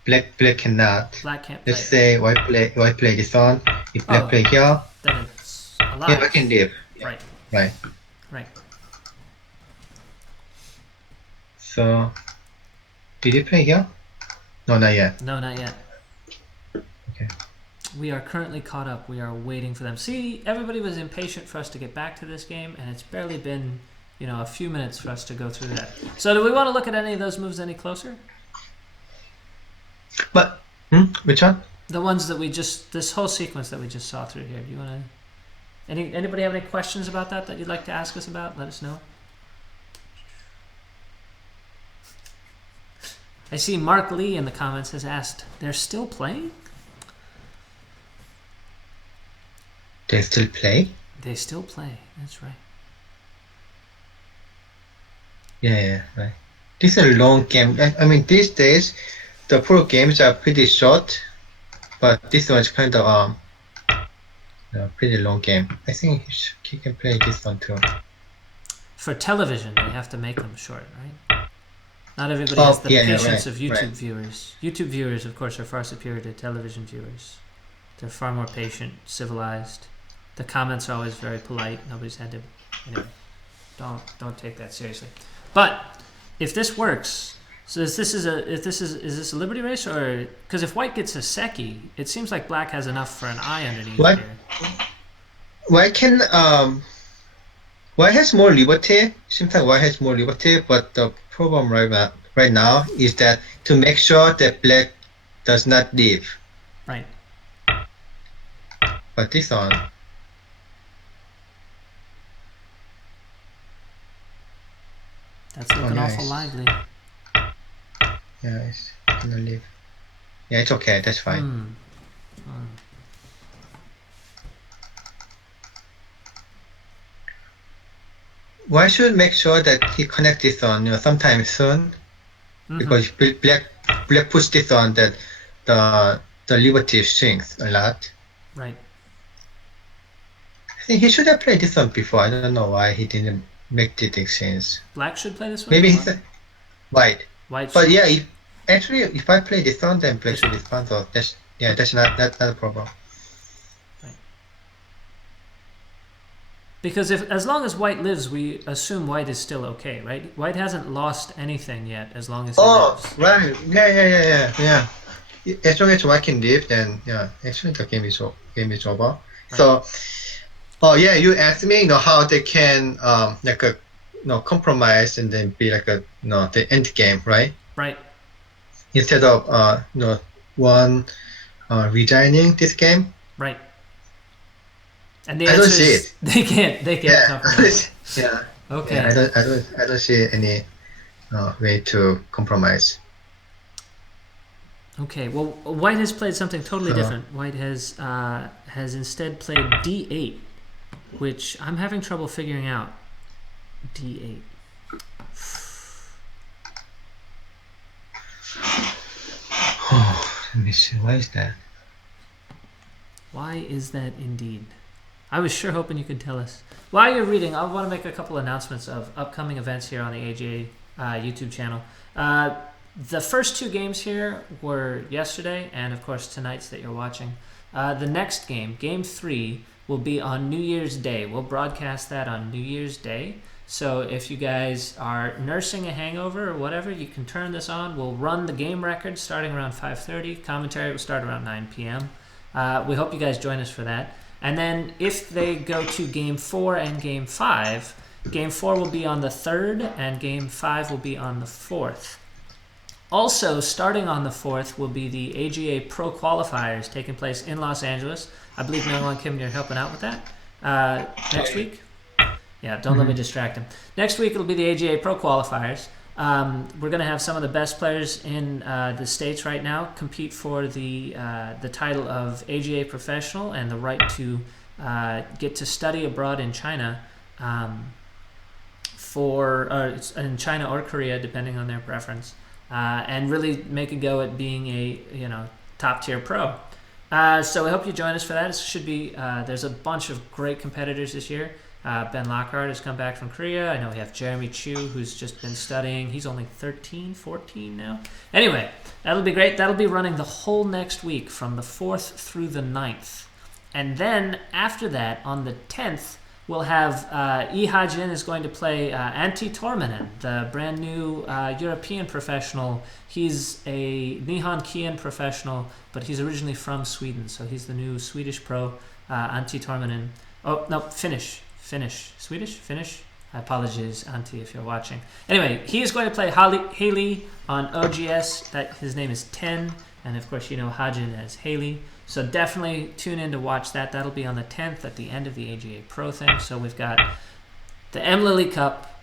Black cannot. Black can't play. Let's say white play this one. If black play here, then it's alive. yeah, I can live. Right. Right. Right. So, did he play here? No, not yet. No, not yet. Okay. We are currently caught up. We are waiting for them. See, everybody was impatient for us to get back to this game, and it's barely been, a few minutes for us to go through that. So, do we want to look at any of those moves any closer? But which one? The ones that this whole sequence that we just saw through here. Do you want to? Anybody have any questions about that you'd like to ask us about? Let us know. I see Mark Lee in the comments has asked, they're still playing? They still play? They still play, that's right. Yeah, right. This is a long game. I mean, these days, the pro games are pretty short, but this one is kind of pretty long game. I think he can play this one too. For television, they have to make them short, right? Not everybody has the patience of YouTube viewers. YouTube viewers, of course, are far superior to television viewers. They're far more patient, civilized. The comments are always very polite. Nobody's had to. Anyway, don't take that seriously. But if this works, so is this a Liberty Race, or because if White gets a Seki, it seems like Black has enough for an eye underneath here. White has more liberty. Seems like White has more liberty, but the problem right now is that to make sure that Black does not leave. Right. But this one. That's looking awful lively. Yeah, it's gonna leave. Yeah, it's okay. That's fine. Why should make sure that he connect this on sometime soon? Because black push this on that the liberty shrinks a lot. Right. I think he should have played this one before. I don't know why he didn't make the exchange. Black should play this one. Maybe he's white. White. But yeah, if I play this one, then black should respond. So that's not a problem. Because as long as White lives, we assume White is still okay, right? White hasn't lost anything yet, as long as he lives. Right. Yeah. As long as White can live, then actually the game is over. Right. So, yeah, you asked me, how they can compromise and then be like the end game, right? Right. Instead of one resigning this game. Right. And the I don't see it. They can't compromise. Yeah. Okay. Yeah, I don't see any way to compromise. Okay. Well, White has played something totally different. White has instead played D8, which I'm having trouble figuring out. D8. Let me see. Why is that? Why is that indeed? I was sure hoping you could tell us. While you're reading, I want to make a couple announcements of upcoming events here on the AGA YouTube channel. The first two games here were yesterday, and of course tonight's that you're watching. The next game, Game 3, will be on New Year's Day. We'll broadcast that on New Year's Day. So if you guys are nursing a hangover or whatever, you can turn this on. We'll run the game record starting around 5:30. Commentary will start around 9 p.m. We hope you guys join us for that. And then if they go to Game 4 and Game 5, Game 4 will be on the 3rd and Game 5 will be on the 4th. Also, starting on the 4th will be the AGA Pro Qualifiers taking place in Los Angeles. I believe Myungwan Kim, you're helping out with that next week. Yeah, don't let me distract him. Next week it'll be the AGA Pro Qualifiers. We're going to have some of the best players in the States right now compete for the title of AGA Professional and the right to get to study abroad in China in China or Korea, depending on their preference, and really make a go at being a top tier pro. So I hope you join us for that. It should be there's a bunch of great competitors this year. Ben Lockhart has come back from Korea. I know we have Jeremy Chu, who's just been studying. He's only 13, 14 now. Anyway, that'll be great. That'll be running the whole next week from the 4th through the 9th. And then after that, on the 10th, we'll have Lee Sedol is going to play Antti Torminen, the brand new European professional. He's a Nihon Kiin professional, but he's originally from Sweden. So he's the new Swedish pro, Antti Torminen. Oh, no, Finnish. I apologize, Auntie, if you're watching. Anyway, he is going to play Haley on OGS. His name is 10, and of course you know Hajin as Haley. So definitely tune in to watch that. That'll be on the 10th at the end of the AGA Pro thing. So we've got the MLily Cup,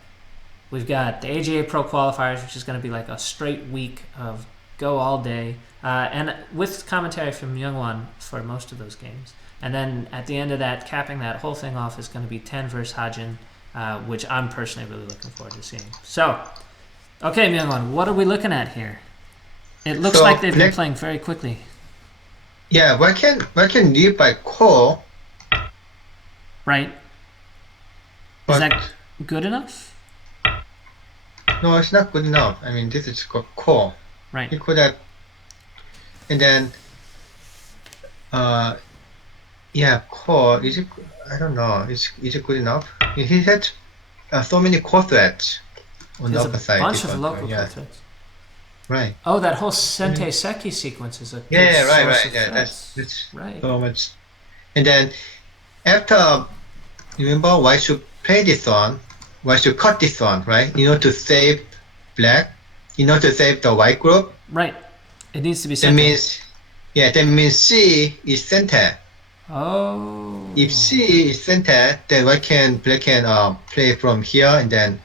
we've got the AGA Pro Qualifiers, which is going to be like a straight week of go all day, and with commentary from Myungwan for most of those games. And then at the end of that, capping that whole thing off is going to be 10 versus Hajin, which I'm personally really looking forward to seeing. So, okay, Myungwan, what are we looking at here? It looks like they've been playing very quickly. Yeah, why can lead by call? Right. Is that good enough? No, it's not good enough. I mean, this is called call. Right. You could have, and then, yeah, core. Is it? I don't know. Is it good enough? He had so many core threats on the upper side. There's a bunch of local core threats. Right. Oh, that whole Sente Seki sequence is a good right. Yeah, that's right. So much. And then after, remember why should play this one? Why should cut this one? Right? To save black. To save the white group. Right. It needs to be. That means C is center. Oh. If C is center, then black can play from here and then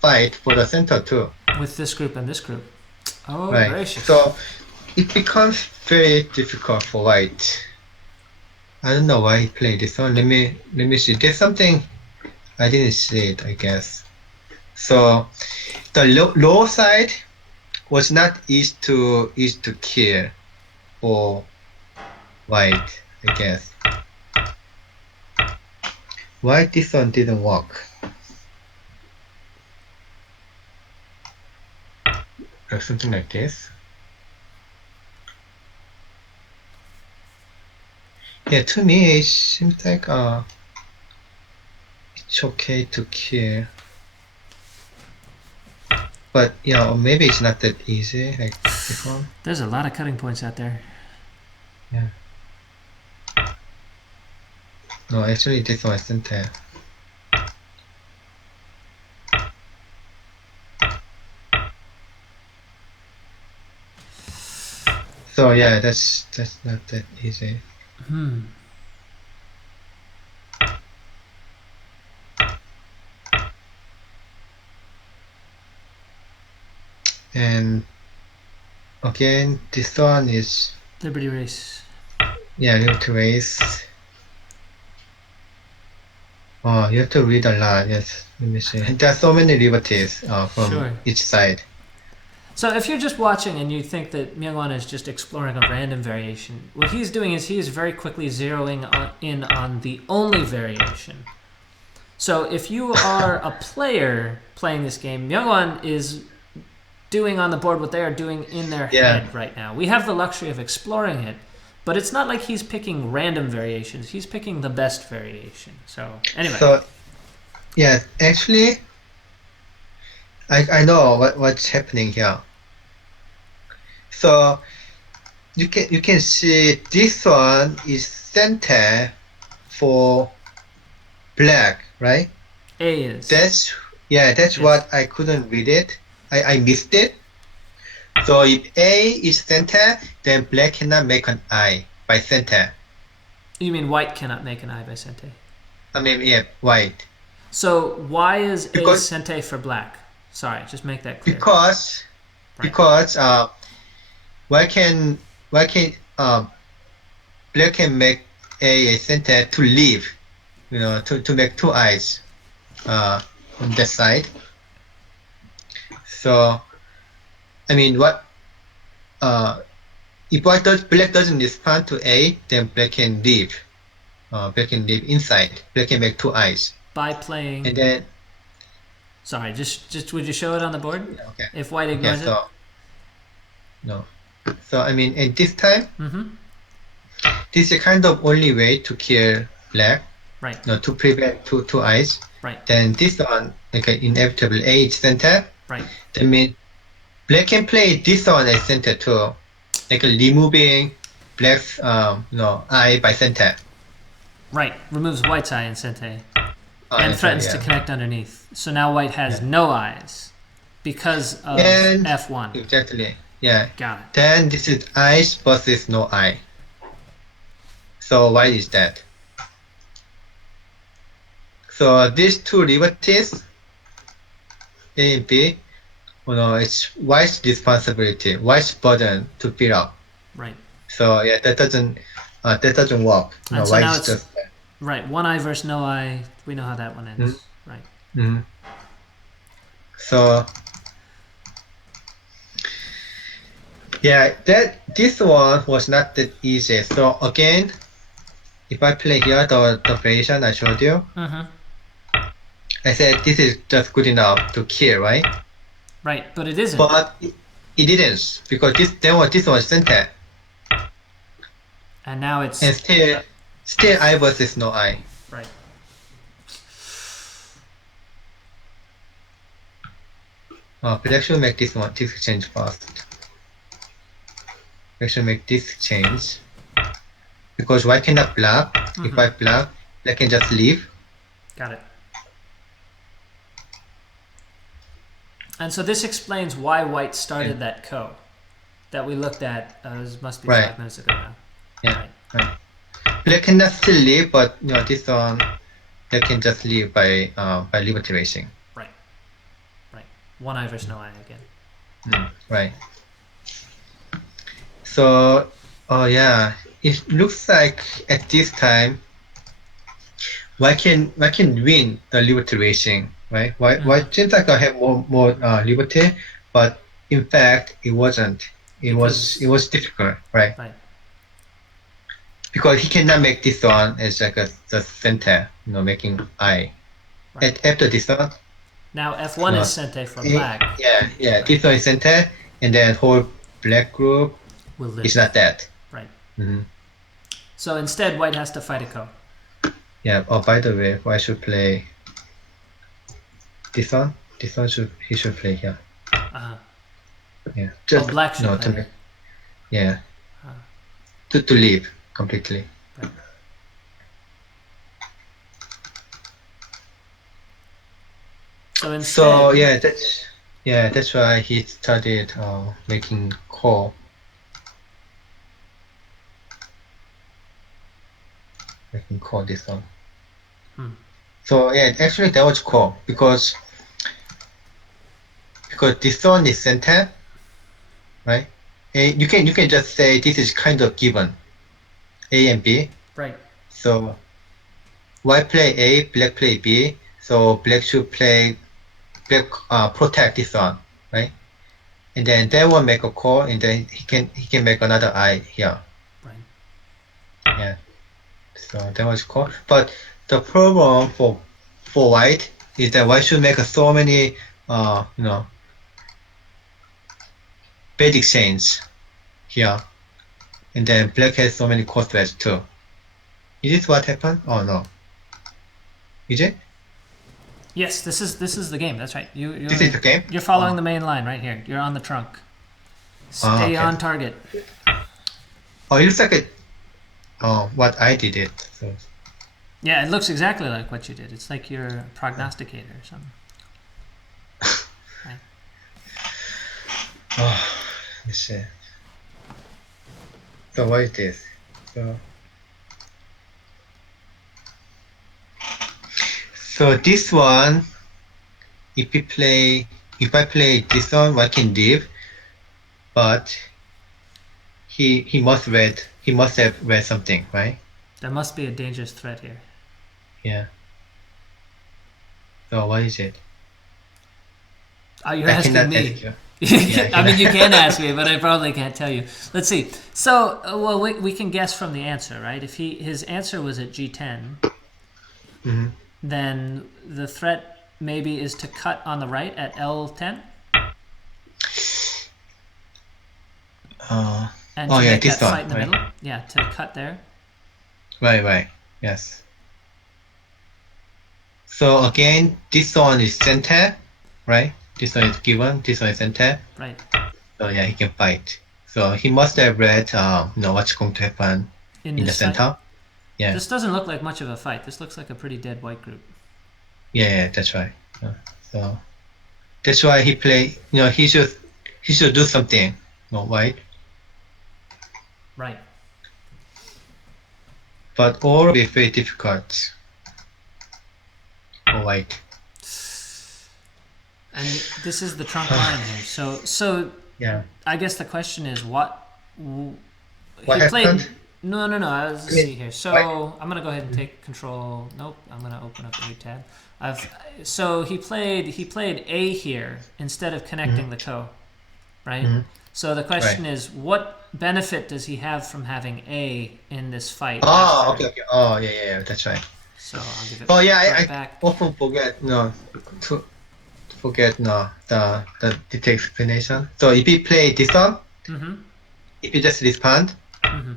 fight for the center too. With this group and this group. Oh, right. Gracious. So it becomes very difficult for white. I don't know why he played this one. Let me see. There's something I didn't see it, I guess. So the low side was not easy to kill for white, I guess. Why this one didn't work? Or something like this. Yeah, to me it seems like it's okay to kill. But or maybe it's not that easy like this one. There's a lot of cutting points out there. Yeah. No, actually this one isn't there. So yeah, that's not that easy. And again, this one is Liberty Race. Yeah, Liberty Race. Oh, you have to read a lot. Yes, let me see. There are so many liberties from each side. So if you're just watching and you think that Myungwan is just exploring a random variation, what he's doing is he is very quickly zeroing in on the only variation. So if you are a player playing this game, Myungwan is doing on the board what they are doing in their head right now. We have the luxury of exploring it, but it's not like he's picking random variations. He's picking the best variation. So anyway. So, yeah, actually, I know what's happening here. So you can see this one is center for black, right? A is. That's Yes. what I couldn't read it. I missed it. So if A is center, then black cannot make an I by center. You mean white cannot make an I by Sente? I mean, yeah, white. So why is Because- A Sente for black? Sorry, just make that clear. Because why can black can make a center to leave, to make two eyes on that side. So I mean, if black doesn't respond to A, then black can leave. Black can leave inside. Black can make two eyes. By playing. And then Sorry, just would you show it on the board? okay. If white ignores it. No. So I mean, at this time, Mm-hmm. this is kind of only way to kill black. Right. To prevent two eyes. Right. Then this one, like inevitable A is center. Right. That means black can play this one as center too, like removing black's eye by center. Right. Removes white's eye in Sente. And threatens to yeah. connect underneath. So now white has no eyes because of And F1. Exactly. Yeah. Got it. Then this is eyes versus no eye. So why is that? So these two liberties, A and B, it's white's responsibility, white's burden to fill up. Right. So yeah, that doesn't work. And so now White's it's just right. One eye versus no eye. We know how that one ends. Right. Mm-hmm. So yeah, this one was not that easy. So again, if I play here the variation I showed you, Mm-hmm. I said this is just good enough to kill, right? Right, but it isn't. But it didn't, because this was center, And now it's and still eye versus no eye. right. Black should make this exchange first. Black should make this exchange because white cannot block. If I block, black can just leave. Got it. And so this explains why white started that ko that we looked at. This must be Right. 5 minutes ago now. Yeah. Right. Black cannot still leave, but this one, black can just leave by liberty racing. Right. One eye versus no eye again. Right. So, yeah, it looks like at this time, why can win the liberty racing, right? Why seems like I have more liberty, but in fact it wasn't. It was difficult, right? Right. Because he cannot make this one as like the center, making I. Right. After this one, Now F1 is Sente for black. yeah, this one is center, and then whole black group Will live. is not that. Right. Mm-hmm. So instead, white has to fight a ko. Yeah. Oh, by the way, I should play this one. This one he should play here. Uh-huh. Yeah. Just black should to play. make, yeah. To leave completely. Right. So instead, So yeah, that's why he started making call. Making call this one. So yeah, actually that was cool because this one is center, right? And you can just say this is kind of given, A and B. right. So white play A, black play B. So black should protect this one, right? and then that one make a call, and then he can make another eye here. Right. Yeah. So that was cool. But the problem for white is that white should make so many bad exchange here, and then black has so many cost threats too. Is this what happened? Oh no. Is it? Yes, this is the game. That's right. This is the game? You're following the main line right here. You're on the trunk. Stay Okay. on target. Oh, it looks like it. Oh, what I did it. So. Yeah, it looks exactly like what you did. It's like you're a prognosticator or something. Right. Oh, let's see. So what is this? So this one, if I play this one, I can leave, but he must have read something, right? There must be a dangerous threat here. Yeah. So what is it? Oh, you're I asking cannot me. ask you. I mean, you can ask me, but I probably can't tell you. Let's see. So, well, we can guess from the answer, right? If his answer was at G10, Mm-hmm. then the threat maybe is to cut on the right at L10. And to make this that one, fight in the right? middle. Yeah, to cut there. Right, yes. So again, this one is center, right? This one is given, this one is center. Right. So yeah, he can fight. So he must have read, what's going to happen in the this center. fight? Yeah. This doesn't look like much of a fight. This looks like a pretty dead white group. Yeah, that's right. So that's why he play. He should do something. Right? Right. But all will be very difficult for white. And this is the trunk line here. So Yeah. I guess the question is what happened? No. I was see here. So White. I'm gonna go ahead and take control. Nope. I'm gonna open up a new tab. So he played A here instead of connecting the ko, right? Mm-hmm. So the question is, what benefit does he have from having A in this fight? Oh, okay. Oh, yeah, that's right. So I'll give it. Oh, yeah, I back. often forget to forget the detailed explanation. So if you play this one, Mm-hmm. if you just respond, Mm-hmm.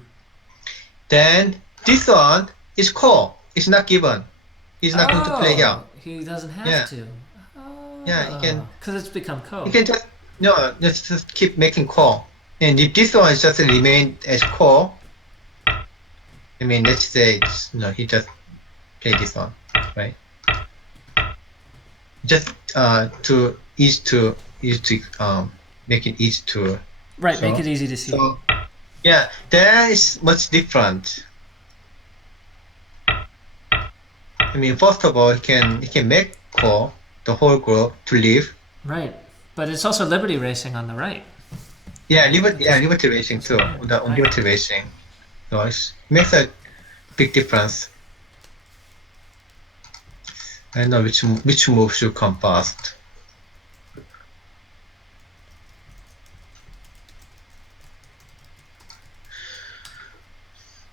then this one is core. It's not given. He's not going to play here. He doesn't have to. Yeah, he can. Because it's become ko. You can just keep making core. And if this one is just remain as core, I mean, let's say he just play this one, right? Just to make it easy to. Right, make it easy to see. So, yeah, that is much different. I mean, first of all, he can make core the whole group to leave. Right, but it's also liberty racing on the right. Yeah, liberty racing too. On liberty racing, so it makes a big difference. I don't know which move should come first.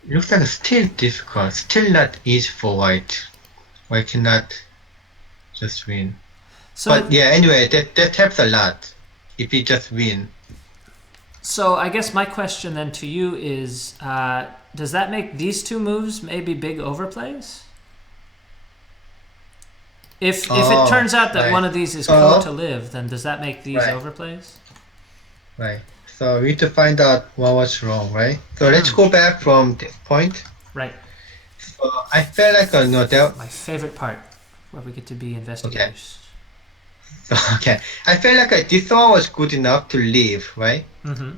Looks like it's still difficult, still not easy for white. White cannot just win. So, but yeah, anyway, that helps a lot if you just win. So I guess my question then to you is, does that make these two moves maybe big overplays? If it turns out that one of these is ko to live, then does that make these overplays? Right. So we need to find out what was wrong, right? So let's go back from this point. Right. So I felt like my favorite part, where we get to be investigators. Okay. I felt like this one was good enough to leave, right? Mm-hmm.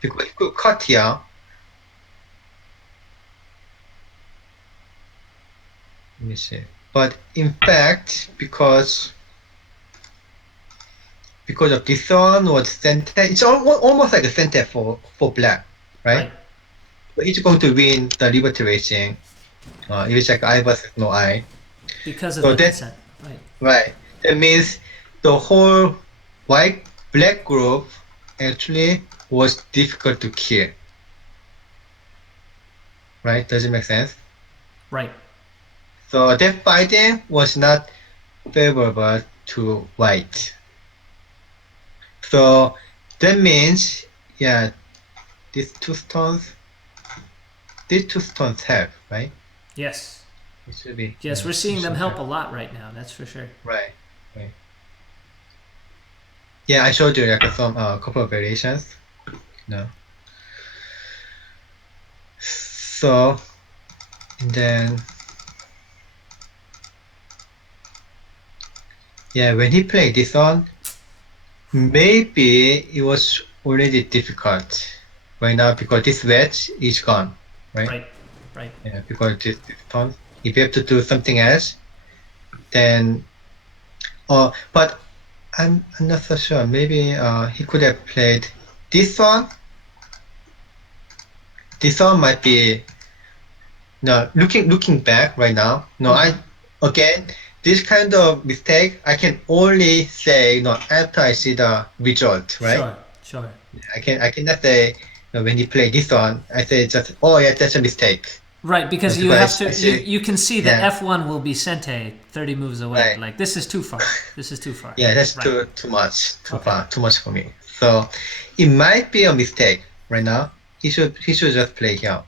Because you could cut here. Let me see. But in fact, because of this one was center, it's almost like a center for black, right? But he's going to win the liberty racing. It was like I versus no I. Because of the descent, right? Right. That means the whole black group actually was difficult to kill. Right? Does it make sense? Right. So that fighting was not favorable to white. So that means, yeah, these two stones help, right? Yes. It should be. Yes, Yeah, we're it seeing them should help a lot right now. That's for sure. Right. Right. Yeah, I showed you like some couple of variations. No. So and then yeah, when he played this one, maybe it was already difficult right now because this wedge is gone, right? Right. Right. Yeah, because this pawn. If you have to do something else, then but I'm not so sure. Maybe he could have played this one. This one might be no looking back right now. No, I again this kind of mistake I can only say after I see the result, right? Sure. Sure. I cannot say when he played this one. I say just oh yeah that's a mistake. Right, because you have Because to. I see You can see that yeah F1 will be sente 30 moves away. right. Like this is too far. This is too far. Yeah, that's Right. too much, too Okay. far, too much for me. So it might be a mistake right now. He should just play here.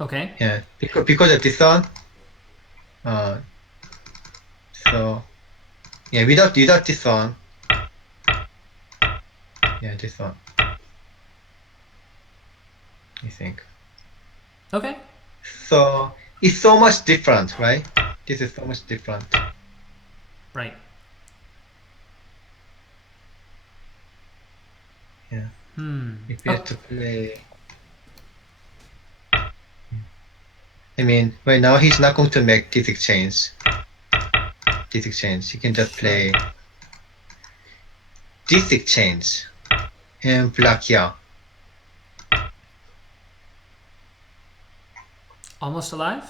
Okay. Yeah, because of this one. Uh, so yeah, without this one. Yeah, this one. I think. Okay. So it's so much different, right? This is so much different. Right. Yeah. Hmm. If you have to play. I mean, right now he's not going to make this exchange. This exchange. He can just Sure. play this exchange and block here. Almost alive.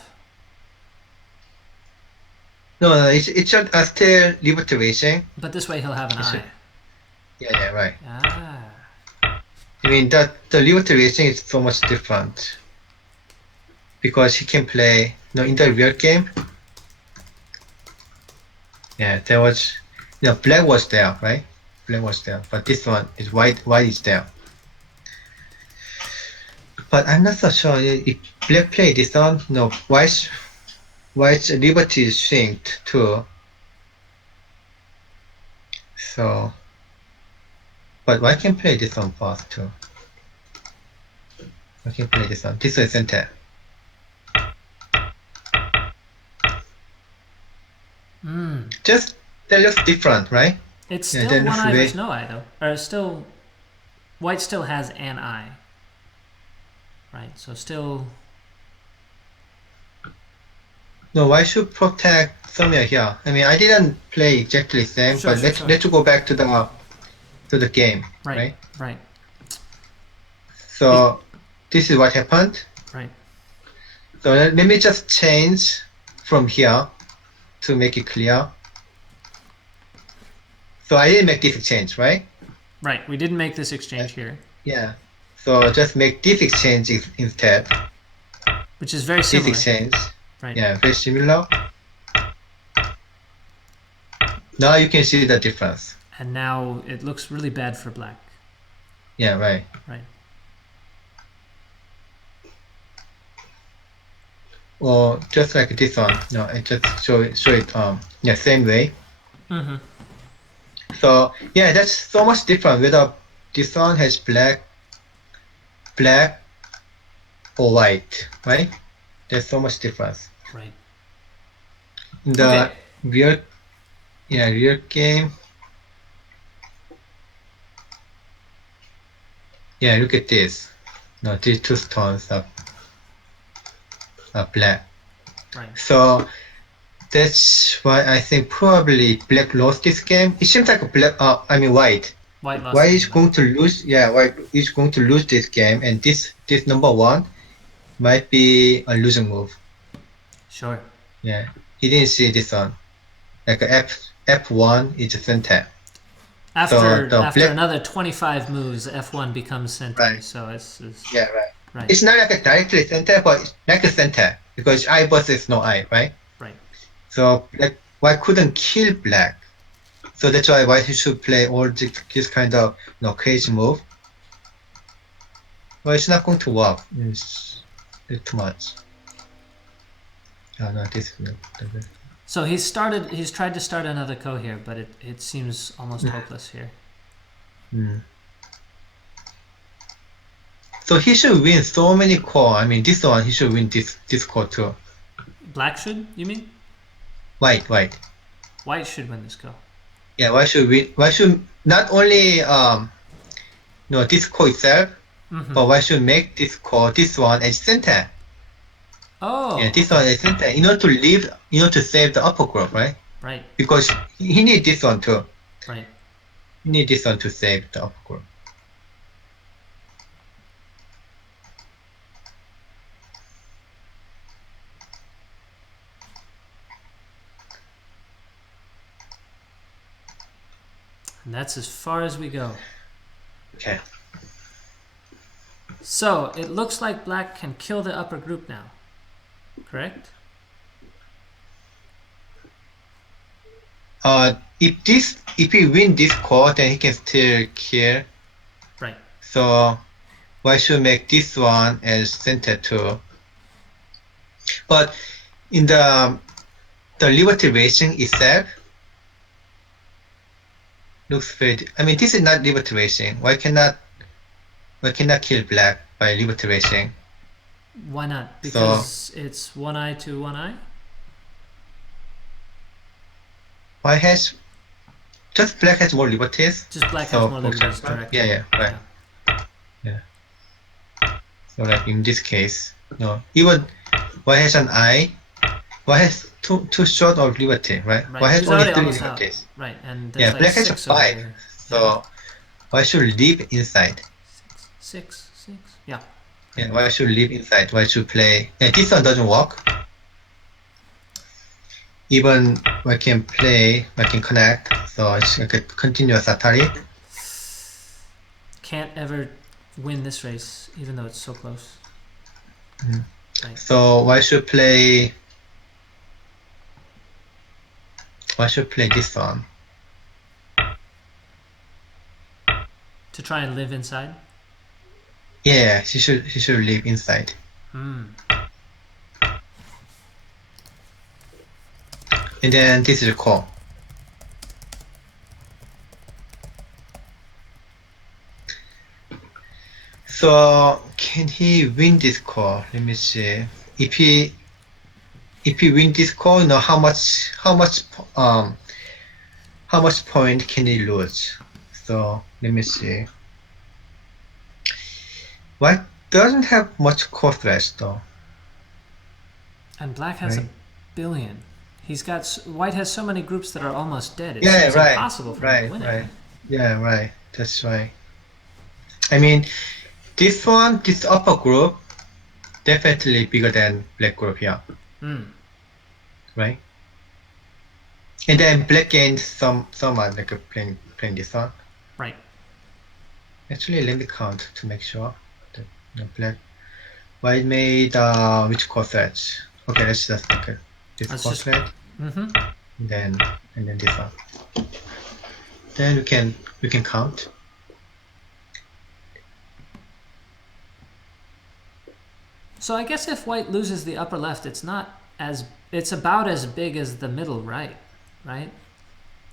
No, it's just still liberation. But this way he'll have an It eye. should, yeah, right. Ah. I mean that the liberation is so much different because he can play. In the real game, yeah, there was, black was there, right? Black was there, but this one is white. White is there. But I'm not so sure if black play this one. No, white's liberty is synced too. So, but white can play this one fast too. I can play this one. This one is center. Hmm. Just that looks different, right? It's Yeah, still that one looks eye way. versus no eye though. Or still, white still has an eye. Right. So still. No, why should protect somewhere here? I mean, I didn't play exactly the same, Sure. but Sure. let's Sure. let's go back to the game, Right. right? Right. So this is what happened. Right. So let me just change from here to make it clear. So I didn't make this exchange, right? Right. We didn't make this exchange here, Yeah. So just make this exchange instead. which is very This similar. exchange. Right. Yeah, very similar. Now you can see the difference. And now it looks really bad for black. Yeah, right. Right. Or just like this one. No, I just show it yeah, same way. Mm-hmm. So yeah, that's so much different whether this one has black or white, right? There's so much difference. Right. In the Okay. real game. Yeah, look at this. No, these two stones are black. Right. So that's why I think probably black lost this game. It seems like white. White lost. White the is game. going to lose. Yeah, white is going to lose this game, and this number one might be a losing move. Sure. Yeah, he didn't see this one. Like F1 is center. After the after black, another 25 moves, F1 becomes center. right? So it's Yeah, right. right, It's not like a directly center, but it's like a center because I versus no I, right? right. So black, white couldn't kill black. So that's why white should play all this kind of crazy move. Well, it's not going to work. It's too much. Oh, no, this is So he's tried to start another ko here, but it seems almost hopeless here. So he should win so many core. I mean, this one he should win this core too. Black should, you mean? White. White should win this ko. Yeah, white should win. White should not only this core itself, but white should make this one as center. Oh. Yeah, this one is center. In order to leave, to save the upper group, right? Right. Because he need this one too. Right. He need this one to save the upper group. And that's as far as we go. Okay. So it looks like black can kill the upper group now. Correct? If he win this core, then he can still kill. Right. So white should make this one as center too. But in the liberty racing itself looks very. I mean, this is not liberty racing. Why cannot kill black by liberty racing? Why not? Because it's one eye to one eye? Why has just black has more liberties? Just black has more liberties directly. Yeah, right. Yeah. So like in this case, even white has an eye, white has too short of liberty, right? Right. White has He's only already 3 almost liberties. out. Right, and Yeah, there's black like has 6 over 5. here. So white should leave inside. 6. Yeah. Yeah, white should leave inside. White should play. Yeah, this one doesn't work. Even I can play, I can connect, so it's like a continuous Atari. Can't ever win this race, even though it's so close. Right. So why should play this one? To try and live inside? Yeah, he should live inside. And then this is a call. So can he win this call? Let me see. If he win this call, how much point can he lose? So let me see. White doesn't have much core threats though. And black has Right. a billion. He's got white has so many groups that are almost dead. It Yeah, seems right. impossible for him to win it. Yeah, right. That's right. I mean, this upper group, definitely bigger than black group here. Right? And then black gained someone like playing this one. Right. Actually, let me count to make sure that black. White made which core threads? Okay, let's just look at this Let's core just- thread. And then this one. Then we can count. So I guess if white loses the upper left, it's about as big as the middle right?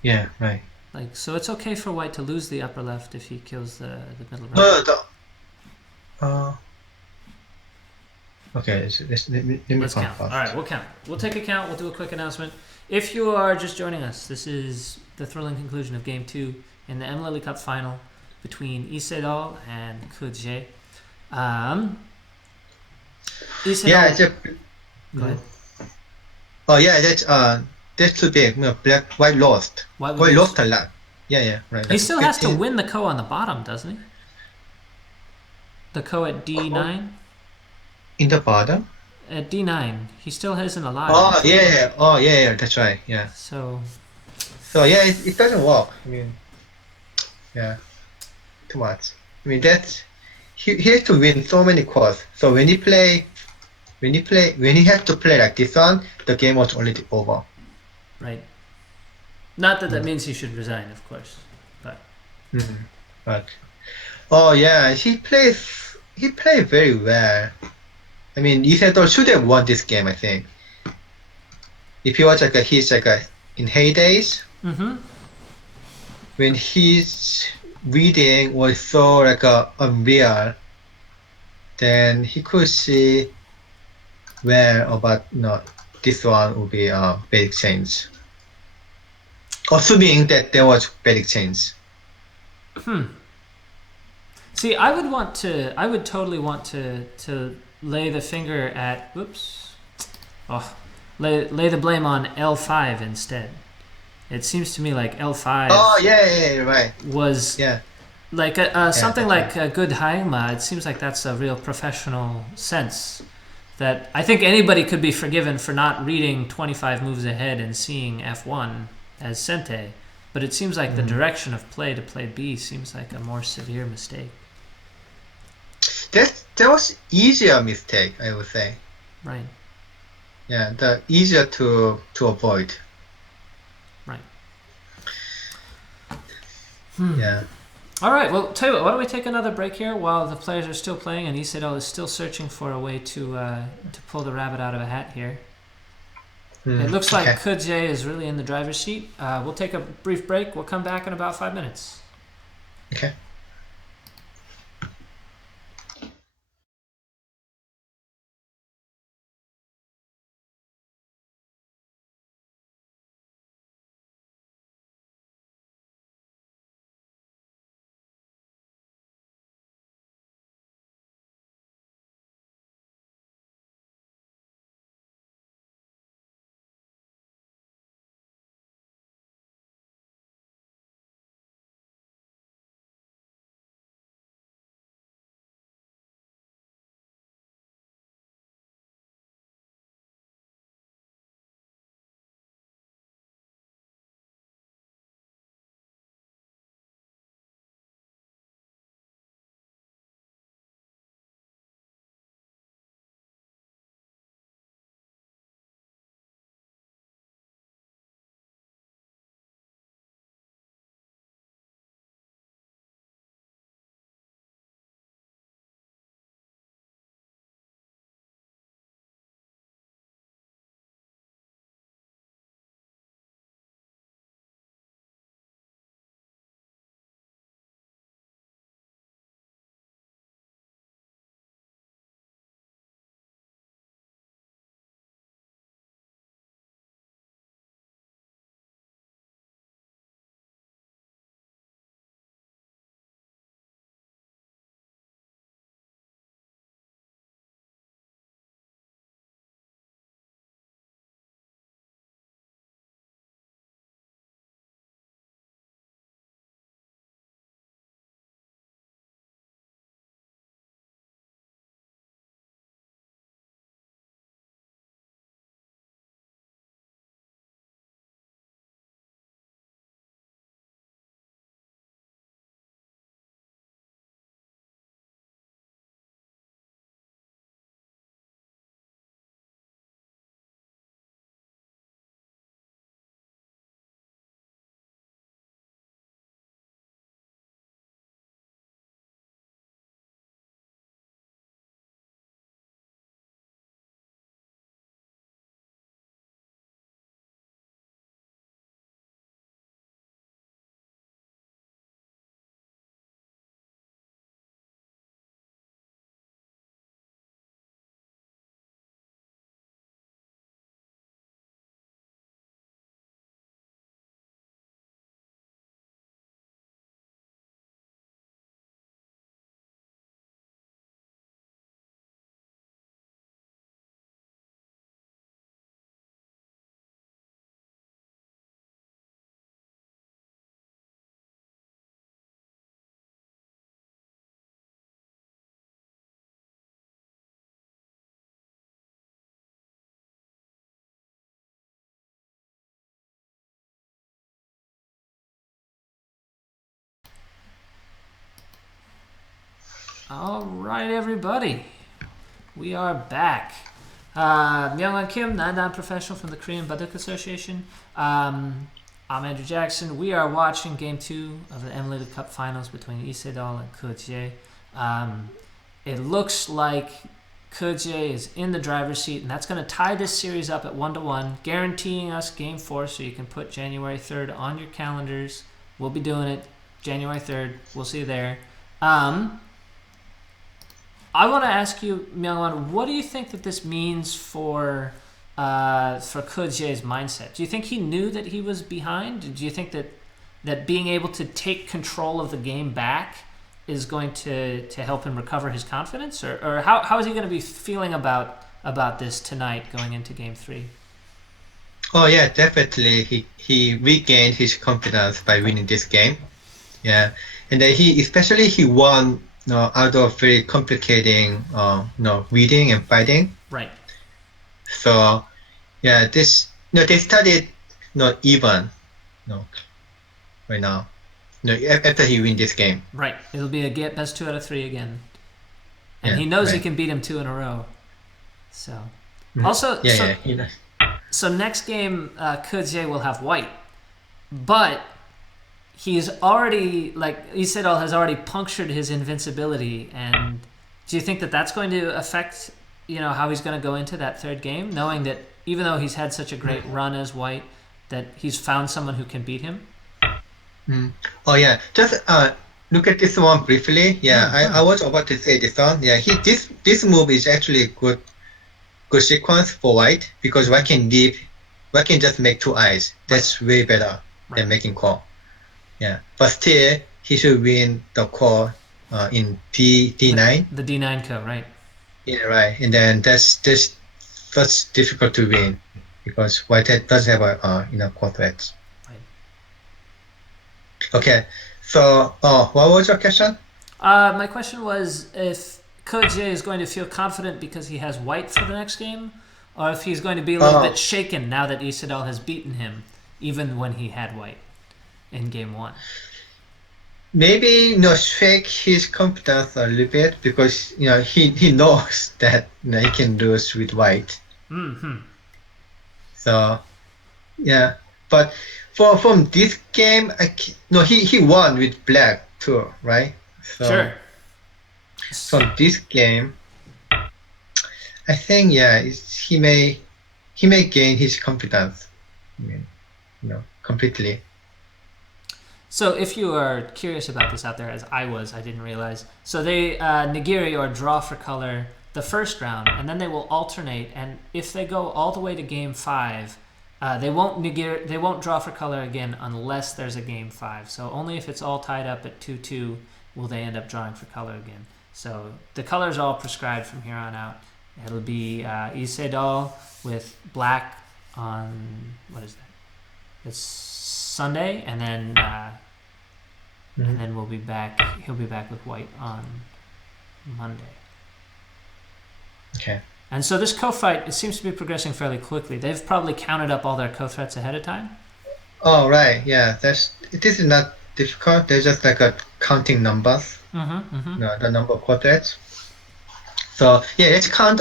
Yeah, right. Like, so it's okay for white to lose the upper left if he kills the middle right. Okay, let me Let's count count. first. All right, we'll count. We'll take a count. We'll do a quick announcement. If you are just joining us, this is the thrilling conclusion of Game 2 in the MLily Cup final between Lee Sedol and Ke Jie. Lee Sedol, Yeah, go ahead. Oh yeah, that's too big. White lost. White White lose. lost a lot. Yeah, right. He still has to 15. win the ko on the bottom, doesn't he? The ko at D9? In the bottom. At D9, he still isn't alive. Oh yeah, that's right. Yeah. So So yeah, it doesn't work. I mean, yeah, too much. I mean, he has to win so many courts. So when he has to play like this one, the game was already over. Right. Not that that Mm. means he should resign, of course. But Mm. But oh yeah, he plays very well. I mean, Lee Sedol should have won this game. I think if he was he's in heydays mm-hmm. when his reading was so unreal, then he could see where about no this one would be a big change. Assuming that there was big change. See, I would totally want to lay the finger at, whoops, oh, lay the blame on L5 instead. It seems to me like Oh L5 yeah, right. was Yeah, like yeah, something that's like right. a good Haingma. It seems like that's a real professional sense that I think anybody could be forgiven for not reading 25 moves ahead and seeing F1 as Sente. But it seems like the Mhm. direction of play to play B seems like a more severe mistake. That was easier mistake, I would say. Right, Yeah, the easier to avoid. right. Yeah. All right, well, tell you what, why don't we take another break here while the players are still playing and Lee Sedol is still searching for a way to pull the rabbit out of a hat here. It looks like Okay. Ke Jie is really in the driver's seat. We'll take a brief break. We'll come back in about 5 minutes. Okay. All right, everybody. We are back. Myungwan Kim, non-professional from the Korean Baduk Association. I'm Andrew Jackson. We are watching Game 2 of the MLily Cup Finals between Lee Sedol and Ke Jie. It looks like Ke Jie is in the driver's seat, and that's going to tie this series up at 1-1, guaranteeing us Game 4, so you can put January 3rd on your calendars. We'll be doing it January 3rd. We'll see you there. I want to ask you, Myungwan, what do you think that this means for Ke Jie's mindset? Do you think he knew that he was behind? Do you think that being able to take control of the game back is going to help him recover his confidence? Or how is he going to be feeling about this tonight going into Game 3? Oh yeah, definitely. He regained his confidence by winning this game. Yeah, and then he won out of very complicating reading and fighting. Right. So yeah, they started not even right now. After he win this game. Right. It'll be a best 2 out of 3 again. And Yeah, he knows he right. can beat him 2 in a row. So Mhm. also he knows. So next game, Ke Jie will have white, but he's already, like Lee Sedol has already punctured his invincibility. And do you think that that's going to affect, how he's going to go into that third game, knowing that even though he's had such a great run as white, that he's found someone who can beat him? Oh yeah, just look at this one briefly. Yeah, I was about to say this one. Yeah, this move is actually good sequence for white, because white can just make 2 eyes. That's way better than making core. Yeah, but still he should win the core in D9. The D9 core, right? Yeah, right. And then that's difficult to win because white doesn't have core threats. Right. Okay, so what was your question? My question was if Ke Jie is going to feel confident because he has white for the next game, or if he's going to be a little bit shaken now that Lee Sedol has beaten him, even when he had white in Game 1. Maybe shake his confidence a little bit, because he knows that he can lose with white. Mm-hmm. So yeah, but from this game, he won with black too, right? So, Sure. From this game, I think he may gain his confidence, completely. So if you are curious about this out there, as I didn't realize. So they nigiri, or draw for color, the first round, and then they will alternate. And if they go all the way to Game 5, they won't draw for color again unless there's a Game 5. So only if it's all tied up at 2-2 will they end up drawing for color again. So the colors are all prescribed from here on out. It'll be Lee Sedol with black on, what is that? It's Sunday, and then we'll be back. He'll be back with white on Monday. Okay. And so this co-fight, it seems to be progressing fairly quickly. They've probably counted up all their co-threats ahead of time. Oh right, yeah. This is not difficult. They're just like counting numbers. The number of co-threats. So yeah, let's count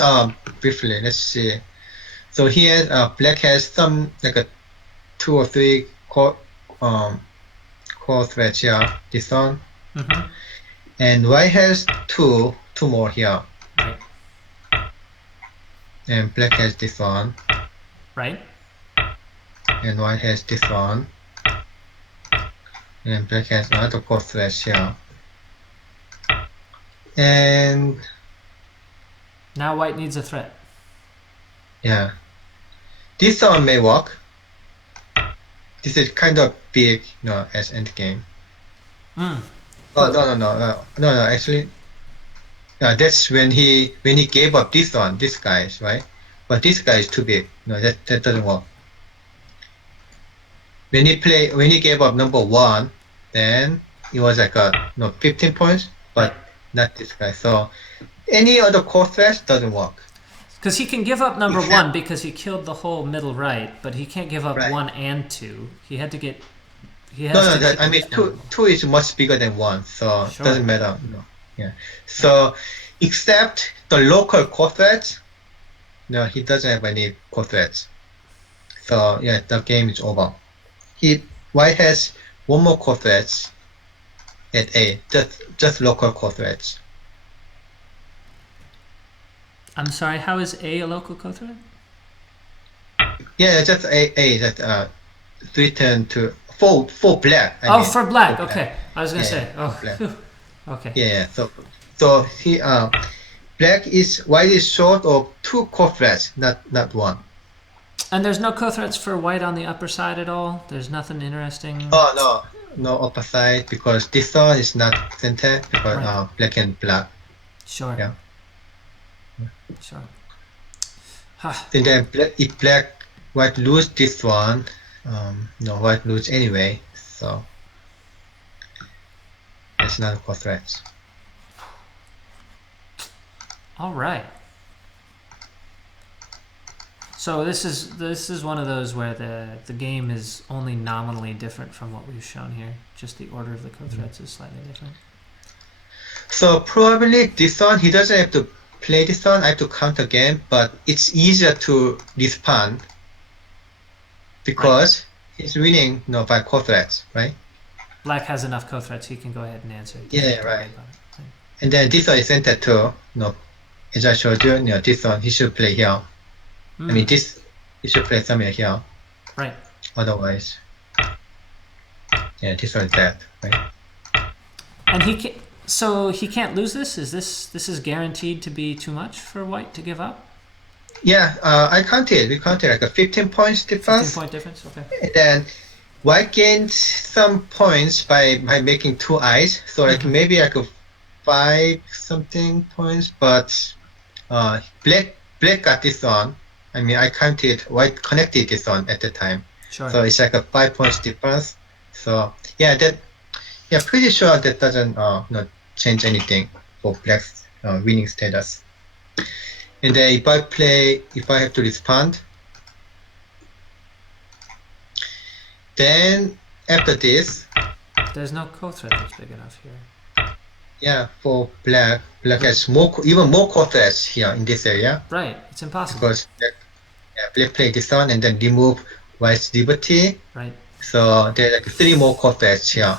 briefly. Let's see. So here, black has some like a 2 or 3 core threads here. This one, and white has two more here. Right. And black has this one. Right. And white has this one. And black has another core thread here. And now white needs a threat. yeah, this one may work. This is kind of big, as endgame. Oh no! Actually, that's when he gave up this one. This guy, right? But this guy is too big. No, that doesn't work. When he gave up number 1, then it was like 15 points, but not this guy. So any other core threat doesn't work. Because he can give up number 1 because he killed the whole middle right, but he can't give up 1 and 2. He had to get. I mean, two is much bigger than 1, so it doesn't matter. Yeah. So except the local core threats, no, he doesn't have any core threats. So yeah, the game is over. White has one more core threats at A, just local core threats. I'm sorry, how is A local co-threat? Yeah, just A that threaten to for black. I Oh, mean, for black. for black. Okay, I was gonna Yeah, say. Oh, for black. phew. Okay. Yeah. So he black is white is short of two core threats, not one. And there's no co-threats for white on the upper side at all. There's nothing interesting. Oh no upper side because this one is not center because Right. black and black. Sure. Yeah. Sure. Huh. And then if black white lose this one, no white lose anyway. So it's not core threats. All right. So this is one of those where the game is only nominally different from what we've shown here. Just the order of the co-threats is slightly different. So probably this one he doesn't have to play this one. I have to count again, but it's easier to respond because he's winning by core threats, right? Black has enough co-threats, he can go ahead and answer. Yeah, right. And then this one is center too. As I showed you, this one he should play here. I mean, this he should play somewhere here. Right. Otherwise, yeah, this one is dead, right? And he can't lose this. This is guaranteed to be too much for white to give up? Yeah, I counted. We counted like a 15 points difference. 15-point difference. Okay. And then white gained some points by making two eyes, so like maybe like a 5 something points, but black got this one. I mean, I counted white connected this one at the time. Sure. So it's like a 5 points difference. So yeah, pretty sure that doesn't not change anything for black's winning status. And then if I have to respond, then after this, there's no co-threat that's big enough here. yeah, for black has even more core threats here in this area. Right, it's impossible. Because black play this one and then remove white's liberty. Right. So there are like 3 more core threats here.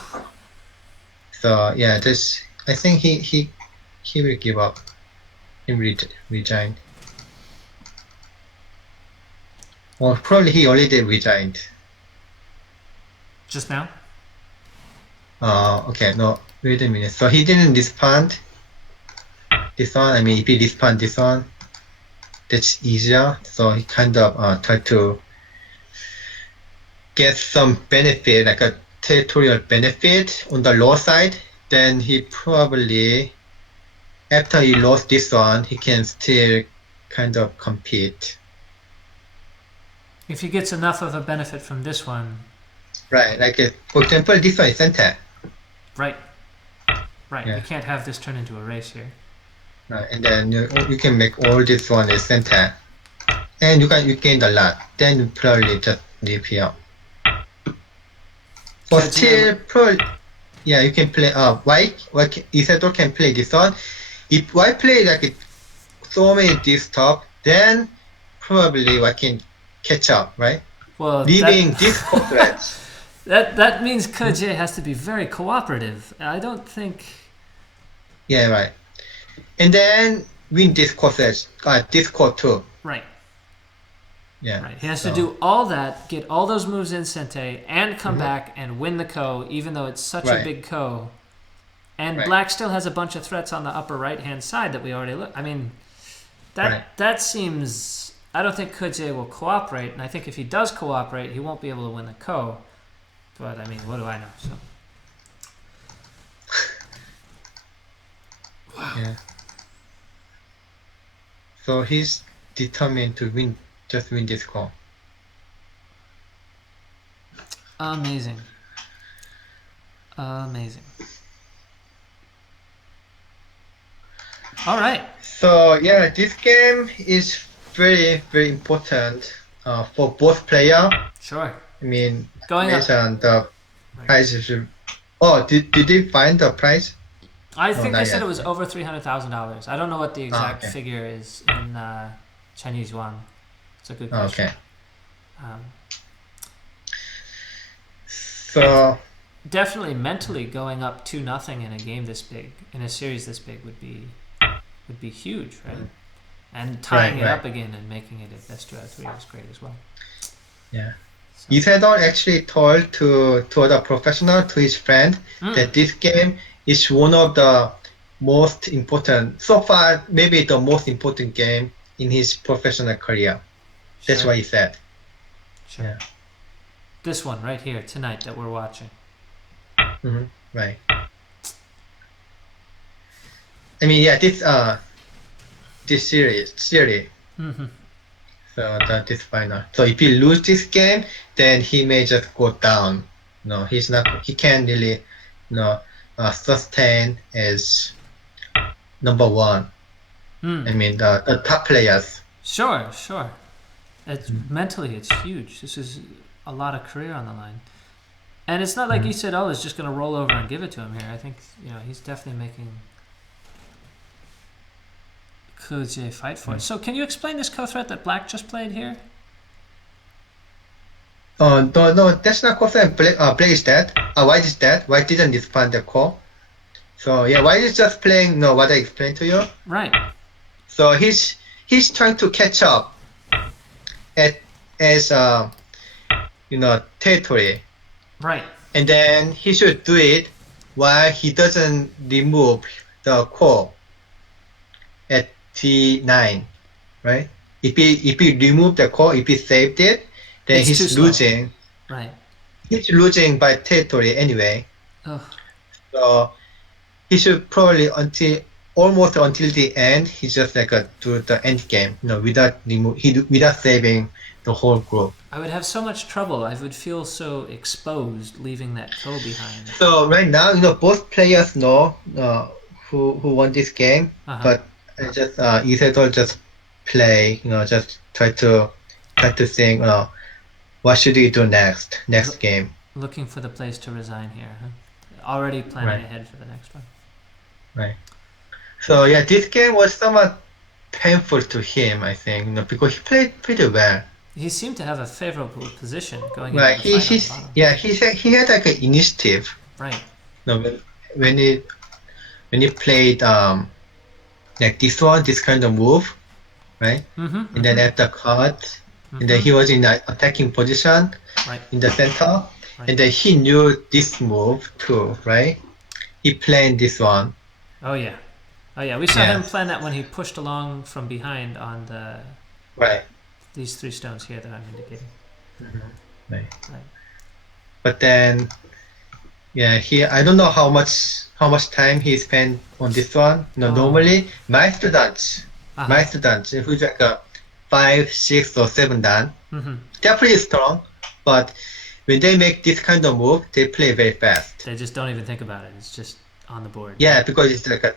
So yeah, I think he will give up. He will resign. Or probably he already resigned. Just now? Okay, no, wait a minute. So he didn't respond this one. I mean, if he respond this one, that's easier. So he kind of tried to get some benefit, like a territorial benefit on the low side. Then he probably, after he lost this one, he can still kind of compete. If he gets enough of a benefit from this one. Right, like for example, this one is center. Right. Right. Yeah. You can't have this turn into a race here. Right, and then you can make all this one is center, and you gain a lot. Then you probably just leave here. But still, probably, yeah, you can play white. Lee Sedol can play this one. If white play like so many this top, then probably white can catch up, right? Well, leaving this core threats. That means Ke Jie has to be very cooperative. I don't think. Yeah, right. And then win this core threats. This core too. Right. Yeah. Right. He has to do all that, get all those moves in Sente, and come back and win the ko, even though it's such a big ko. And black still has a bunch of threats on the upper right-hand side that we already looked. I mean, that seems. I don't think Ke Jie will cooperate, and I think if he does cooperate, he won't be able to win the ko. But I mean, what do I know? So. Wow. Yeah. So he's determined to win. Just win this call. Amazing. Amazing. All right. So yeah, this game is very, very important for both player. Sure. I mean, going based on the price. Oh, did you find the price? I Oh, think not they said yet. it was over $300,000. I don't know what the exact Okay. figure is in Chinese yuan. It's a good Oh, question. okay. Um, it's So definitely mentally going up 2-0 in a game this big, in a series this big, would be huge, right? And tying right, it right. up again and making it a best 2 out of 3 is great as well. Yeah. So, Lee Sedol actually told to the professional, to his friend, that this game is one of the most important, so far, maybe the most important game in his professional career. That's sure, what he said. sure. Yeah. This one right here tonight that we're watching. Right. I mean, yeah, this series. Mm-hmm. So that is final. So if he lose this game, then he may just go down. No, he's not. He can't really, sustain as number one. I mean, the top players. Sure, sure. It's mentally, it's huge. This is a lot of career on the line, and it's not like he said, "Oh, is just going to roll over and give it to him here." I think he's definitely making Ke Jie fight for it. So, can you explain this co-threat that Black just played here? No, that's not confirmed. Play is dead. White is dead. White didn't respond the call. So yeah, White is just playing. No, what I explained to you. Right. So he's trying to catch up at as territory, Right. and then he should do it while he doesn't remove the core at T9, right? If he remove the core, if he saved it, then It's too he's slow. losing. Right. He's losing by territory anyway. Ugh. So he should probably almost until the end. He just do the end game, without saving the whole group. I would have so much trouble. I would feel so exposed leaving that co behind. So right now, both players know who won this game, but I just Isidore just play, just try to think, what should we do next game. Looking for the place to resign here, huh? Already planning Right. ahead for the next one. Right. So yeah, this game was somewhat painful to him, I think, because he played pretty well. He seemed to have a favorable position going into Right. the He fight on the he's bottom. yeah he had like an initiative. Right. When he played like this kind of move, right? And then at the cut, and then he was in an attacking position Right. in the center, Right. and then he knew this move too, right? He planned this one. Oh yeah. Oh yeah. We saw Yeah. him plan that when he pushed along from behind on Right. these 3 stones here that I'm indicating. Right. Right. But then, yeah, I don't know how much time he spent on this one. No, Oh. normally my students, who's like a 5, 6, or 7 dan, they're pretty strong, but when they make this kind of move, they play very fast. They just don't even think about it. It's just on the board. Yeah, because it's like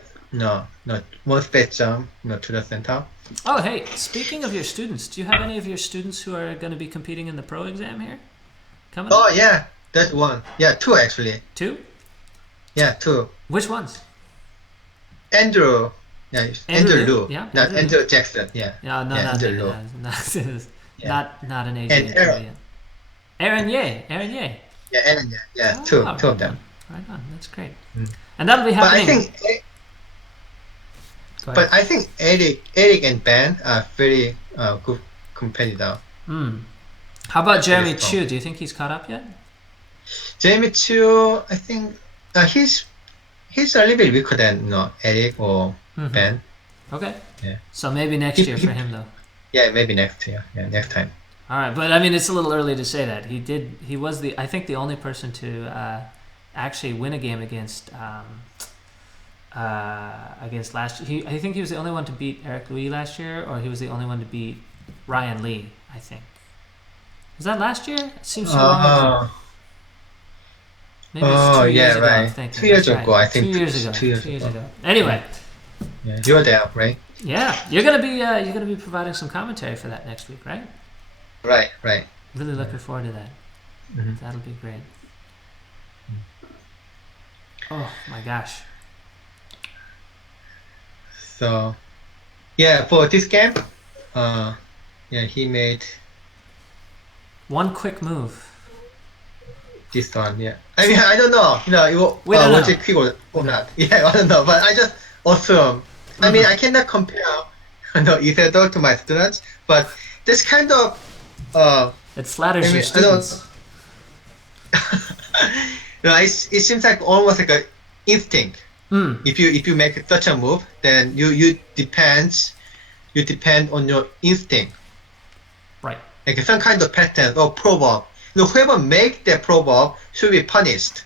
one space jump, to the center. Oh, hey, speaking of your students, do you have any of your students who are going to be competing in the pro exam here? Coming Oh up? yeah, that's one. Yeah, 2 actually. 2? Yeah, 2. Which ones? Andrew. Yeah, Andrew Liu. Yeah, Not Andrew Andrew Jackson. Yeah. No, no, Yeah, not Andrew David. Liu. Not an And agent. Aaron. Aaron Ye. Aaron Ye. Yeah, Aaron. Yeah, Oh, two right of them. on. Right on. That's great. Mm. And that'll be But I happening. think, Go ahead. Eric and Ben are very good competitor. How about Jeremy strong. Chu? Do you think he's caught up yet? Jamie Chu, I think he's a little bit weaker than Eric or Ben. Okay. Yeah. So maybe next He- year he- for him though. Yeah, maybe next year. Yeah, next time. All right, but I mean, it's a little early to say that. He was I think the only person to actually win a game against last year. I think he was the only one to beat Eric Louis last year, or he was the only one to beat Ryan Lee. I think. Was that last year? It seems so long ago. Maybe it's 2 years ago. I'm thinking. 2 years That's ago, right. I think. 2 years ago. 2 years 2 years ago. ago. Anyway, Yeah, you're there, right? yeah, you're gonna be providing some commentary for that next week, right? Right. Really looking forward to that. Mhm. That'll be great. Oh my gosh. So yeah, for this game, yeah, he made One quick move. this one. Yeah, I mean, I don't know. We don't was know. it quick or not? Yeah, I don't know. But I just assume. I mean, I cannot compare, Isidore to my students, but this kind of, It flatters I your mean, I don't. students. It seems like almost like a instinct. Mm, If you make such a move, then you depend on your instinct, right. like some kind of pattern or proverb. Whoever make that proverb should be punished.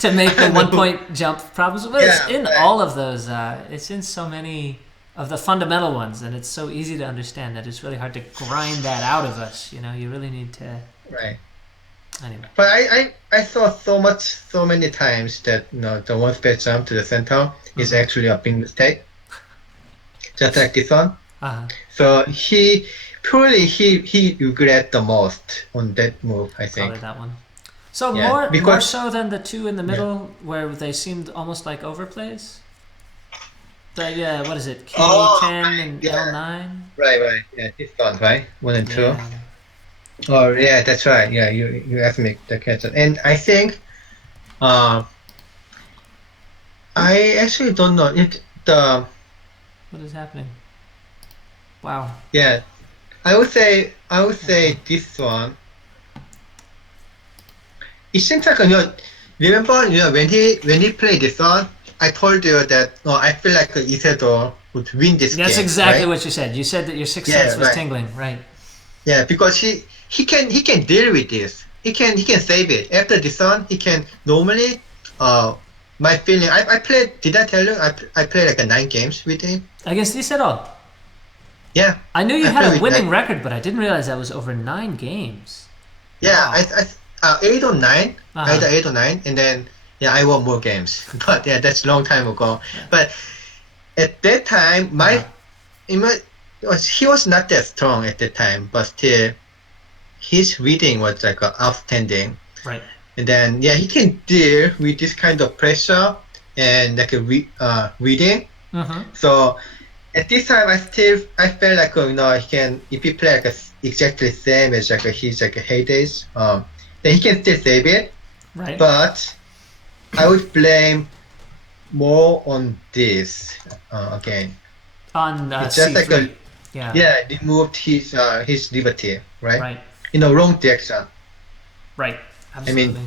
To make the I know. 1 point jump problems. Well, it's Yeah, in right, all of those. It's in so many of the fundamental ones, and it's so easy to understand that it's really hard to grind that out of us. You really need to. right. Anyway. But I saw so many times that the one space jump to the center is actually a big mistake, just like this one. Uh-huh. So he regret the most on that move, I think. Probably that one. So Yeah, more because so than the two in the middle where they seemed almost like overplays. The what is it? K10 and yeah, L9. right, yeah, this one, right, 1 and 2. Yeah. Oh yeah, that's right. Yeah, you asked me the question, and I think, I actually don't know What is happening? Wow. yeah, I would say this one. It seems like remember when he played this one, I told you that I feel like Isidore would win this That's game, exactly right? what you said. You said that your sixth Yeah, sense was right. tingling, right? Yeah, because he can deal with this. He can save it. After this one, he can normally. My feeling. I played. Did I tell you? I played like 9 games with him. Against Lee Sedol. Yeah. I knew you I had played a with winning 9. record, but I didn't realize that was over 9 games. Yeah. Wow. 8 or 9. Uh-huh. Either 8 or 9, and then I won more games. But yeah, that's a long time ago. Yeah. But at that time, he was not that strong at that time, but still, his reading was like outstanding. Right. And then he can deal with this kind of pressure and like reading. Mm-hmm. So at this time, I felt like he can, if he play like exactly same as like his like heydays, then he can still save it. Right. But I would blame more on this again. On It's just C3. like yeah. removed his liberty, right? Right. In the wrong direction. Right. Absolutely.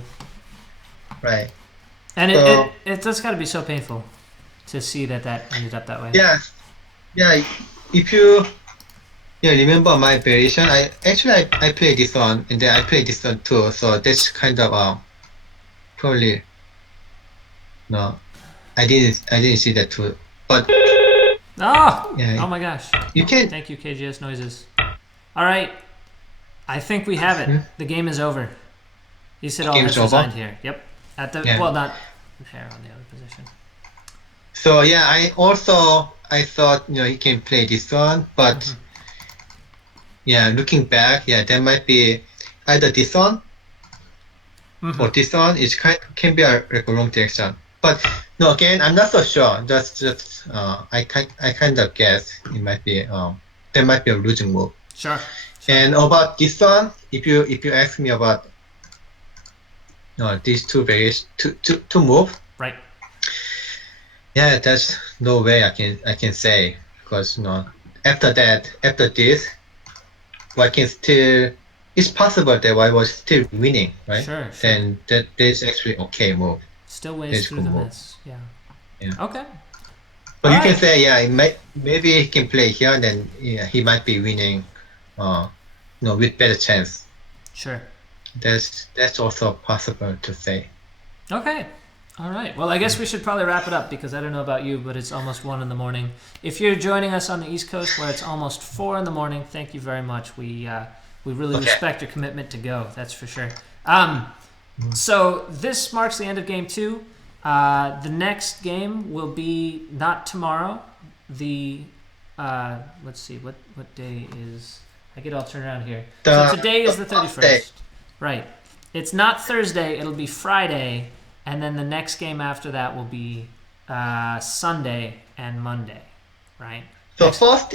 Right. And So- it does got to be so painful to see that ended up that way. Yeah. If you remember my variation, I played this one and then I played this one too. So that's kind of probably no, I didn't see that too. But Oh! Yeah. Oh my gosh. you can. Thank you, KGS Noises. All right. I think we have it. The game is over. He said all Game's has over? resigned here. Yep. At the Yeah. well, not here on the other position. So I thought he can play this one, but looking back, there might be either this one or this one. It can be like a wrong direction. But no, again, I'm not so sure. Just I kind of guess it might be there might be a losing move. Sure. And about this one, if you ask me about these two move, Right. yeah, there's no way I can say, because after this, I can still. It's possible that I was still winning, right? Sure. Then that is actually okay move. Still ways That's through the cool. mess. Yeah. Yeah. Okay. But you can Alright. say maybe he can play here, then he might be winning, with better chance. Sure. That's also possible to say. Okay. All right. Well, I guess we should probably wrap it up because I don't know about you, but it's almost 1 in the morning. If you're joining us on the East Coast where it's almost 4 in the morning, thank you very much. We really respect your commitment to go. That's for sure. So this marks the end of game 2. The next game will be not tomorrow. Let's see, what day is? I get all turned around here. So today is the 31st. Right. It's not Thursday. It'll be Friday. And then the next game after that will be Sunday and Monday, right? So first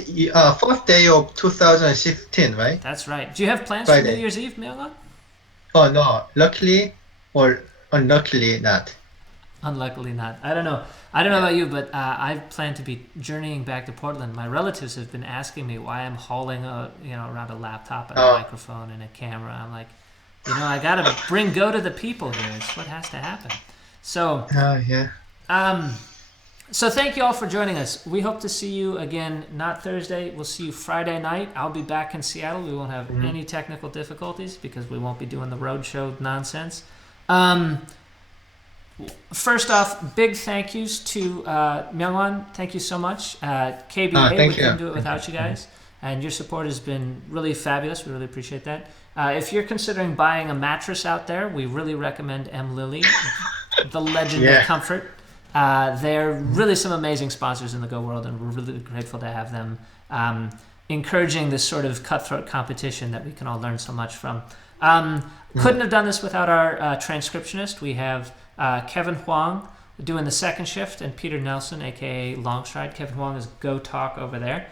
day of 2016, right? That's right. Do you have plans Friday. for New Year's Eve, Myungwan? Oh no, luckily or unluckily not. Unluckily not. I don't know. I don't know about you, but I plan to be journeying back to Portland. My relatives have been asking me why I'm hauling around a laptop and a microphone and a camera. I'm like, I gotta go to the people here. It's what has to happen. So, Yeah. So thank you all for joining us. We hope to see you again, not Thursday. We'll see you Friday night. I'll be back in Seattle. We won't have any technical difficulties because we won't be doing the roadshow nonsense. First off, big thank yous to Myungwan. Thank you so much. KBA, we couldn't do it without you guys. And your support has been really fabulous. We really appreciate that. If you're considering buying a mattress out there, we really recommend MLily, the legend of comfort. They're really some amazing sponsors in the Go world, and we're really grateful to have them encouraging this sort of cutthroat competition that we can all learn so much from. Couldn't have done this without our transcriptionist. We have Kevin Huang doing the second shift, and Peter Nelson, aka Longstride. Kevin Huang is Go Talk over there.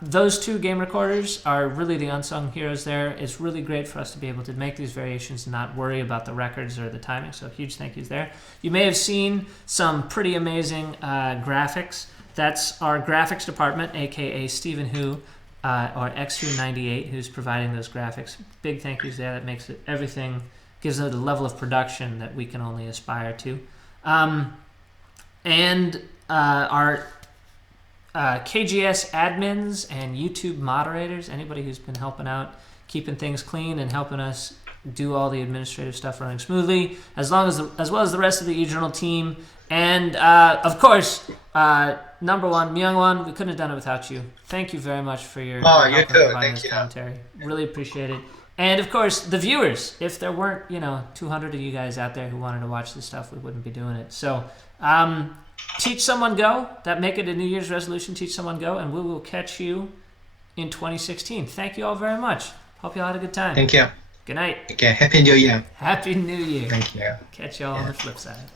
Those two game recorders are really the unsung heroes there. It's really great for us to be able to make these variations and not worry about the records or the timing, so huge thank yous there. You may have seen some pretty amazing graphics. That's our graphics department, aka Stephen Hu, or XHU98, who's providing those graphics. Big thank yous there. That makes everything, gives it a level of production that we can only aspire to. And our KGS admins and YouTube moderators, anybody who's been helping out, keeping things clean and helping us do all the administrative stuff running smoothly, as well as the rest of the e-journal team. And of course, number one, Myungwan, we couldn't have done it without you. Thank you very much for your help in providing this commentary. Really appreciate it. And of course, the viewers. If there weren't 200 of you guys out there who wanted to watch this stuff, we wouldn't be doing it. So teach someone Go. That make it a New Year's resolution. Teach someone Go, and we will catch you in 2016. Thank you all very much. Hope you all had a good time. Thank you. Good night. Okay, Happy New Year. Happy New Year. Thank you. Catch you all on the flip side.